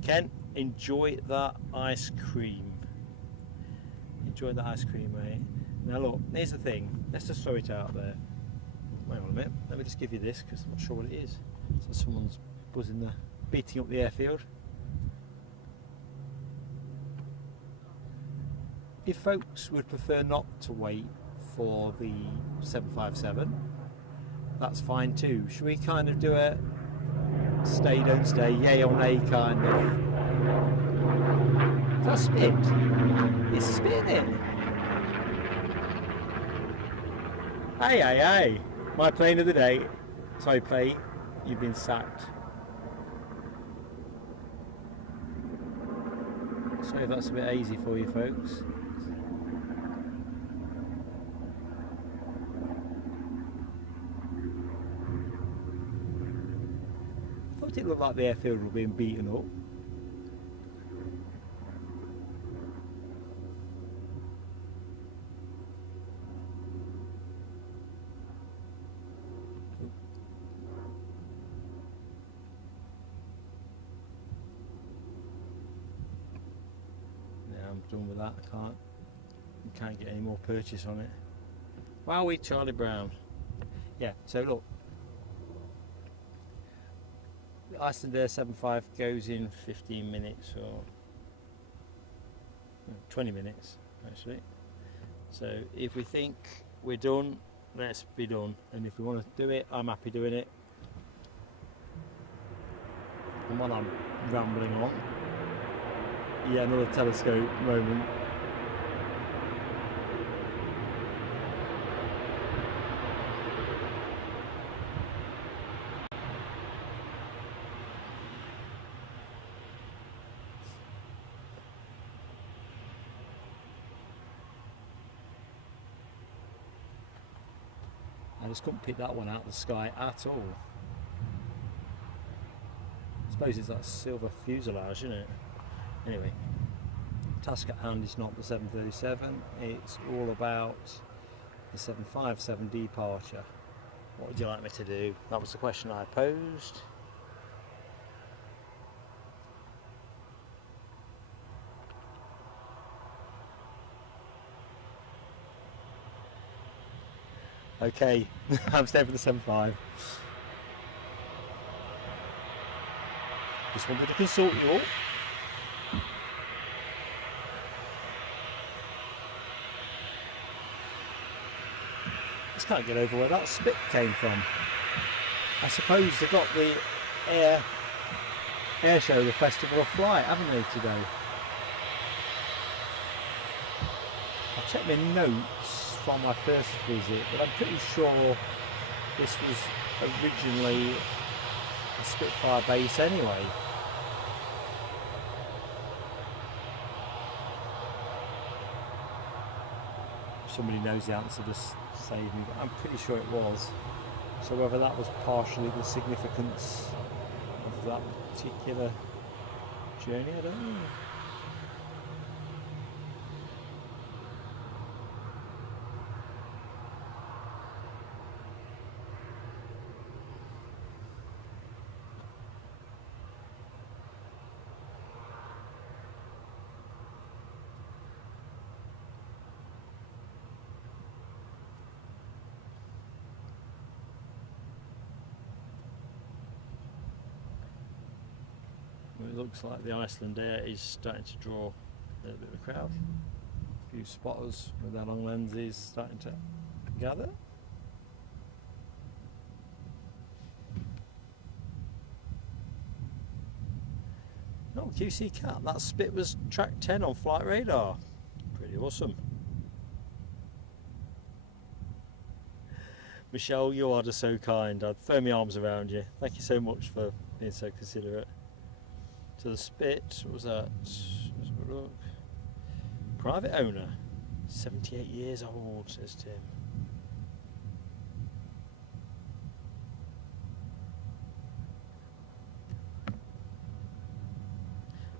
Ken, enjoy that ice cream. Enjoy the ice cream, mate. Now look, here's the thing. Let's just throw it out there. Hang on a minute. Let me just give you this because I'm not sure what it is. So someone's buzzing there, beating up the airfield. If folks would prefer not to wait for the 757, that's fine too. Should we kind of do a stay, don't stay, yay or nay kind of? Is that spit? It's spitting it. Hey, hey, hey. My plane of the day. Sorry, plane. You've been sacked. Sorry if that's a bit hazy for you folks. I thought it looked like the airfield was being beaten up. Done with that. I can't get any more purchase on it. Wowee, Charlie Brown. Yeah, so look, the Icelandair 75 goes in 15 minutes or 20 minutes actually. So if we think we're done, let's be done, and if we want to do it, I'm happy doing it. And while I'm rambling on, yeah, another telescope moment. I just couldn't pick that one out of the sky at all. I suppose it's that silver fuselage, isn't it? Anyway, task at hand is not the 737, it's all about the 757 departure. What would you like me to do? That was the question I posed. Okay, I'm staying for the 75. Just wanted to consult you all. Just can't get over where that spit came from. I suppose they got the air show, the Festival of Flight, haven't they, today? I checked my notes from my first visit, but I'm pretty sure this was originally a Spitfire base anyway. If somebody knows the answer, just save me, but I'm pretty sure it was. So whether that was partially the significance of that particular journey, I don't know. looks like the Icelandair is starting to draw a little bit of a crowd. A few spotters with their long lenses starting to gather. Oh, QC Cat, that spit was track 10 on flight radar. Pretty awesome. Michelle, you are just so kind. I'd throw my arms around you. Thank you so much for being so considerate. To the spit, what was that? Let's have a look. Private owner, 78 years old, says Tim.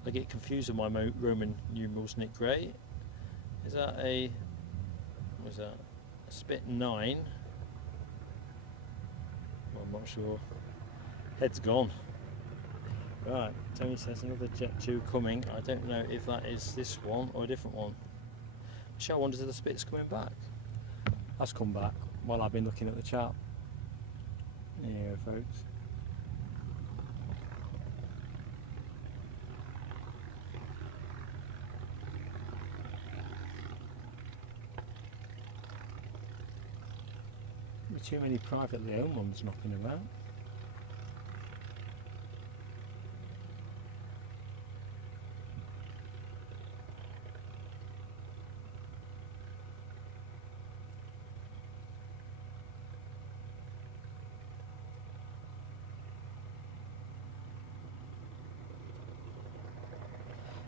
I get confused with my Roman numerals, Nick Gray. Is that a, what was that? A spit 9? Well, I'm not sure. Head's gone. Right, Tony says another Jet 2 coming. I don't know if that is this one or a different one. Michelle wonders if the spit's coming back. That's come back while I've been looking at the chart. Yeah, folks. Too many privately owned ones knocking around.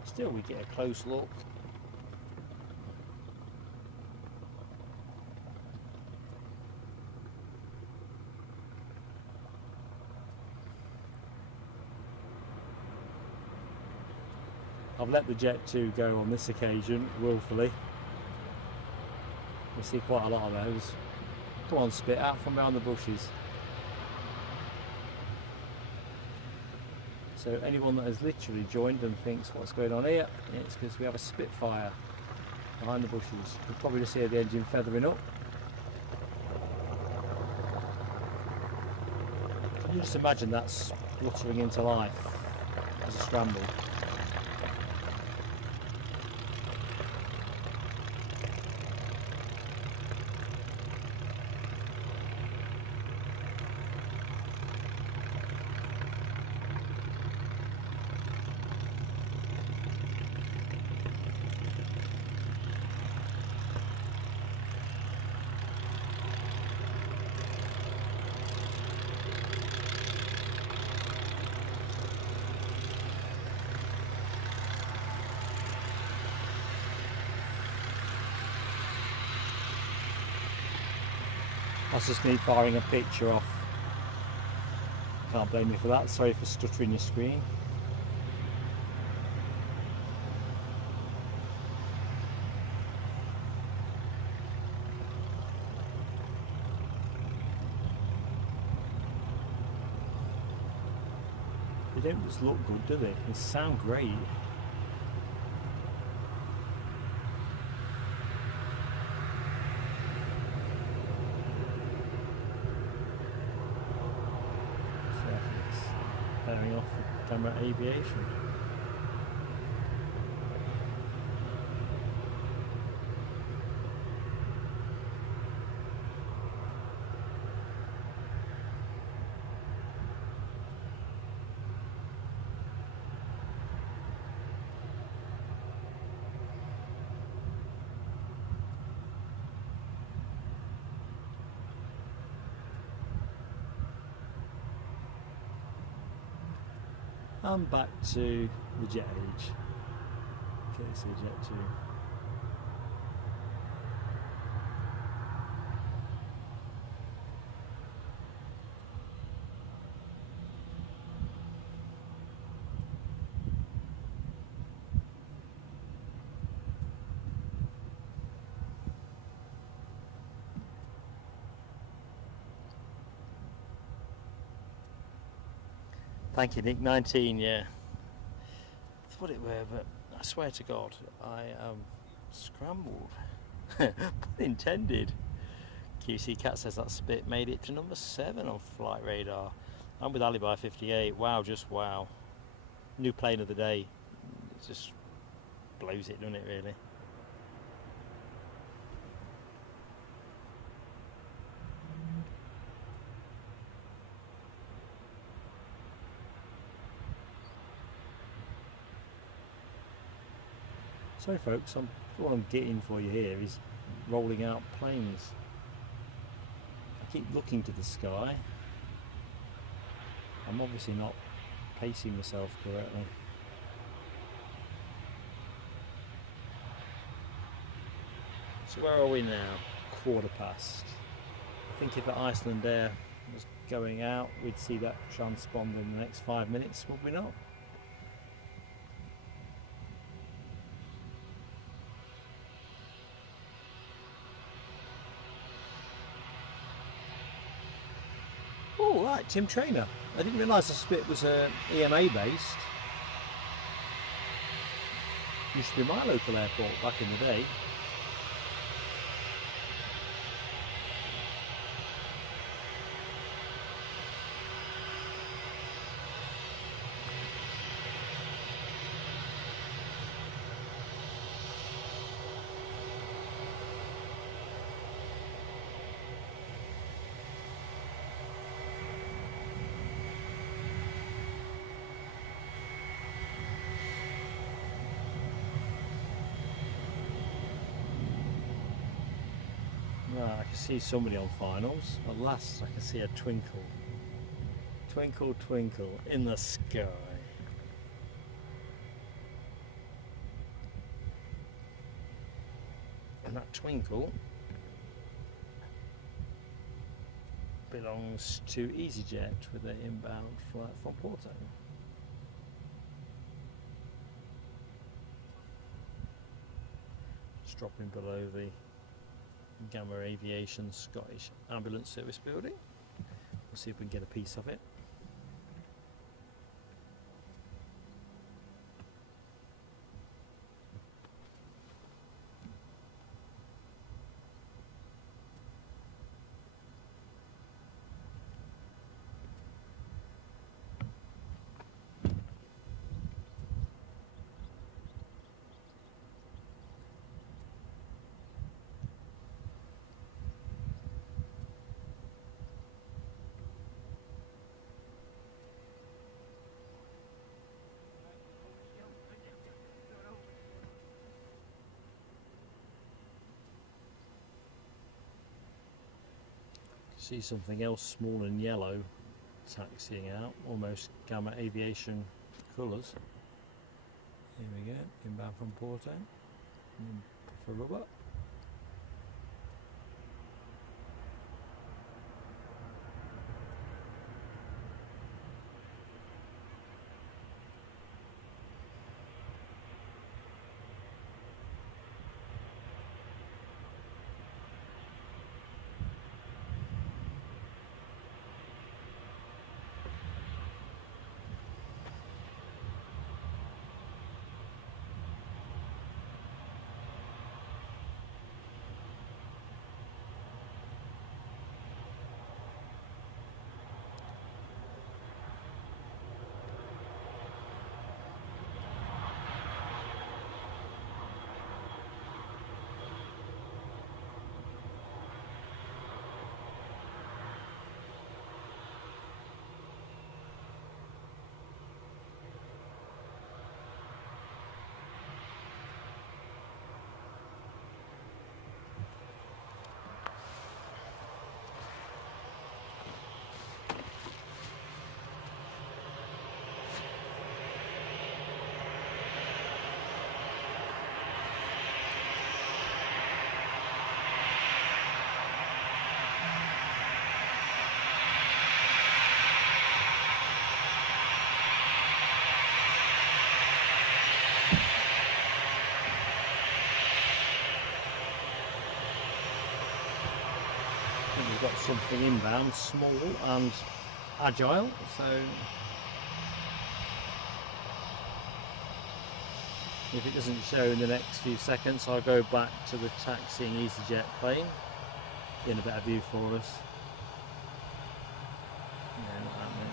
Still, we get a close look. I've let the Jet 2 go on this occasion, willfully. We see quite a lot of those. Come on, spit out from behind the bushes. So anyone that has literally joined and thinks what's going on here, it's because we have a Spitfire behind the bushes. You'll probably just hear the engine feathering up. Can you just imagine that spluttering into life as a scramble? That's just me firing a picture off. Can't blame me for that. Sorry for stuttering your screen. They don't just look good, do they? They sound great. Pairing off with camera Aviation. And back to the jet age. Okay, so Jet 2. Thank you, Nick. 19, yeah. That's what it were, but I swear to God, I am scrambled. Pun intended. QC Cat says that spit made it to number 7 on flight radar. I'm with Alibi 58. Wow, just wow. new plane of the day. It just blows it, doesn't it, really? So folks, what I'm getting for you here is rolling out planes. I keep looking to the sky. I'm obviously not pacing myself correctly. So where are we now? 1/4 past. I think if the Icelandair was going out, we'd see that transpond in the next 5 minutes, would we not? Oh right, Tim Trainer. I didn't realise the split was EMA based. Used to be my local airport back in the day. Right, I can see somebody on finals. At last I can see a twinkle. Twinkle, twinkle in the sky. And that twinkle belongs to easyJet with their inbound flight from Porto. Just dropping below the Gamma Aviation Scottish Ambulance Service building. We'll see if we can get a piece of it. See something else small and yellow taxiing out, almost Gamma Aviation colours. Here we go, inbound from Porto, for rubber. We've got something inbound, small and agile, so if it doesn't show in the next few seconds, I'll go back to the taxiing easyJet plane, in a better view for us. Yeah, not happening.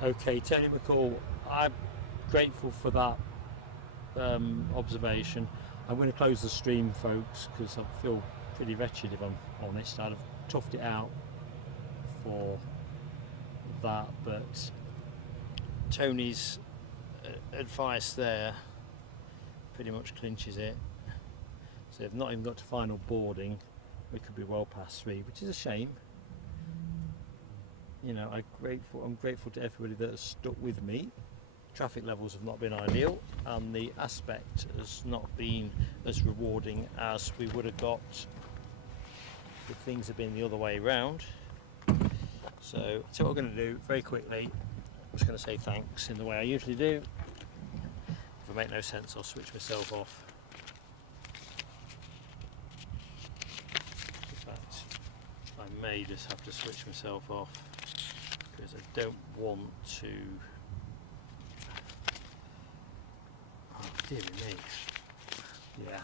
Okay, Tony McCall, I'm grateful for that observation. I'm going to close the stream, folks, because I feel pretty wretched, if I'm honest. I'd have toughed it out for that, but Tony's advice there pretty much clinches it. So they've not even got to final boarding. We could be well past 3, which is a shame. You know, I'm grateful to everybody that has stuck with me. Traffic levels have not been ideal, and the aspect has not been as rewarding as we would have got if things had been the other way around. So what we're going to do very quickly. I'm just going to say thanks in the way I usually do. If it makes no sense, I'll switch myself off. In fact, I may just have to switch myself off because I don't want to. Oh dear me. Yeah.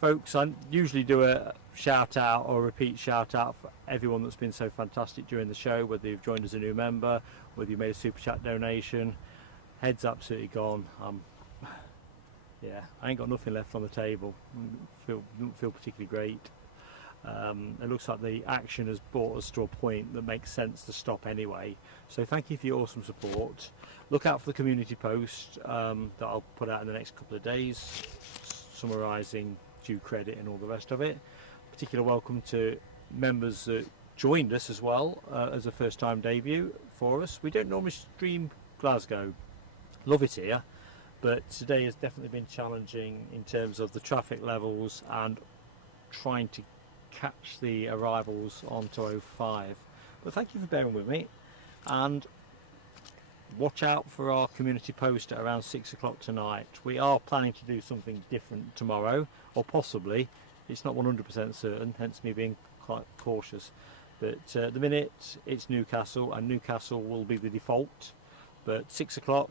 Folks, I usually do a shout out or repeat shout out for everyone that's been so fantastic during the show, whether you've joined as a new member, whether you made a super chat donation. Head's absolutely gone. Yeah, I ain't got nothing left on the table. Don't feel particularly great. It looks like the action has brought us to a point that makes sense to stop anyway. So thank you for your awesome support. Look out for the community post that I'll put out in the next couple of days, summarising due credit and all the rest of it. Particular welcome to members that joined us as well as a first time debut for us. We don't normally stream Glasgow. Love it here, but today has definitely been challenging in terms of the traffic levels and trying to catch the arrivals onto 05. But thank you for bearing with me, and watch out for our community post at around 6 o'clock tonight. We are planning to do something different tomorrow, or possibly. It's not 100% certain, hence me being quite cautious. But at the minute it's Newcastle, and Newcastle will be the default. But 6 o'clock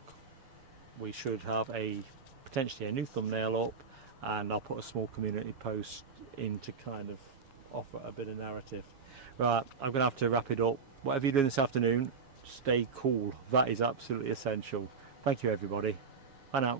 we should have potentially a new thumbnail up, and I'll put a small community post in to kind of offer a bit of narrative. Right, I'm going to have to wrap it up. Whatever you're doing this afternoon, stay cool. That is absolutely essential. Thank you everybody. Bye now.